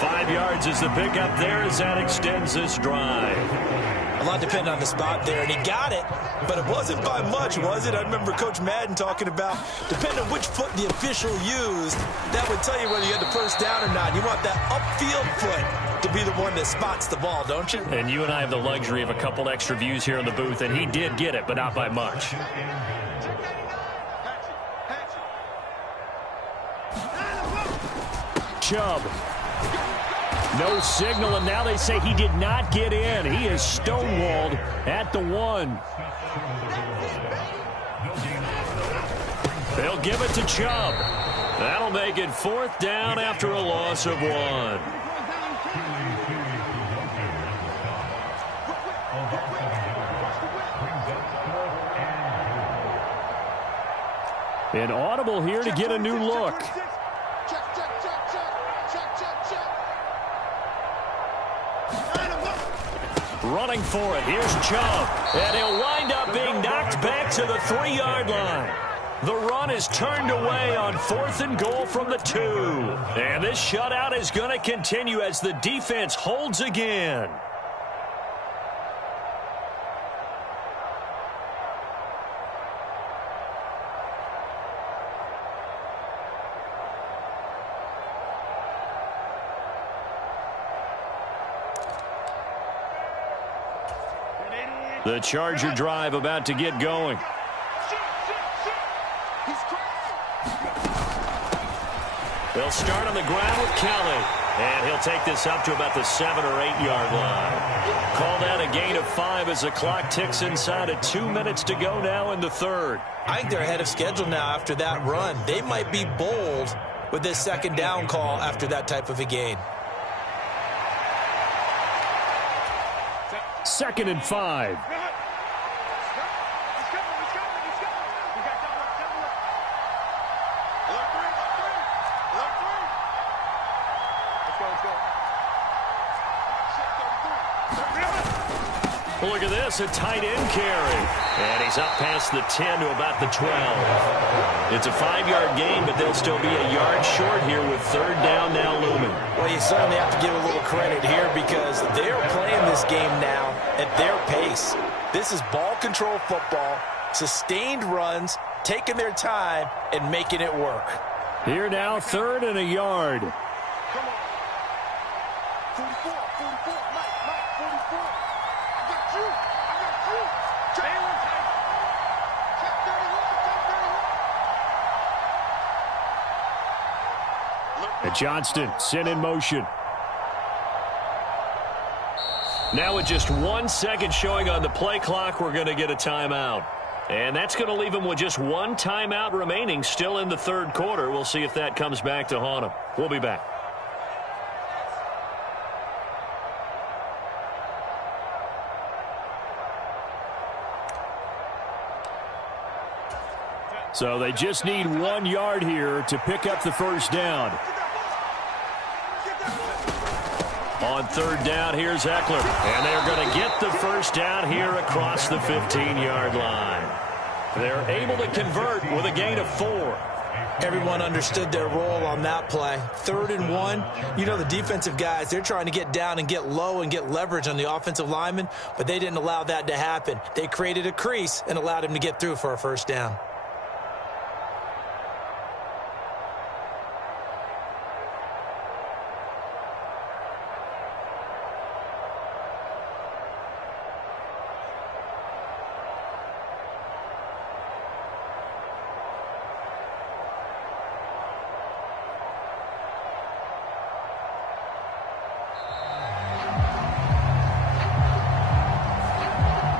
3. 5 yards is the pickup there as that extends this drive. A lot depended on the spot there, and he got it, but it wasn't by much, was it? I remember Coach Madden talking about, depending on which foot the official used, that would tell you whether you had the first down or not. You want that upfield foot to be the one that spots the ball, don't you? And you and I have the luxury of a couple extra views here in the booth, and he did get it, but not by much. Chubb. No signal, and now they say he did not get in. He is stonewalled at the 1. They'll give it to Chubb. That'll make it 4th down after a loss of 1. An audible here to get a new look. Running for it. Here's Chubb. And he'll wind up being knocked back to the 3-yard line. The run is turned away on 4th and goal from the 2. And this shutout is going to continue as the defense holds again. The Charger drive about to get going. They'll start on the ground with Kelly. And he'll take this up to about the 7 or 8-yard line. Call that a gain of 5 as the clock ticks inside of 2 minutes to go now in the 3rd. I think they're ahead of schedule now after that run. They might be bold with this 2nd down call after that type of a gain. 2nd and 5. Look at this, a tight end carry. And he's up past the 10 to about the 12. It's a 5-yard gain, but they'll still be a yard short here with 3rd down now looming. Well, you certainly have to give a little credit here because they're playing this game now at their pace. This is ball control football, sustained runs, taking their time, and making it work. Here now, 3rd and a yard. Come on. 44, 44, Mike, 44. I got you. Check 31. And Johnston sent in motion. Now with just 1 second showing on the play clock, we're going to get a timeout. And that's going to leave them with just 1 timeout remaining still in the 3rd quarter. We'll see if that comes back to haunt them. We'll be back. So they just need 1 yard here to pick up the first down. On 3rd down, here's Eckler. And they're going to get the first down here across the 15-yard line. They're able to convert with a gain of 4. Everyone understood their role on that play. 3rd and 1. You know, the defensive guys, they're trying to get down and get low and get leverage on the offensive lineman, but they didn't allow that to happen. They created a crease and allowed him to get through for a first down.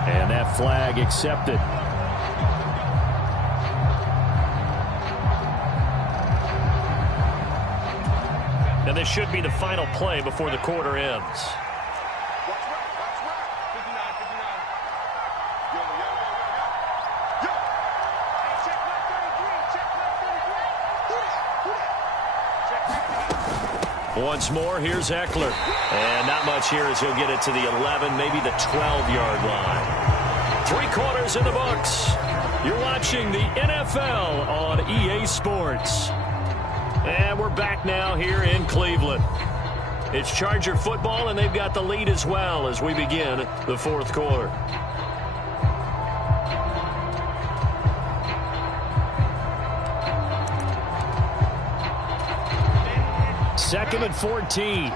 And that flag accepted. And this should be the final play before the quarter ends. Watch right, watch right. 59, 59. Yo, yo, yo, yo, yo. Yo. Hey, check left 33, check left 33. Who that? Check. Once more, here's Eckler. And not much here as he'll get it to the 11, maybe the 12-yard line. 3 quarters in the books. You're watching the NFL on EA Sports. And we're back now here in Cleveland. It's Charger football, and they've got the lead as well as we begin the 4th quarter. Second and 14.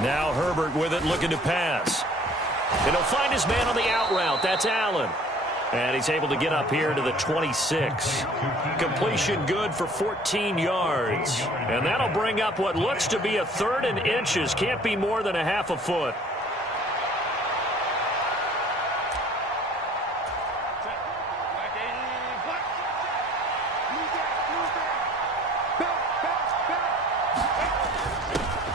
Now Herbert with it, looking to pass. And he'll find his man on the out route. That's Allen. And he's able to get up here to the 26. Completion good for 14 yards. And that'll bring up what looks to be a 3rd and inches. Can't be more than a half a foot.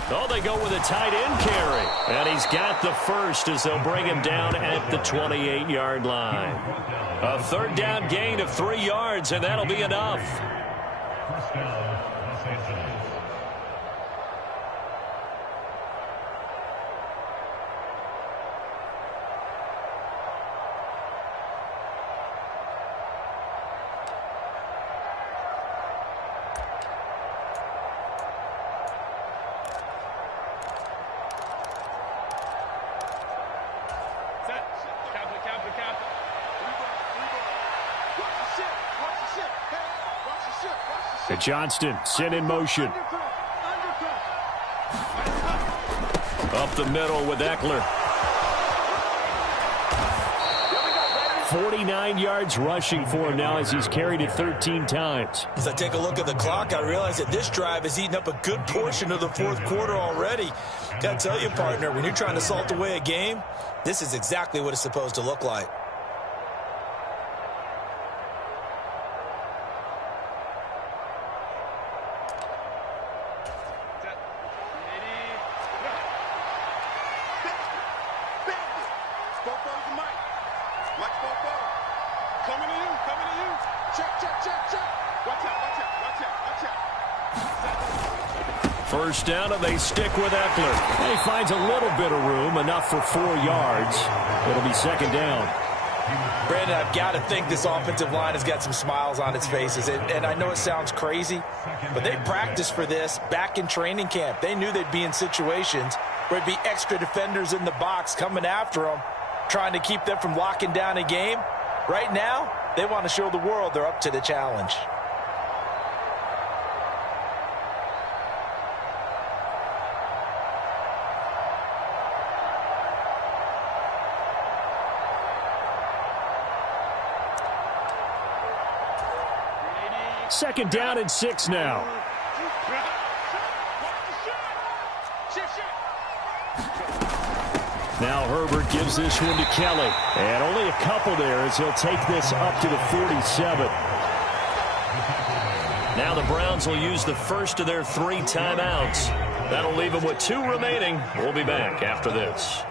Oh, they go with a tight end carry. And he's got the first as they'll bring him down at the 28-yard line. A 3rd down gain of 3 yards, and that'll be enough. First down, Los Angeles. And Johnston sent in motion. Up the middle with Eckler. 49 yards rushing for him now as he's carried it 13 times. As I take a look at the clock, I realize that this drive has eaten up a good portion of the 4th quarter already. Got to tell you, partner, when you're trying to salt away a game, this is exactly what it's supposed to look like. First down, and they stick with Eckler. And he finds a little bit of room, enough for 4 yards. It'll be 2nd down. Brandon, I've got to think this offensive line has got some smiles on its faces. And I know it sounds crazy, but they practiced for this back in training camp. They knew they'd be in situations where there'd be extra defenders in the box coming after them, trying to keep them from locking down a game. Right now, they want to show the world they're up to the challenge. Second down and 6 now. Now Herbert gives this one to Kelly. And only a couple there as he'll take this up to the 47. Now the Browns will use the first of their 3 timeouts. That'll leave them with 2 remaining. We'll be back after this.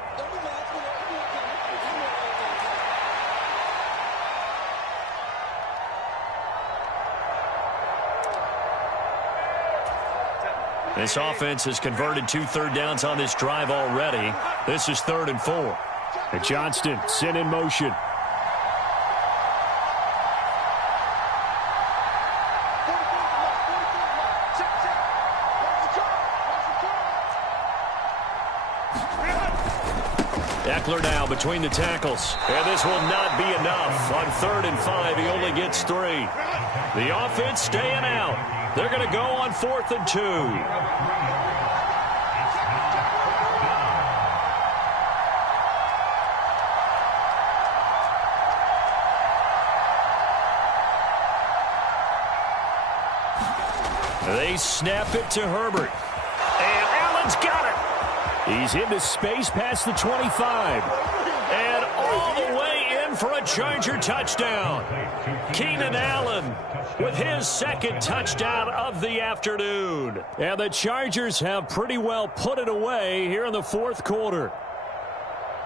This offense has converted 2 third downs on this drive already. This is 3rd and 4. And Johnston sent in motion. Eckler now between the tackles. And this will not be enough. On 3rd and 5, he only gets 3. The offense staying out. They're going to go on 4th and 2. They snap it to Herbert. And Allen's got it. He's into space past the 25. And all the way in for a Charger touchdown. Keenan Allen with his 2nd touchdown of the afternoon. And the Chargers have pretty well put it away here in the 4th quarter.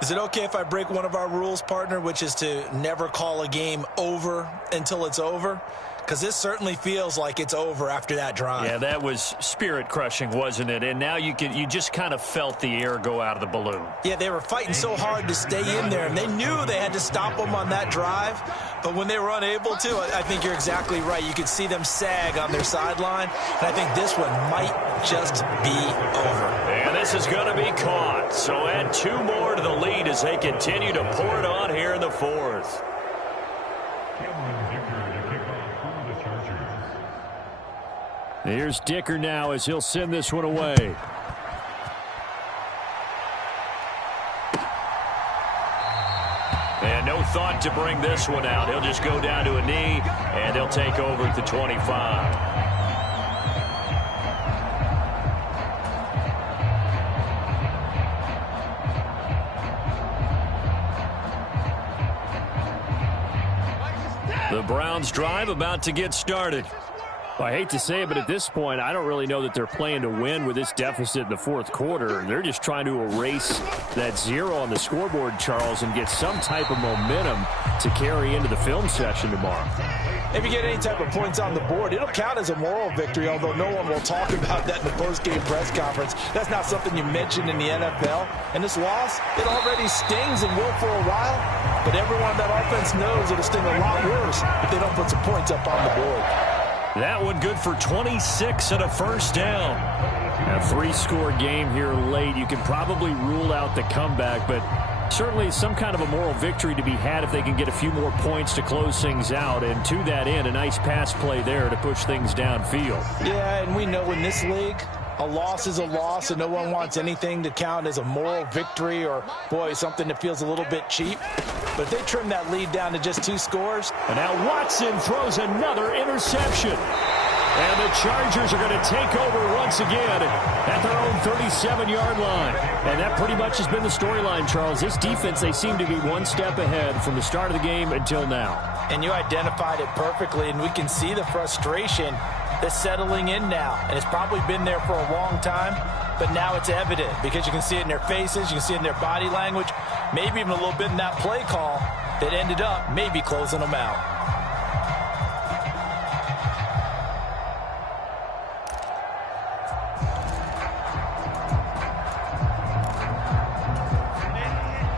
Is it okay if I break one of our rules, partner, which is to never call a game over until it's over? Because this certainly feels like it's over after that drive. Yeah, that was spirit-crushing, wasn't it? And now you just kind of felt the air go out of the balloon. Yeah, they were fighting so hard to stay in there, and they knew they had to stop them on that drive. But when they were unable to, I think you're exactly right. You could see them sag on their sideline, and I think this one might just be over. And this is going to be caught. So add 2 more to the lead as they continue to pour it on here in the 4th. Here's Dicker now as he'll send this one away. And no thought to bring this one out. He'll just go down to a knee, and he'll take over at the 25. The Browns drive about to get started. Well, I hate to say it, but at this point, I don't really know that they're playing to win with this deficit in the 4th quarter. They're just trying to erase that 0 on the scoreboard, Charles, and get some type of momentum to carry into the film session tomorrow. If you get any type of points on the board, it'll count as a moral victory, although no one will talk about that in the post-game press conference. That's not something you mention in the NFL. And this loss, it already stings and will for a while, but everyone on that offense knows it'll sting a lot worse if they don't put some points up on the board. That one good for 26 and a 1st down. A 3-score game here late. You can probably rule out the comeback, but certainly some kind of a moral victory to be had if they can get a few more points to close things out. And to that end, a nice pass play there to push things downfield. Yeah, and we know in this league, a loss is a loss, and no one wants anything to count as a moral victory or, boy, something that feels a little bit cheap. But if they trim that lead down to just 2 scores. And now Watson throws another interception. And the Chargers are going to take over once again at their own 37-yard line. And that pretty much has been the storyline, Charles. This defense, they seem to be one step ahead from the start of the game until now. And you identified it perfectly, and we can see the frustration that's settling in now. And it's probably been there for a long time, but now it's evident because you can see it in their faces, you can see it in their body language, maybe even a little bit in that play call that ended up maybe closing them out.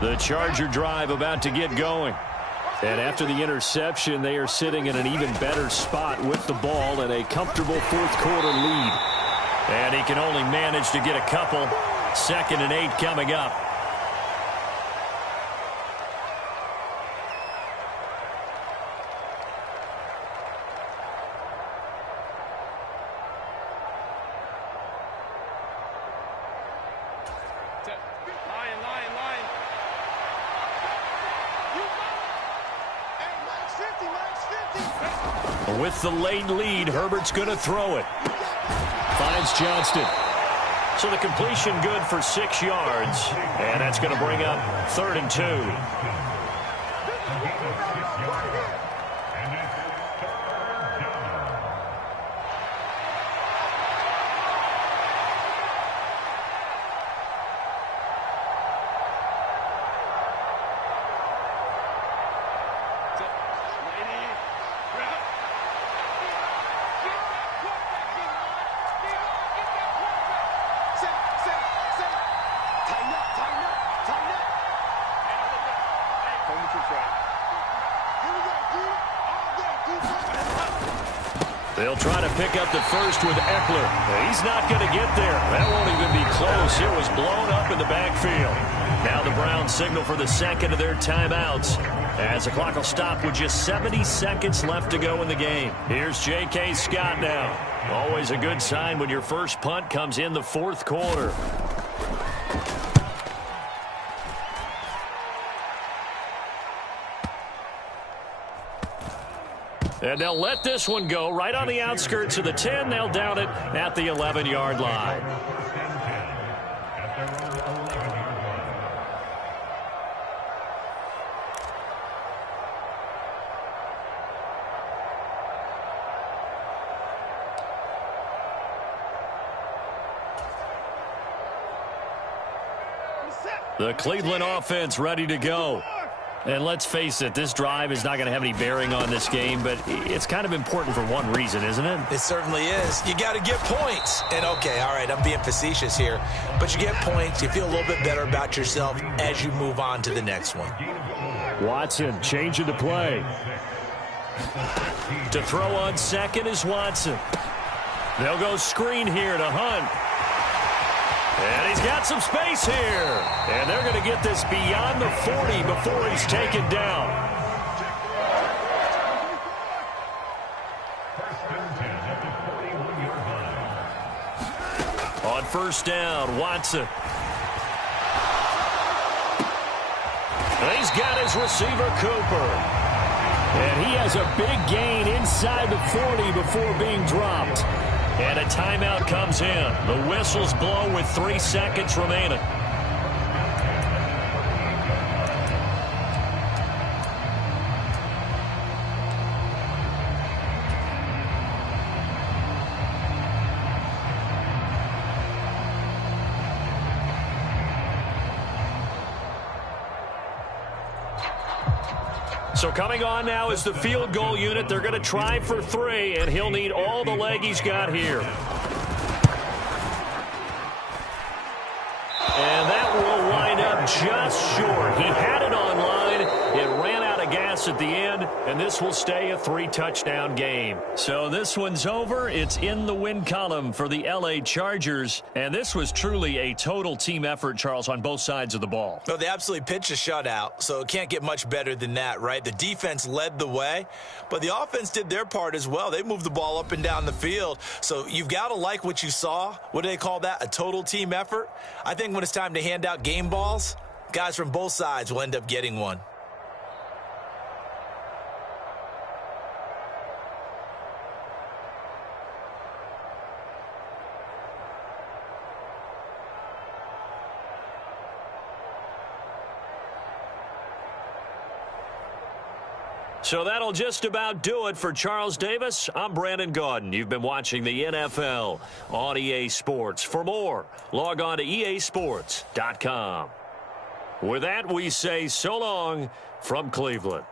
The Charger drive about to get going. And after the interception, they are sitting in an even better spot with the ball and a comfortable 4th quarter lead. And he can only manage to get a couple. 2nd and 8 coming up. With the late lead, Herbert's going to throw it. Finds Johnston. So the completion good for 6 yards. And that's going to bring up 3rd and 2. defense right. Here we go, D. All day, defense. They'll try to pick up the first with Eckler. He's not going to get there. That won't even be close. It was blown up in the backfield. Now the Browns signal for the second of their timeouts, as the clock will stop with just 70 seconds left to go in the game. Here's J.K. Scott now. Always a good sign when your first punt comes in the fourth quarter. And they'll let this one go right on the outskirts of the 10. They'll down it at the 11-yard line. The Cleveland offense ready to go. And let's face it, this drive is not going to have any bearing on this game, but it's kind of important for one reason, isn't it? It certainly is. You got to get points. And, okay, all right, I'm being facetious here. But you get points. You feel a little bit better about yourself as you move on to the next one. Watson changing the play. To throw on second is Watson. They'll go screen here to Hunt. And he's got some space here. And they're going to get this beyond the 40 before he's taken down. On first down, Watson. And he's got his receiver, Cooper. And he has a big gain inside the 40 before being dropped. And a timeout comes in. The whistle's blown with 3 seconds remaining. So coming on now is the field goal unit. They're going to try for 3, and he'll need all the leg he's got here. And that will wind up just short. He had it on line. It ran out of gas at the end, and this will stay a 3-touchdown game. So this one's over. It's in the win column for the L.A. Chargers, and this was truly a total team effort, Charles, on both sides of the ball. No, they absolutely pitched a shutout, so it can't get much better than that, right? The defense led the way, but the offense did their part as well. They moved the ball up and down the field, so you've got to like what you saw. What do they call that? A total team effort? I think when it's time to hand out game balls, guys from both sides will end up getting one. So that'll just about do it for Charles Davis. I'm Brandon Gaudin. You've been watching the NFL on EA Sports. For more, log on to easports.com. With that, we say so long from Cleveland.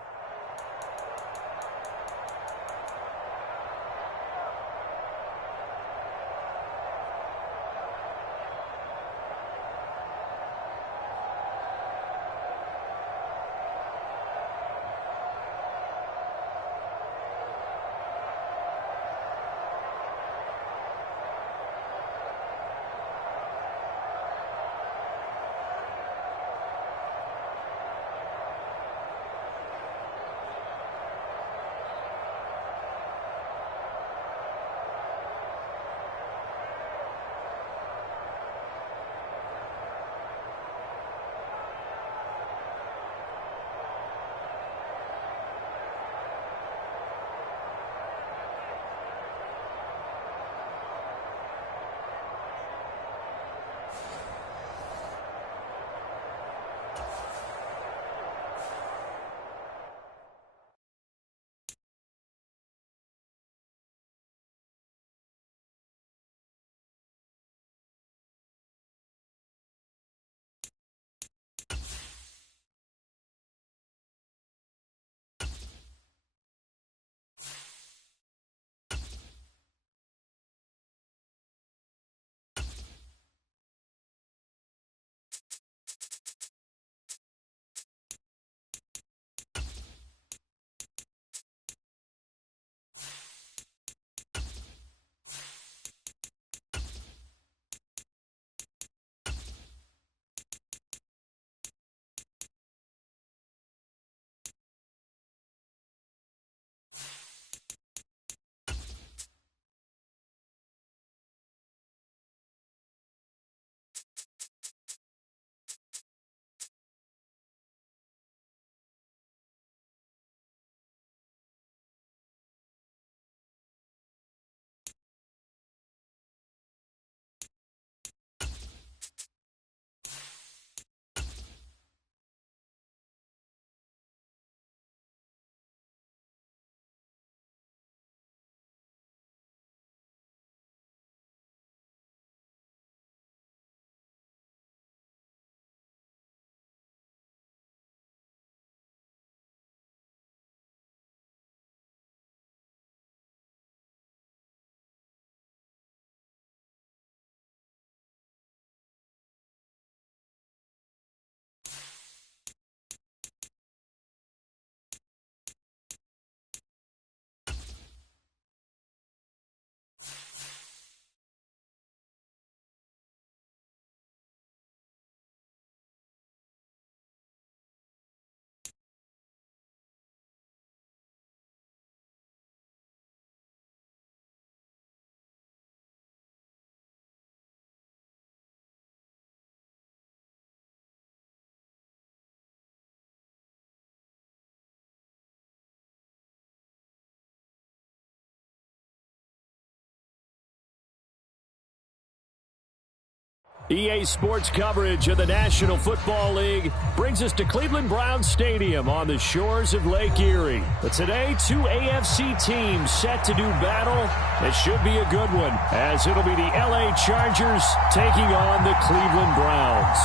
EA Sports coverage of the National Football League brings us to Cleveland Browns Stadium on the shores of Lake Erie. But today, two AFC teams set to do battle. It should be a good one, as it'll be the LA Chargers taking on the Cleveland Browns.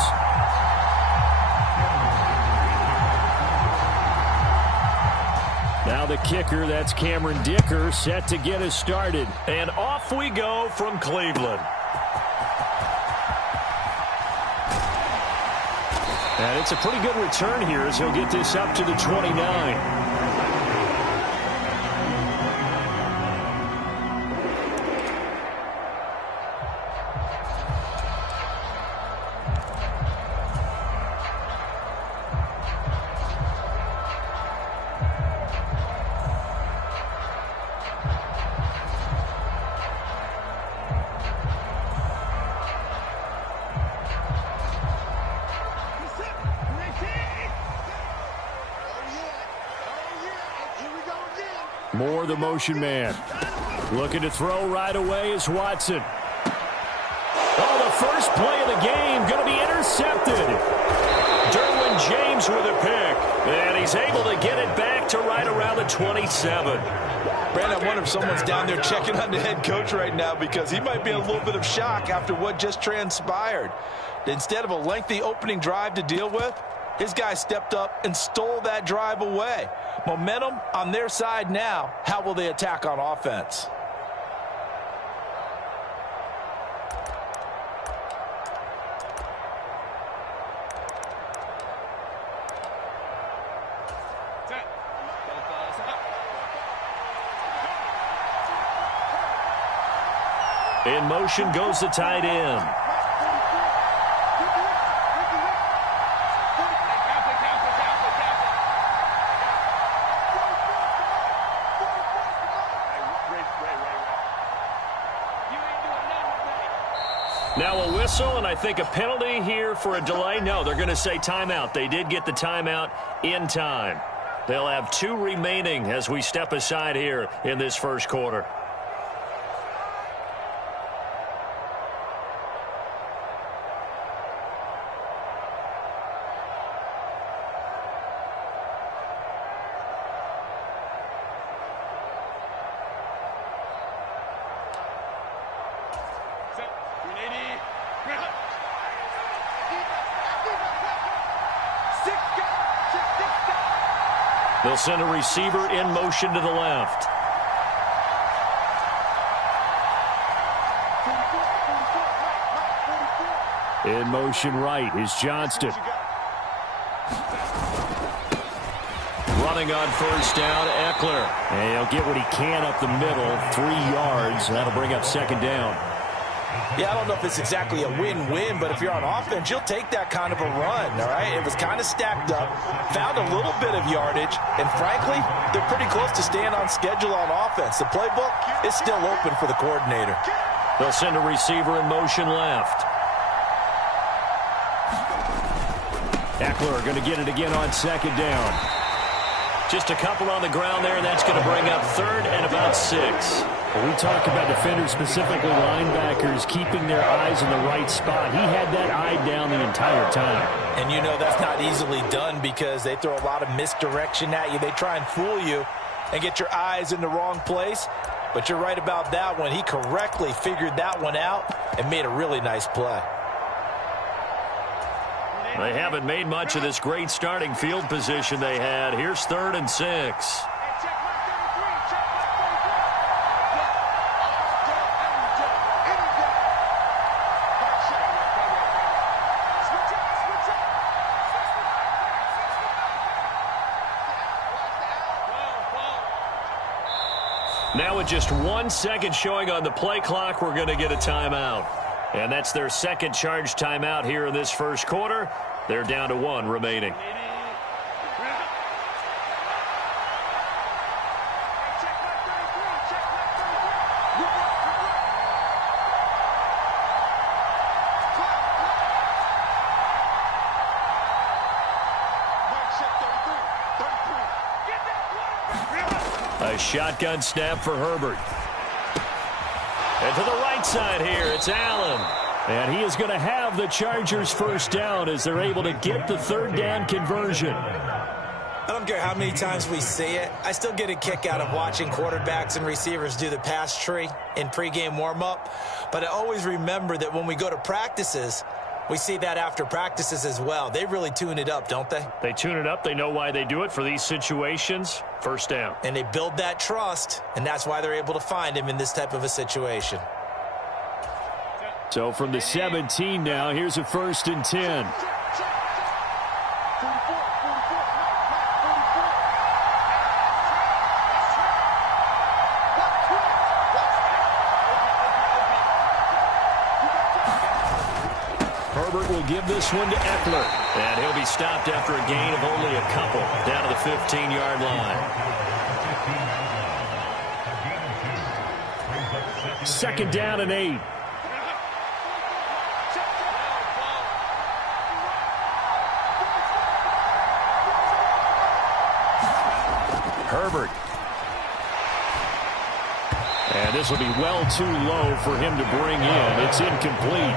Now the kicker, that's Cameron Dicker, set to get us started. And off we go from Cleveland. And it's a pretty good return here as he'll get this up to the 29. Moore, the motion man. Looking to throw right away is Watson. Oh, the first play of the game going to be intercepted. Derwin James with a pick. And he's able to get it back to right around the 27. Brandon, I wonder if someone's down there checking on the head coach right now, because he might be in a little bit of shock after what just transpired. Instead of a lengthy opening drive to deal with, his guy stepped up and stole that drive away. Momentum on their side now. How will they attack on offense? In motion goes the tight end. Now a whistle, and I think a penalty here for a delay. No, they're going to say timeout. They did get the timeout in time. They'll have 2 remaining as we step aside here in this first quarter. They'll send a receiver in motion to the left. In motion right is Johnston. Running on first down, Eckler. And he'll get what he can up the middle, 3 yards. That'll bring up second down. Yeah, I don't know if it's exactly a win-win, but if you're on offense, you'll take that kind of a run, all right? It was kind of stacked up, found a little bit of yardage, and frankly, they're pretty close to staying on schedule on offense. The playbook is still open for the coordinator. They'll send a receiver in motion left. Eckler going to get it again on second down. Just a couple on the ground there, and that's going to bring up third and about 6. When we talk about defenders, specifically linebackers, keeping their eyes in the right spot, he had that eye down the entire time. And you know that's not easily done because they throw a lot of misdirection at you. They try and fool you and get your eyes in the wrong place. But you're right about that one. He correctly figured that one out and made a really nice play. They haven't made much of this great starting field position they had. Here's 3rd and 6. Now with just 1 second showing on the play clock, we're going to get a timeout. And that's their second charge timeout here in this first quarter. They're down to 1 remaining. A shotgun snap for Herbert. And to the right side here, it's Allen. And he is going to have the Chargers first down as they're able to get the third down conversion. I don't care how many times we see it. I still get a kick out of watching quarterbacks and receivers do the pass tree in pregame warm-up. But I always remember that when we go to practices, we see that after practices as well. They really tune it up, don't they? They tune it up. They know why they do it for these situations. First down. And they build that trust, and that's why they're able to find him in this type of a situation. So from the 17 now, here's a 1st and 10. Herbert will give this one to Eckler. And he'll be stopped after a gain of only a couple down to the 15-yard line. 2nd down and 8. Herbert. And this will be well too low for him to bring in. It's incomplete.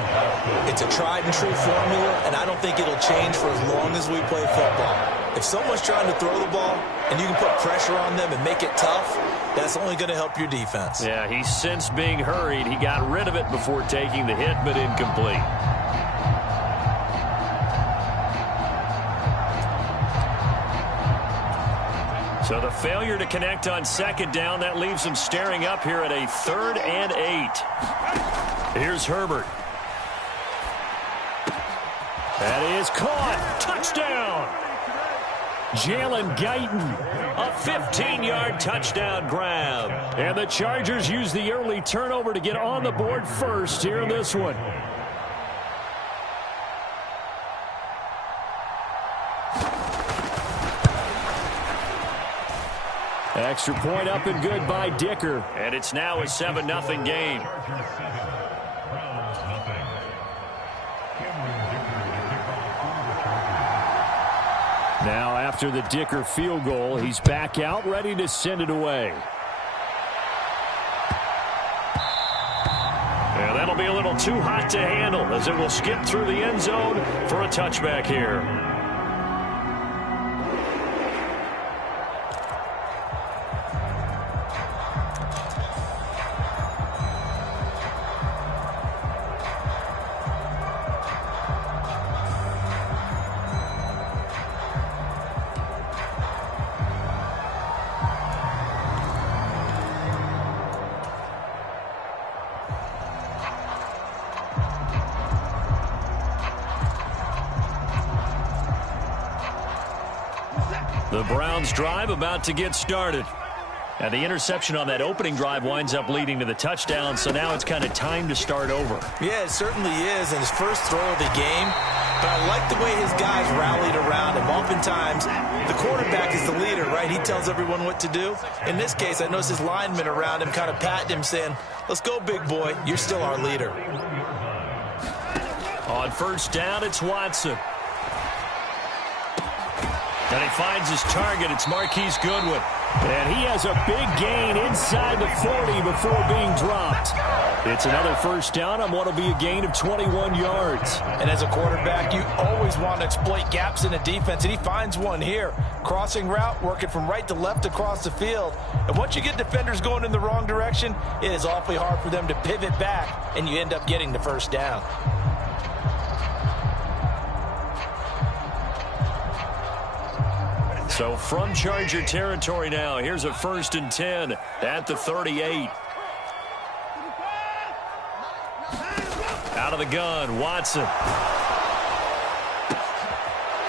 It's a tried and true formula, and I don't think it'll change for as long as we play football. If someone's trying to throw the ball and you can put pressure on them and make it tough, that's only going to help your defense. Yeah, he sensed being hurried. He got rid of it before taking the hit, but incomplete. So the failure to connect on 2nd down, that leaves him staring up here at a 3rd and 8. Here's Herbert. That is caught. Touchdown. Jalen Guyton, a 15-yard touchdown grab. And the Chargers use the early turnover to get on the board first here in this one. Extra point up and good by Dicker. And it's now a 7-0 game. Now after the Dicker field goal, he's back out ready to send it away. And that'll be a little too hot to handle as it will skip through the end zone for a touchback here. The Browns drive about to get started. And the interception on that opening drive winds up leading to the touchdown, so now it's kind of time to start over. Yeah, it certainly is, and his first throw of the game. But I like the way his guys rallied around him. Oftentimes, the quarterback is the leader, right? He tells everyone what to do. In this case, I noticed his linemen around him kind of patting him, saying, let's go, big boy. You're still our leader. On 1st down, it's Watson. And he finds his target. It's Marquise Goodwin. And he has a big gain inside the 40 before being dropped. It's another 1st down on what will be a gain of 21 yards. And as a quarterback, you always want to exploit gaps in the defense, and he finds one here. Crossing route, working from right to left across the field. And once you get defenders going in the wrong direction, it is awfully hard for them to pivot back, and you end up getting the 1st down. So from Charger territory now, here's a 1st and 10 at the 38. Out of the gun, Watson.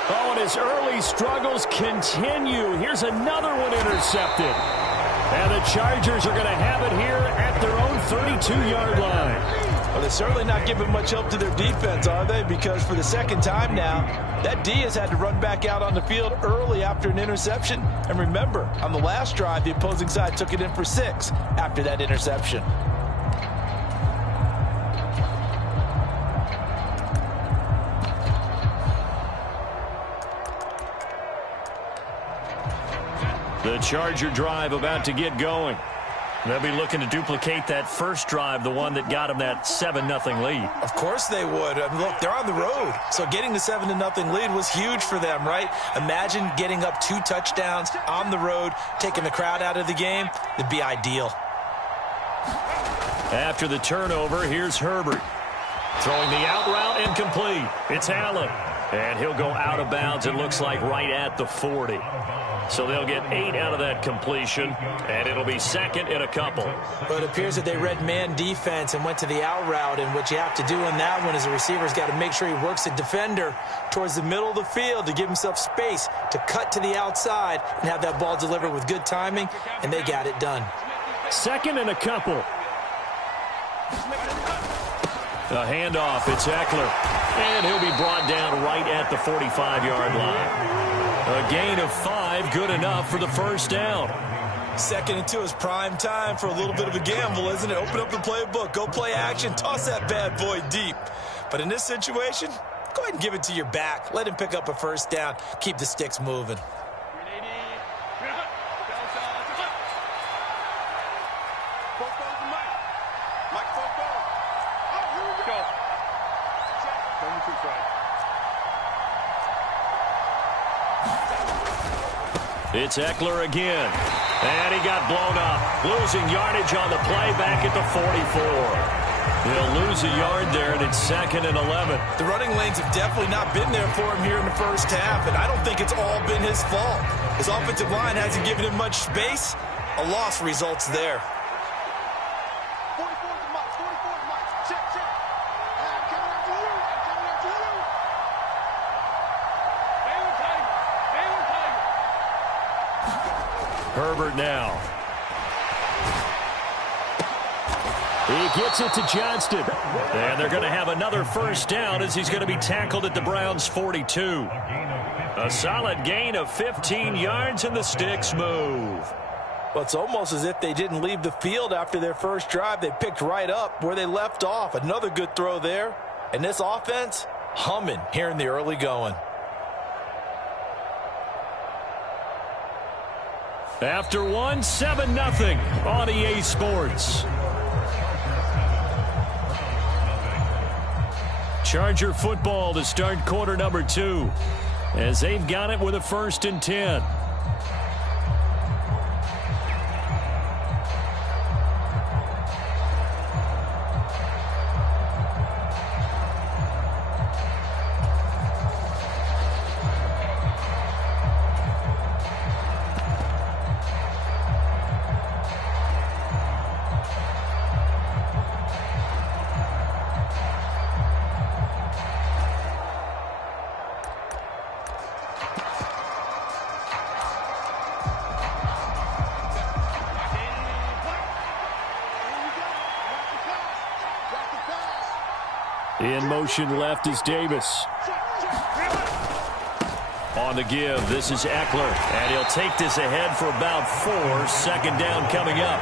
Oh, and his early struggles continue. Here's another one intercepted. And the Chargers are going to have it here at their own 32-yard line. Well, they're certainly not giving much help to their defense, are they? Because for the 2nd time now, that D has had to run back out on the field early after an interception. And remember, on the last drive, the opposing side took it in for 6 after that interception. The Charger drive about to get going. They'll be looking to duplicate that first drive, the one that got them that 7-0 lead. Of course they would. I mean, look, they're on the road. So getting the 7-0 lead was huge for them, right? Imagine getting up 2 touchdowns on the road, taking the crowd out of the game. It'd be ideal. After the turnover, here's Herbert. Throwing the out route incomplete. It's Allen. And he'll go out of bounds, it looks like, right at the 40. So they'll get 8 out of that completion, and it'll be second and a couple. But it appears that they read man defense and went to the out route, and what you have to do in that one is the receiver's got to make sure he works the defender towards the middle of the field to give himself space to cut to the outside and have that ball delivered with good timing, and they got it done. Second and a couple. A handoff, it's Eckler. And he'll be brought down right at the 45-yard line. A gain of 5, good enough for the first down. 2nd and 2 is prime time for a little bit of a gamble, isn't it? Open up the playbook, go play action, toss that bad boy deep. But in this situation, go ahead and give it to your back. Let him pick up a first down. Keep the sticks moving. It's Eckler again. And he got blown up. Losing yardage on the play back at the 44. He'll lose a yard there, and it's 2nd and 11. The running lanes have definitely not been there for him here in the first half, and I don't think it's all been his fault. His offensive line hasn't given him much space. A loss results there. 44 is Mike. 44 is Mike. Check, check. I'm coming after you. I'm coming after you. Herbert now. He gets it to Johnston. And they're going to have another first down as he's going to be tackled at the Browns' 42. A solid gain of 15 yards, and the sticks move. Well, it's almost as if they didn't leave the field after their first drive. They picked right up where they left off. Another good throw there. And this offense, humming here in the early going. After 7-0 on EA Sports. Charger football to start quarter number 2 as they've got it with a 1st and 10. In motion left is Davis. On the give, this is Eckler. And he'll take this ahead for about 4. 2nd down coming up.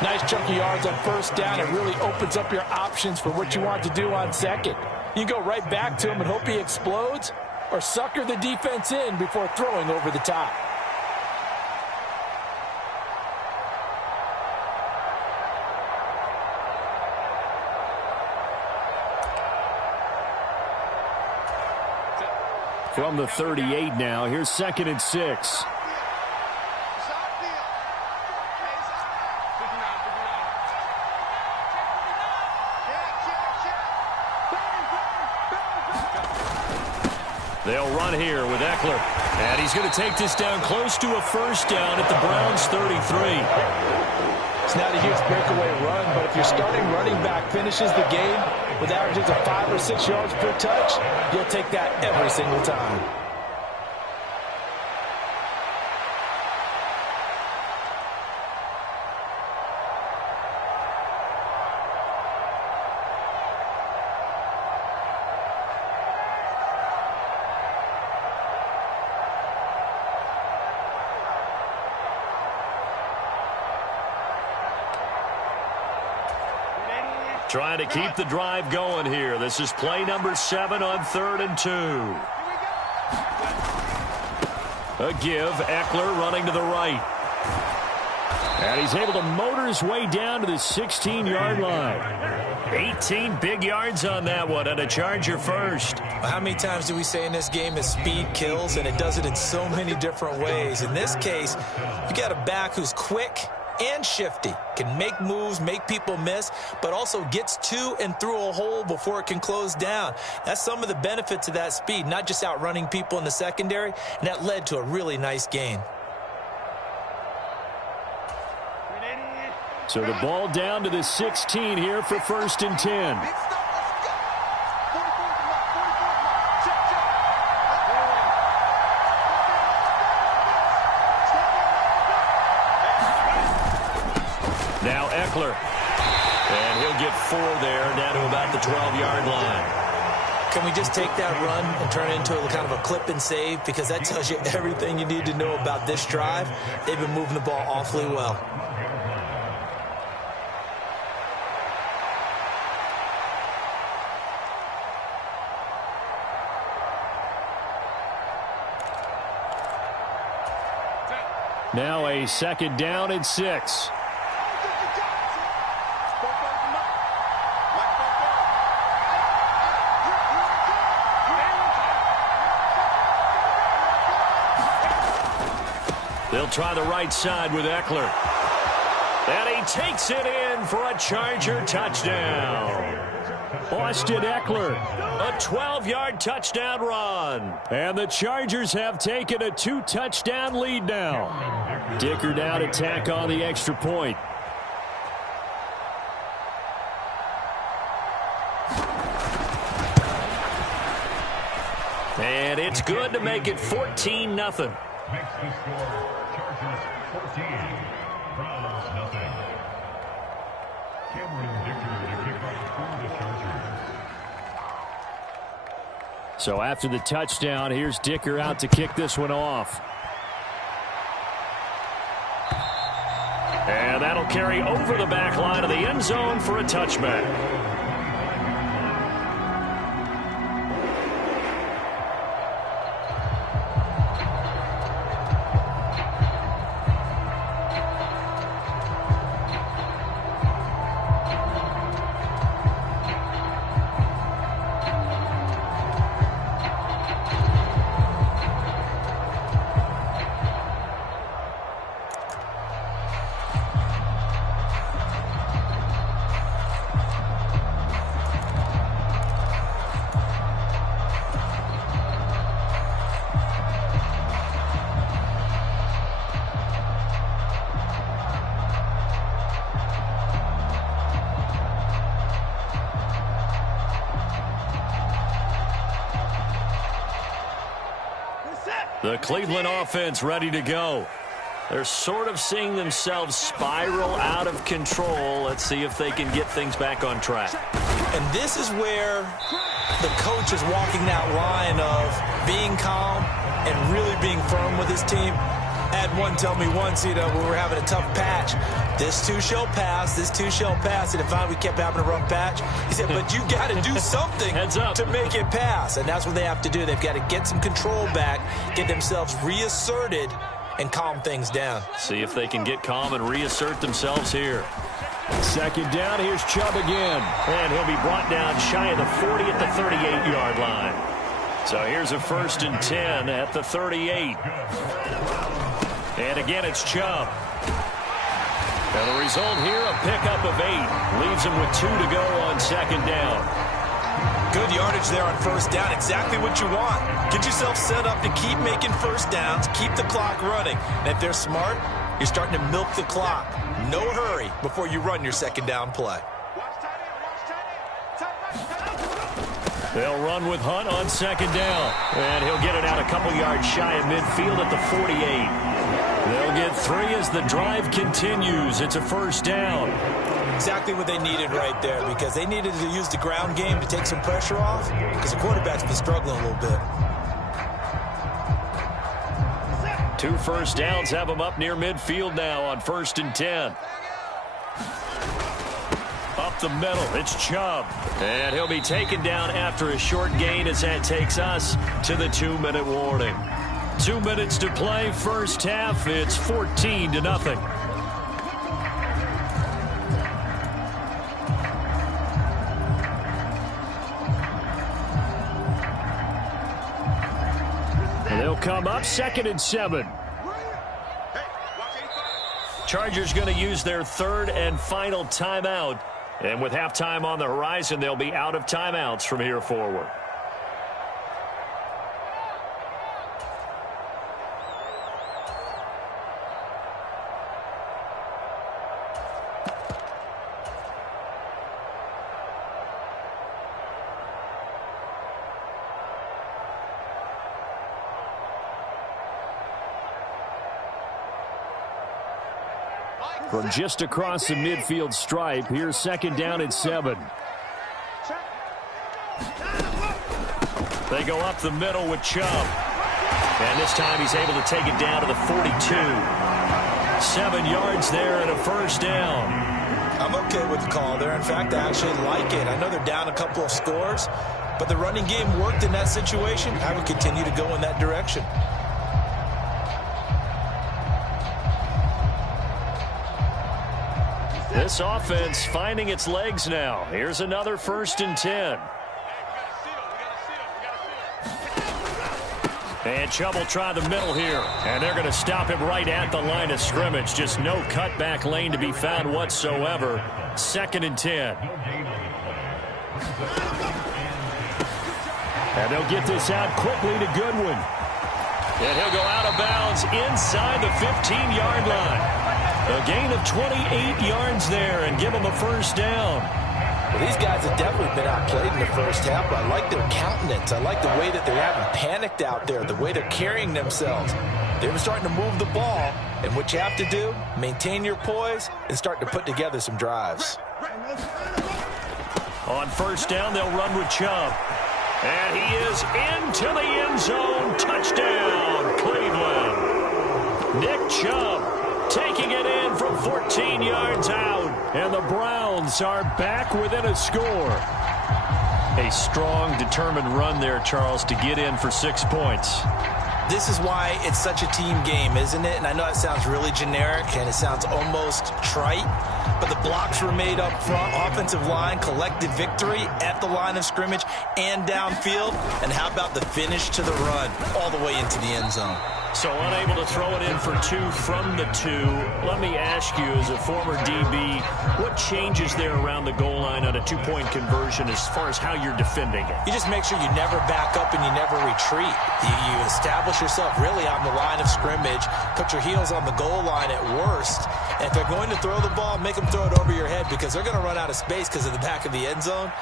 Nice chunk of yards on first down. It really opens up your options for what you want to do on second. You go right back to him and hope he explodes, or sucker the defense in before throwing over the top. From the 38 now, here's 2nd and 6. They'll run here with Eckler. And he's going to take this down close to a first down at the Browns' 33. It's not a huge breakaway run, but if your starting running back finishes the game with averages of 5 or 6 yards per touch, you'll take that every single time. Trying to keep the drive going here. This is play number 7 on 3rd and 2. A give. Eckler running to the right. And he's able to motor his way down to the 16-yard line. 18 big yards on that one, and a Charger first. How many times do we say in this game that speed kills, and it does it in so many different ways? In this case, you got a back who's quick and shifty, can make moves, make people miss, but also gets to and through a hole before it can close down. That's some of the benefits of that speed, not just outrunning people in the secondary, and that led to a really nice gain. So the ball down to the 16 here for 1st and 10. Now Eckler. And he'll get 4 there, down to about the 12-yard line. Can we just take that run and turn it into a kind of a clip and save? Because that tells you everything you need to know about this drive. They've been moving the ball awfully well. Now a 2nd down and 6. They'll try the right side with Eckler. And he takes it in for a Charger touchdown. Austin Eckler, a 12-yard touchdown run. And the Chargers have taken a 2-touchdown lead now. Dicker now to tack on the extra point. And it's good to make it 14-0. Makes the score Chargers 14, Browns nothing. Cameron Dicker to kick off for the Chargers. So after the touchdown, here's Dicker out to kick this one off. And that'll carry over the back line of the end zone for a touchback. The Cleveland offense ready to go. They're sort of seeing themselves spiral out of control. Let's see if they can get things back on track. And this is where the coach is walking that line of being calm and really being firm with his team. I had one tell me once, we were having a tough patch. This too shall pass, this too shall pass. And finally we kept having a rough patch. He said, but you got to do something to make it pass. And that's what they have to do. They've got to get some control back, get themselves reasserted, and calm things down. See if they can get calm and reassert themselves here. 2nd down, here's Chubb again. And he'll be brought down shy of the 40 at the 38-yard line. So here's a 1st and 10 at the 38. And again, it's Chubb. And the result here, a pickup of 8. Leaves him with 2 to go on 2nd down. Good yardage there on 1st down. Exactly what you want. Get yourself set up to keep making 1st downs, keep the clock running. And if they're smart, you're starting to milk the clock. No hurry before you run your 2nd down play. They'll run with Hunt on 2nd down. And he'll get it out a couple yards shy of midfield at the 48. They'll get 3 as the drive continues. It's a 1st down. Exactly what they needed right there, because they needed to use the ground game to take some pressure off, because the quarterback's been struggling a little bit. 2 1st downs have them up near midfield now on 1st and 10. Up the middle, it's Chubb. And he'll be taken down after a short gain as that takes us to the 2-minute warning. 2 minutes to play, 1st half. It's 14-0. come up 2nd and 7. Chargers going to use their 3rd and final timeout. And with halftime on the horizon, they'll be out of timeouts from here forward. From just across the midfield stripe, here's 2nd down and 7. They go up the middle with Chubb. And this time he's able to take it down to the 42. 7 yards there and a 1st down. I'm okay with the call there. In fact, I actually like it. I know they're down a couple of scores, but the running game worked in that situation. I would continue to go in that direction. This offense finding its legs now. Here's another 1st and 10. And Chubb will try the middle here. And they're going to stop him right at the line of scrimmage. Just no cutback lane to be found whatsoever. 2nd and 10. And they'll get this out quickly to Goodwin. And he'll go out of bounds inside the 15-yard line. A gain of 28 yards there and give them a 1st down. Well, these guys have definitely been outplayed in the first half, but I like their countenance. I like the way that they haven't panicked out there, the way they're carrying themselves. They're starting to move the ball, and what you have to do, maintain your poise and start to put together some drives. On 1st down, they'll run with Chubb. And he is into the end zone. Touchdown, Cleveland. Nick Chubb taking it in from 14 yards out. And the Browns are back within a score. A strong, determined run there, Charles, to get in for 6 points. This is why it's such a team game, isn't it? And I know it sounds really generic and it sounds almost trite, but the blocks were made up front. Offensive line, collective victory at the line of scrimmage and downfield. And how about the finish to the run all the way into the end zone? So unable to throw it in for 2 from the 2. Let me ask you, as a former DB, what changes there around the goal line on a 2-point conversion as far as how you're defending it? You just make sure you never back up and you never retreat. You establish yourself really on the line of scrimmage, put your heels on the goal line at worst. And if they're going to throw the ball, make them throw it over your head because they're going to run out of space because of the back of the end zone.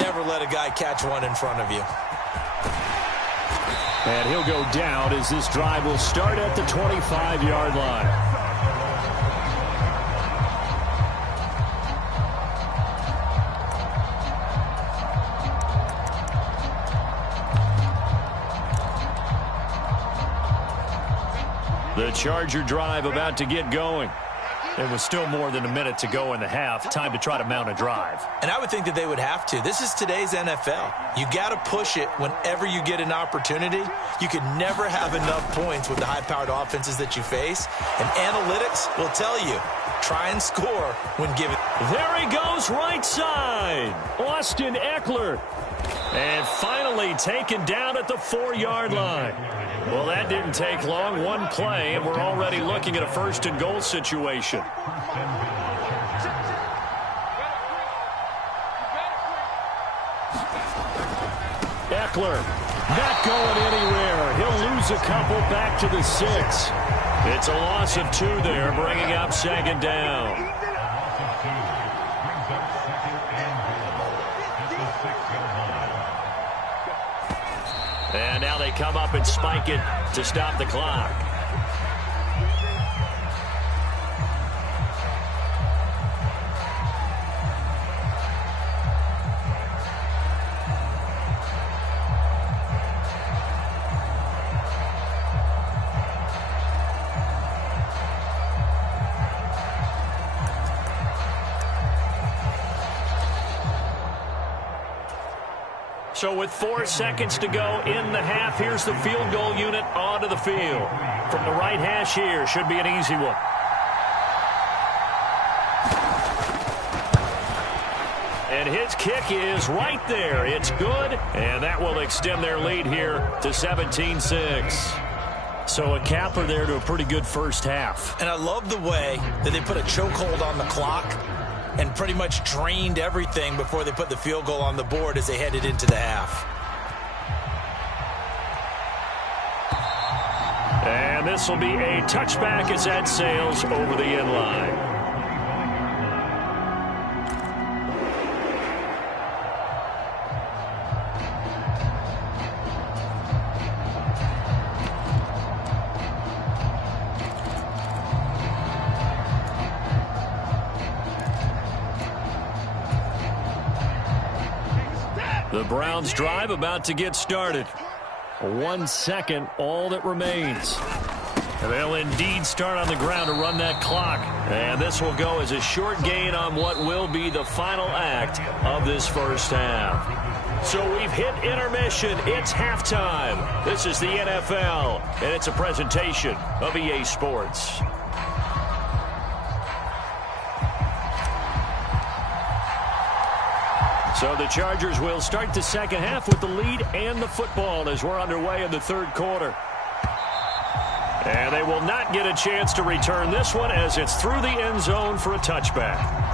Never let a guy catch one in front of you. And he'll go down as this drive will start at the 25-yard line. The Charger drive about to get going. There was still more than a minute to go in the half. Time to try to mount a drive. And I would think that they would have to. This is today's NFL. You got to push it whenever you get an opportunity. You can never have enough points with the high-powered offenses that you face. And analytics will tell you, try and score when given. There he goes right side. Austin Eckler. And finally taken down at the 4-yard line. Well, that didn't take long. One play, and we're already looking at a 1st and goal situation. Eckler not going anywhere. He'll lose a couple back to the 6. It's a loss of 2 there, bringing up 2nd down. And now they come up and spike it to stop the clock. So with 4 seconds to go in the half, here's the field goal unit onto the field. From the right hash here, should be an easy one. And his kick is right there. It's good, and that will extend their lead here to 17-6. So a capper there to a pretty good first half. And I love the way that they put a chokehold on the clock and pretty much drained everything before they put the field goal on the board as they headed into the half. And this will be a touchback as that sails over the end line. The Browns drive about to get started. 1 second, all that remains. They'll indeed start on the ground to run that clock. And this will go as a short gain on what will be the final act of this first half. So we've hit intermission. It's halftime. This is the NFL, and it's a presentation of EA Sports. So the Chargers will start the second half with the lead and the football as we're underway in the third quarter. And they will not get a chance to return this one as it's through the end zone for a touchback.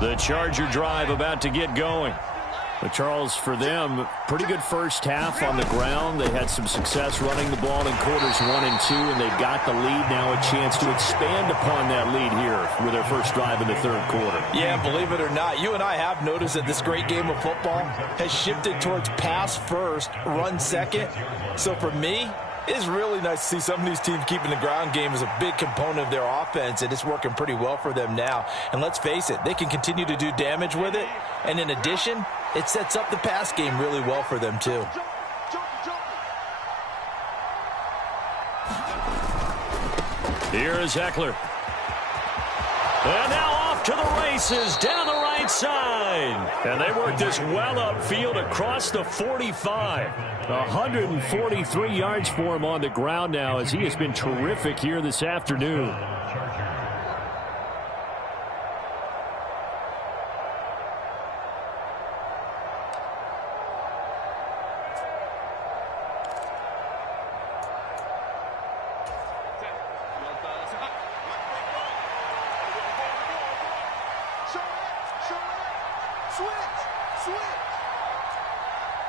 The Charger drive about to get going. But Charles, for them, pretty good first half on the ground. They had some success running the ball in quarters 1 and 2, and they've got the lead now, a chance to expand upon that lead here with their first drive in the third quarter. Yeah, believe it or not, you and I have noticed that this great game of football has shifted towards pass first, run second. So for me, it's really nice to see some of these teams keeping the ground game as a big component of their offense, and it's working pretty well for them now. And let's face it, they can continue to do damage with it. And in addition, it sets up the pass game really well for them too. Here is Eckler. And now off to the races down the right side. And they work this well upfield across the 45. 143 yards for him on the ground now as he has been terrific here this afternoon.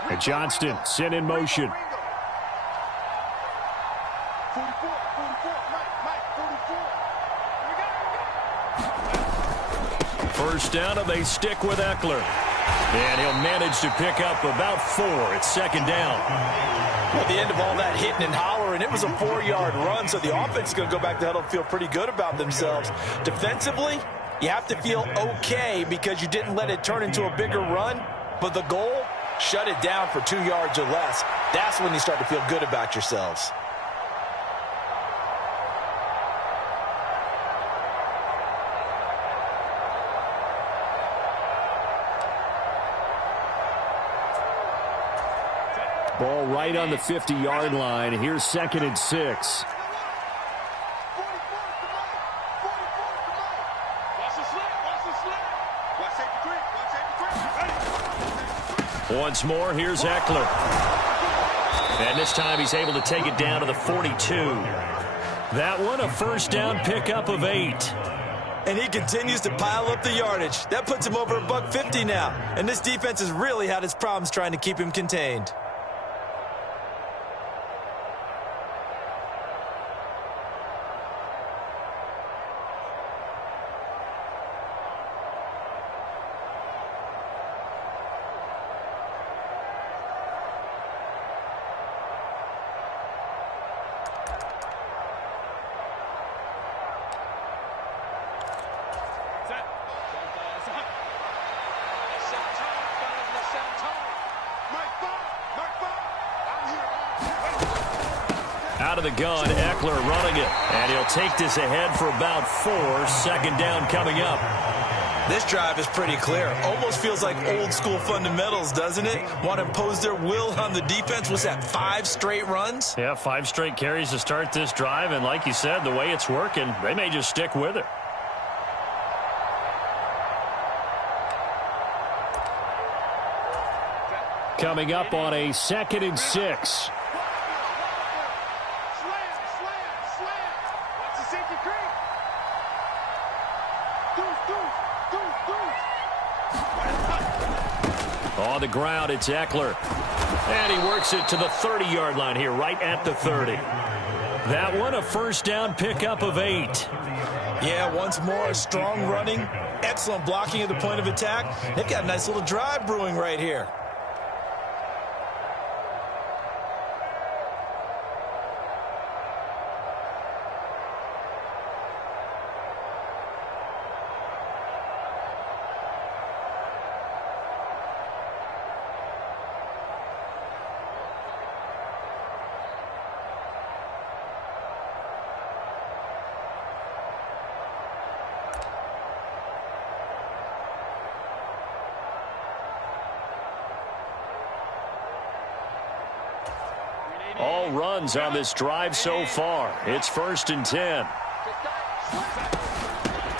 And Johnston sent in motion. 44, Mike, 44. First down, and they stick with Eckler. And he'll manage to pick up about 4. It's second down. At the end of all that hitting and hollering, it was a 4-yard run, so the offense is going to go back to huddle and feel pretty good about themselves. Defensively, you have to feel okay because you didn't let it turn into a bigger run, but the goal, shut it down for 2 yards or less. That's when you start to feel good about yourselves. Ball right on the 50-yard line. Here's 2nd and 6. Once more, here's Eckler. And this time he's able to take it down to the 42. That one, a first down pickup of 8. And he continues to pile up the yardage. That puts him over $150 now. And this defense has really had its problems trying to keep him contained. out of the gun. Eckler running it. And he'll take this ahead for about 4. 2nd down coming up. This drive is pretty clear. Almost feels like old school fundamentals, doesn't it? Want to impose their will on the defense. Was that 5 straight runs? Yeah, 5 straight carries to start this drive. And like you said, the way it's working, they may just stick with it. Coming up on a 2nd and 6. On the ground, it's Eckler. And he works it to the 30-yard line here, right at the 30. That one, a 1st down pickup of 8. Yeah, once more, strong running, excellent blocking at the point of attack. They've got a nice little drive brewing right here. All runs on this drive so far. It's 1st and 10.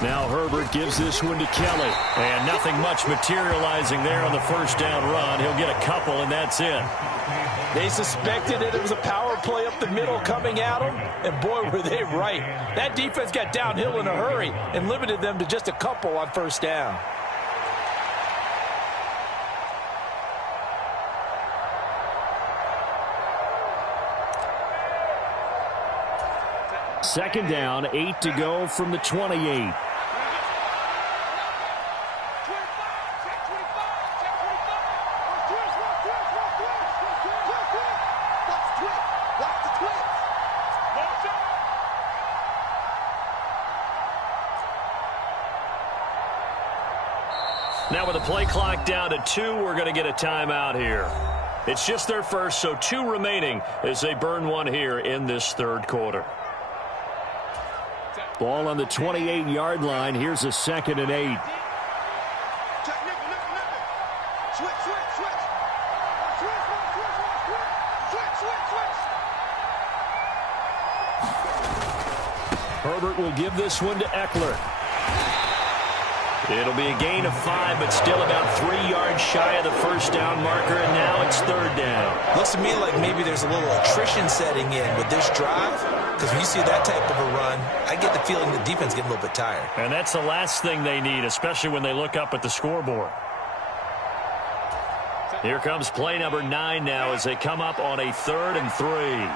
Now Herbert gives this one to Kelly. And nothing much materializing there on the 1st down run. He'll get a couple, and that's it. They suspected that it was a power play up the middle coming at them, and boy, were they right. That defense got downhill in a hurry and limited them to just a couple on 1st down. Second down, 8 to go from the 28. Now with the play clock down to 2, we're going to get a timeout here. It's just their first, so 2 remaining as they burn one here in this 3rd quarter. Ball on the 28-yard line. Here's a 2nd and 8. Herbert will give this one to Eckler. It'll be a gain of 5, but still about 3 yards shy of the 1st down marker, and now it's 3rd down. Looks to me like maybe there's a little attrition setting in with this drive, because when you see that type of a run, I get the feeling the defense getting a little bit tired. And that's the last thing they need, especially when they look up at the scoreboard. Here comes play number 9 now as they come up on a 3rd and 3.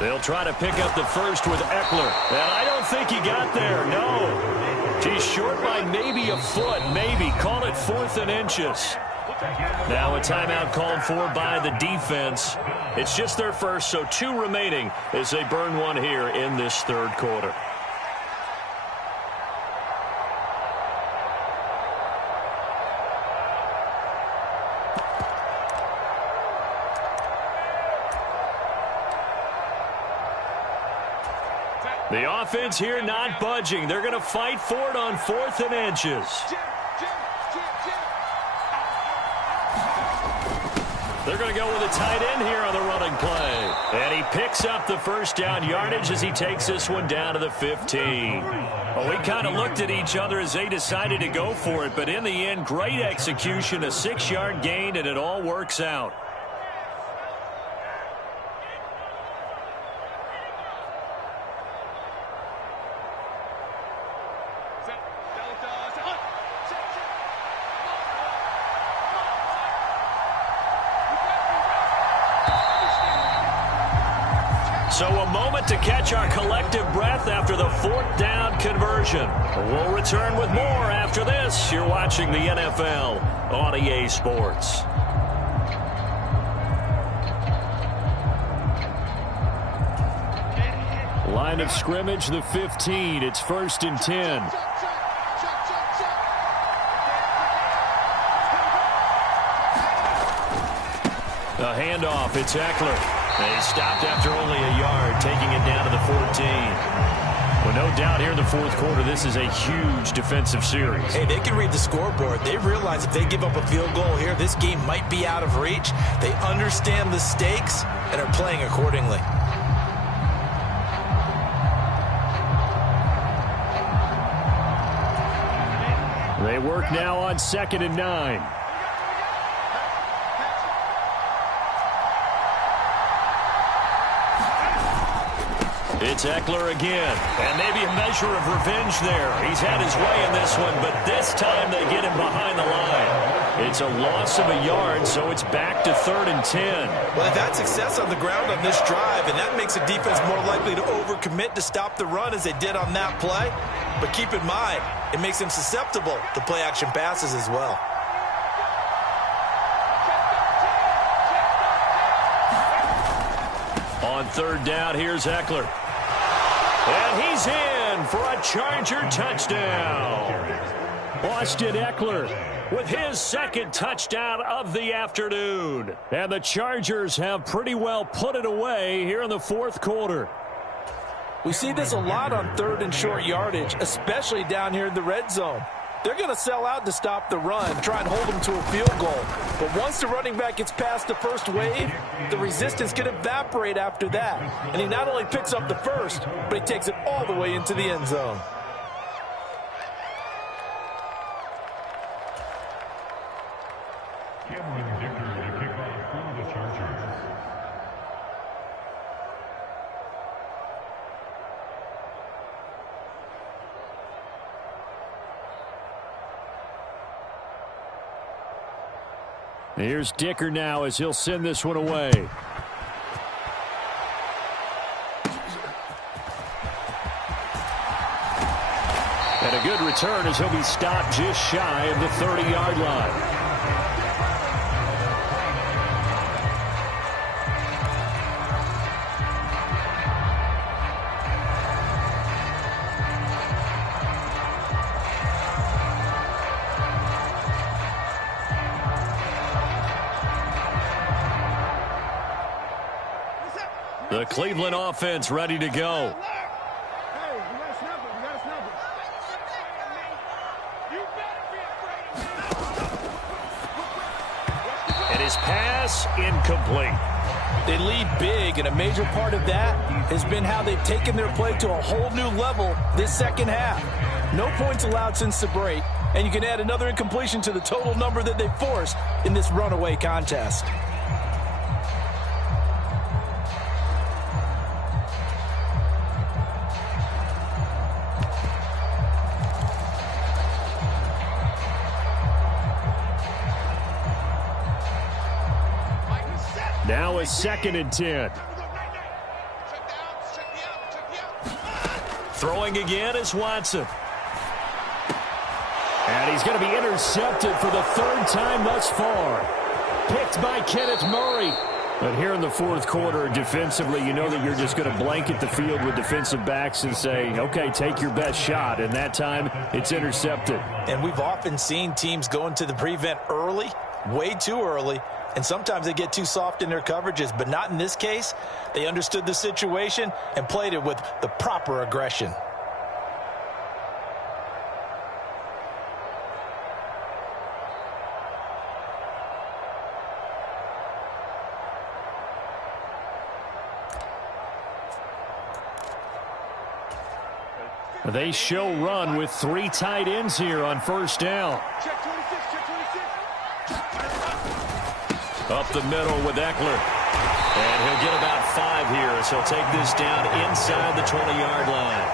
They'll try to pick up the first with Eckler. And I don't think he got there, no. He's short by maybe a foot, maybe. Call it 4th and inches. Now a timeout called for by the defense. It's just their first, so 2 remaining as they burn one here in this 3rd quarter. The offense here not budging. They're going to fight for it on 4th and inches. They're going to go with a tight end here on the running play. And he picks up the 1st down yardage as he takes this one down to the 15. Well, we kind of looked at each other as they decided to go for it. But in the end, great execution, a 6-yard gain, and it all works out. So a moment to catch our collective breath after the 4th down conversion. We'll return with more after this. You're watching the NFL on EA Sports. Line of scrimmage, the 15. It's 1st and 10. A handoff. It's Eckler. They stopped after only a yard, taking it down to the 14. Well, no doubt here in the fourth quarter, this is a huge defensive series. Hey, they can read the scoreboard. They realize if they give up a field goal here, this game might be out of reach. They understand the stakes and are playing accordingly. They work now on 2nd and 9. It's Eckler again, and maybe a measure of revenge there. He's had his way in this one, but this time they get him behind the line. It's a loss of a yard, so it's back to 3rd and 10. Well, they've had success on the ground on this drive, and that makes the defense more likely to overcommit to stop the run as they did on that play. But keep in mind, it makes them susceptible to play-action passes as well. On 3rd down, here's Eckler. And he's in for a Charger touchdown. Austin Eckler with his 2nd touchdown of the afternoon. And the Chargers have pretty well put it away here in the fourth quarter. We see this a lot on 3rd and short yardage, especially down here in the red zone. They're going to sell out to stop the run, try and hold them to a field goal. But once the running back gets past the first wave, the resistance can evaporate after that. And he not only picks up the first, but he takes it all the way into the end zone. Cameron Dicker to kick off for the Chargers. Here's Dicker now as he'll send this one away. And a good return as he'll be stopped just shy of the 30-yard line. The Cleveland offense ready to go. And his pass incomplete. They lead big, and a major part of that has been how they've taken their play to a whole new level this second half. No points allowed since the break, and you can add another incompletion to the total number that they forced in this runaway contest. Now a 2nd and 10. Throwing again is Watson. And he's going to be intercepted for the 3rd time thus far. Picked by Kenneth Murray. But here in the fourth quarter, defensively, you know that you're just going to blanket the field with defensive backs and say, okay, take your best shot. And that time, it's intercepted. And we've often seen teams go into the prevent early, way too early, and sometimes they get too soft in their coverages, but not in this case. They understood the situation and played it with the proper aggression. They show run with 3 tight ends here on 1st down. Up the middle with Eckler. And he'll get about 5 here as he'll take this down inside the 20-yard line.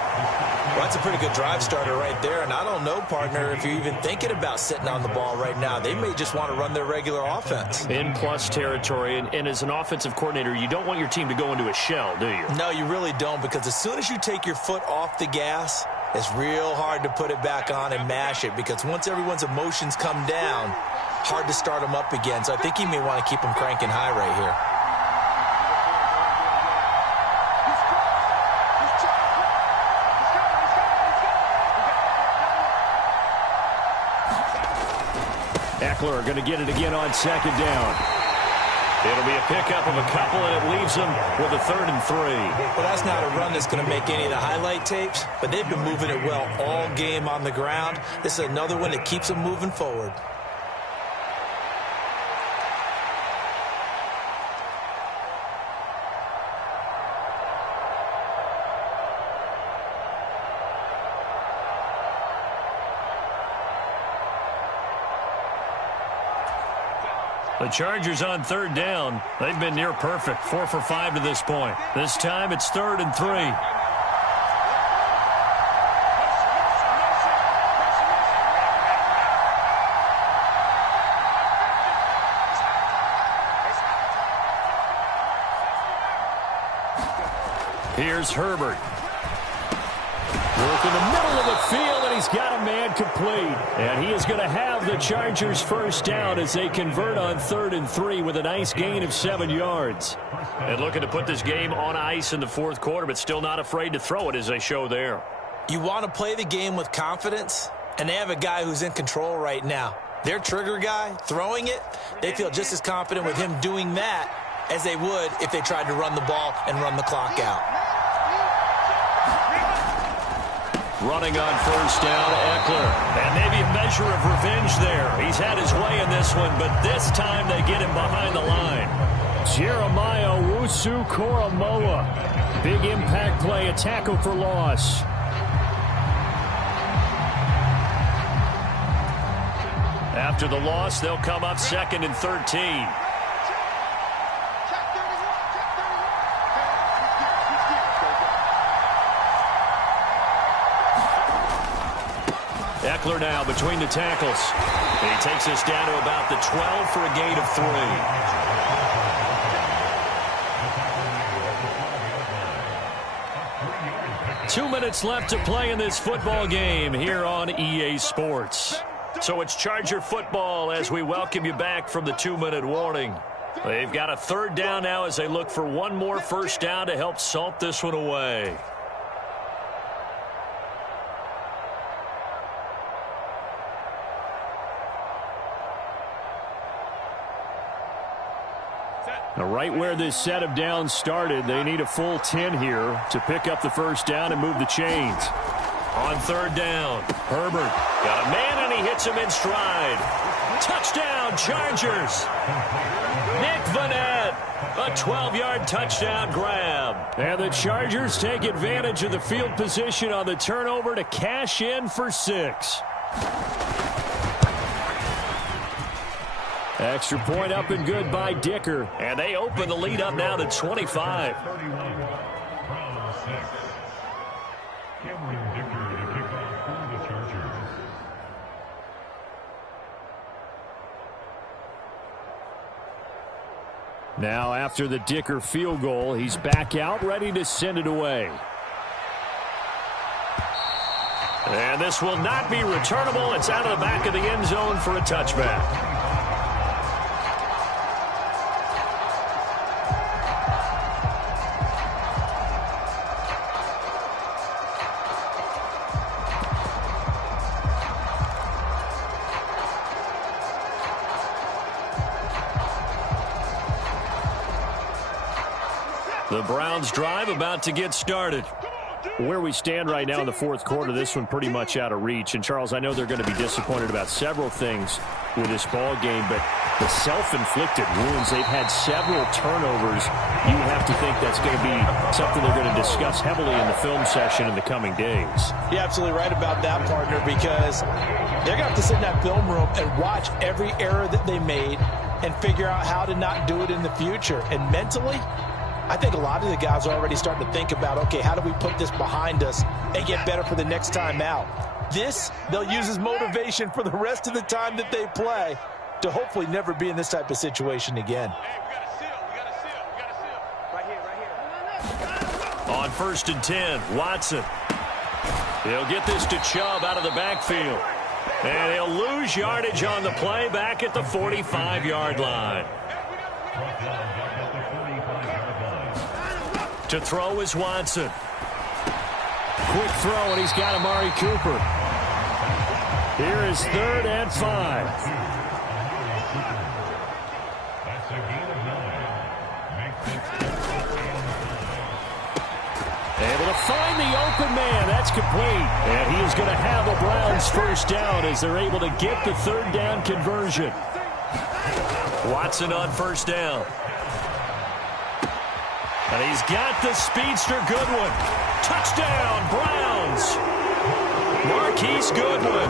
Well, that's a pretty good drive starter right there. And I don't know, partner, if you're even thinking about sitting on the ball right now. They may just want to run their regular offense. In plus territory. And as an offensive coordinator, you don't want your team to go into a shell, do you? No, you really don't, because as soon as you take your foot off the gas, it's real hard to put it back on and mash it, because once everyone's emotions come down, hard to start them up again. So I think he may want to keep them cranking high right here. Eckler going to get it again on second down. It'll be a pickup of a couple, and it leaves them with a 3rd and 3. Well, that's not a run that's going to make any of the highlight tapes, but they've been moving it well all game on the ground. This is another one that keeps them moving forward. The Chargers on 3rd down. They've been near perfect, 4 for 5 to this point. This time it's 3rd and 3. Here's Herbert. Work in the middle of the field, and he's got a man complete. And he is going to have the Chargers first down as they convert on 3rd and 3 with a nice gain of 7 yards. And looking to put this game on ice in the 4th quarter, but still not afraid to throw it as they show there. You want to play the game with confidence, and they have a guy who's in control right now. Their trigger guy, throwing it, they feel just as confident with him doing that as they would if they tried to run the ball and run the clock out. Running on 1st down, Eckler. And maybe a measure of revenge there. He's had his way in this one, but this time they get him behind the line. Jeremiah Owusu-Koramoah. Big impact play, a tackle for loss. After the loss, they'll come up 2nd and 13. Eckler now between the tackles. And he takes us down to about the 12 for a gain of 3. 2 minutes left to play in this football game here on EA Sports. So it's Charger football as we welcome you back from the 2-minute warning. They've got a 3rd down now as they look for one more first down to help salt this one away. Now, right where this set of downs started, they need a full 10 here to pick up the first down and move the chains. On 3rd down, Herbert got a man, and he hits him in stride. Touchdown, Chargers. Nick Vannett, a 12-yard touchdown grab. And the Chargers take advantage of the field position on the turnover to cash in for 6. Extra point up and good by Dicker. And they open the lead up now to 25. Cameron Dicker to kick off for the Chargers. Now after the Dicker field goal, he's back out ready to send it away. And this will not be returnable. It's out of the back of the end zone for a touchback. The Browns drive about to get started. Where we stand right now in the 4th quarter, this one pretty much out of reach. And, Charles, I know they're going to be disappointed about several things with this ball game, but the self-inflicted wounds, they've had several turnovers. You have to think that's going to be something they're going to discuss heavily in the film session in the coming days. You're absolutely right about that, partner, because they're going to have to sit in that film room and watch every error that they made and figure out how to not do it in the future. And mentally, I think a lot of the guys are already starting to think about, okay, how do we put this behind us and get better for the next time out? This, they'll use as motivation for the rest of the time that they play to hopefully never be in this type of situation again. Hey, we got a seal. Right here. On 1st and 10, Watson. He'll get this to Chubb out of the backfield. And he'll lose yardage on the play back at the 45-yard line. To throw is Watson. Quick throw, and he's got Amari Cooper. Here is 3rd and 5. That's a gain of 9. Makes it 14. Able to find the open man. That's complete. And he is going to have the Browns first down as they're able to get the third down conversion. Watson on first down. And he's got the speedster Goodwin. Touchdown, Browns. Marquise Goodwin,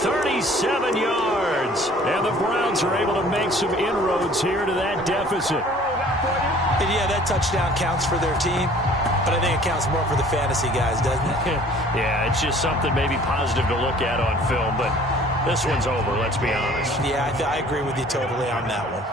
37 yards. And the Browns are able to make some inroads here to that deficit. And yeah, that touchdown counts for their team, but I think it counts more for the fantasy guys, doesn't it? Yeah, it's just something maybe positive to look at on film, but this one's over, let's be honest. Yeah, I agree with you totally on that one.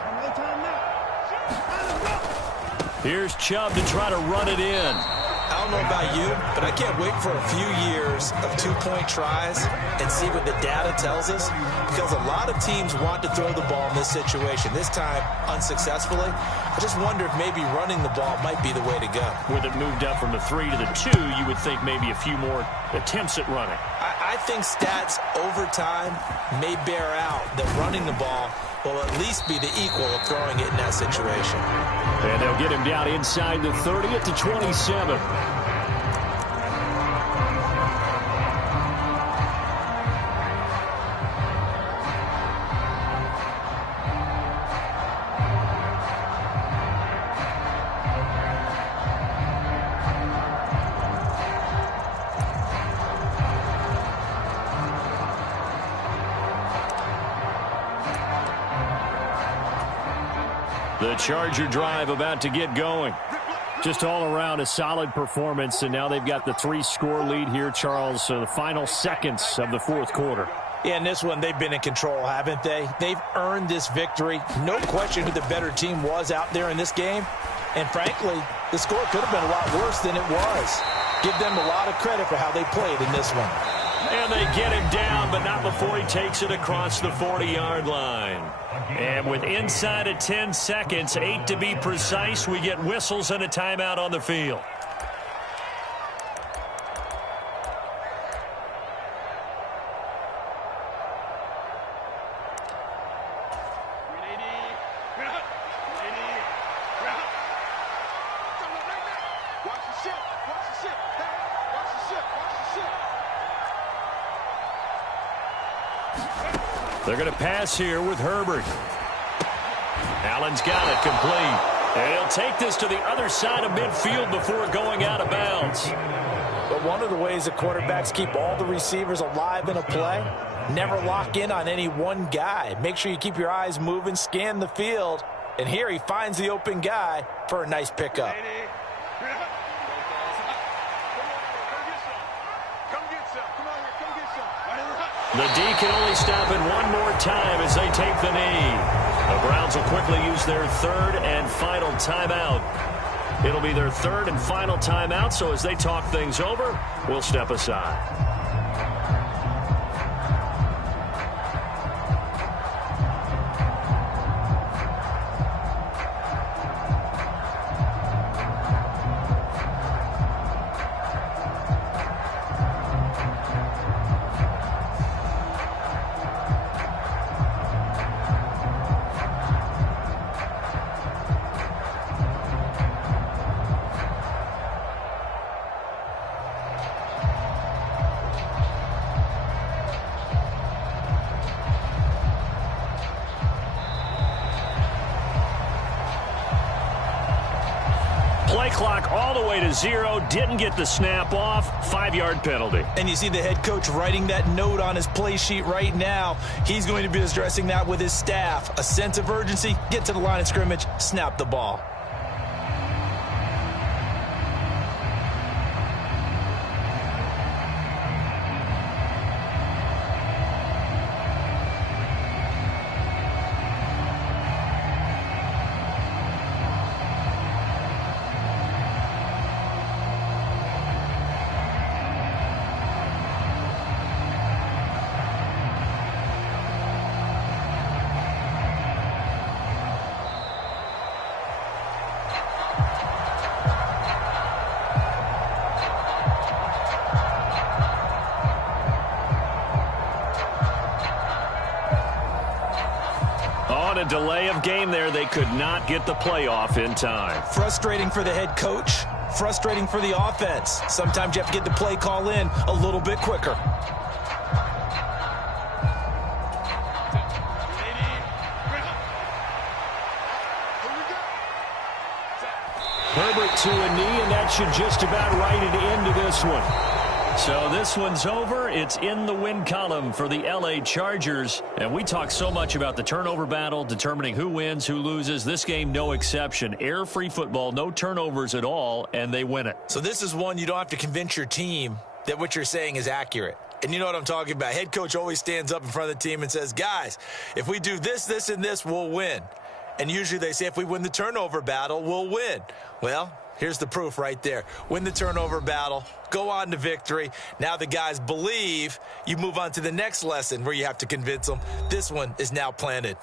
Here's Chubb to try to run it in. I don't know about you, but I can't wait for a few years of two-point tries and see what the data tells us, because a lot of teams want to throw the ball in this situation, this time unsuccessfully. I just wonder if maybe running the ball might be the way to go. With it moved up from the 3 to the 2, you would think maybe a few more attempts at running. I think stats over time may bear out that running the ball will at least be the equal of throwing it in that situation. And they'll get him down inside the 30 at the 27. The Charger drive about to get going. Just all around a solid performance, and now they've got the 3-score lead here, Charles. So the final seconds of the fourth quarter. Yeah, in this one, they've been in control, haven't they? They've earned this victory. No question who the better team was out there in this game. And frankly, the score could have been a lot worse than it was. Give them a lot of credit for how they played in this one. And they get him down, but not before he takes it across the 40-yard line. And with inside of 10 seconds, 8 to be precise, we get whistles and a timeout on the field. They're going to pass here with Herbert. Allen's got it complete. And he'll take this to the other side of midfield before going out of bounds. But one of the ways the quarterbacks keep all the receivers alive in a play, never lock in on any one guy. Make sure you keep your eyes moving, scan the field. And here he finds the open guy for a nice pickup. The D can only stop it one more time as they take the knee. The Browns will quickly use their third and final timeout. It'll be their third and final timeout, so as they talk things over, we'll step aside. Play clock all the way to 0. Didn't get the snap off. 5-yard penalty. And you see the head coach writing that note on his play sheet right now. He's going to be addressing that with his staff. A sense of urgency, get to the line of scrimmage, snap the ball. on a delay of game there. They could not get the playoff in time. Frustrating for the head coach. Frustrating for the offense. Sometimes you have to get the play call in a little bit quicker. Herbert to a knee, and that should just about write it into this one. So this one's over. It's in the win column for the LA Chargers. And we talk so much about the turnover battle, determining who wins, who loses. This game, no exception. Air-free football, no turnovers at all, and they win it. So this is one you don't have to convince your team that what you're saying is accurate. And you know what I'm talking about. Head coach always stands up in front of the team and says, guys, if we do this, this, and this, we'll win. And usually they say if we win the turnover battle, we'll win. Well, here's the proof right there. Win the turnover battle, go on to victory. Now the guys believe. You move on to the next lesson where you have to convince them. This one is now planted.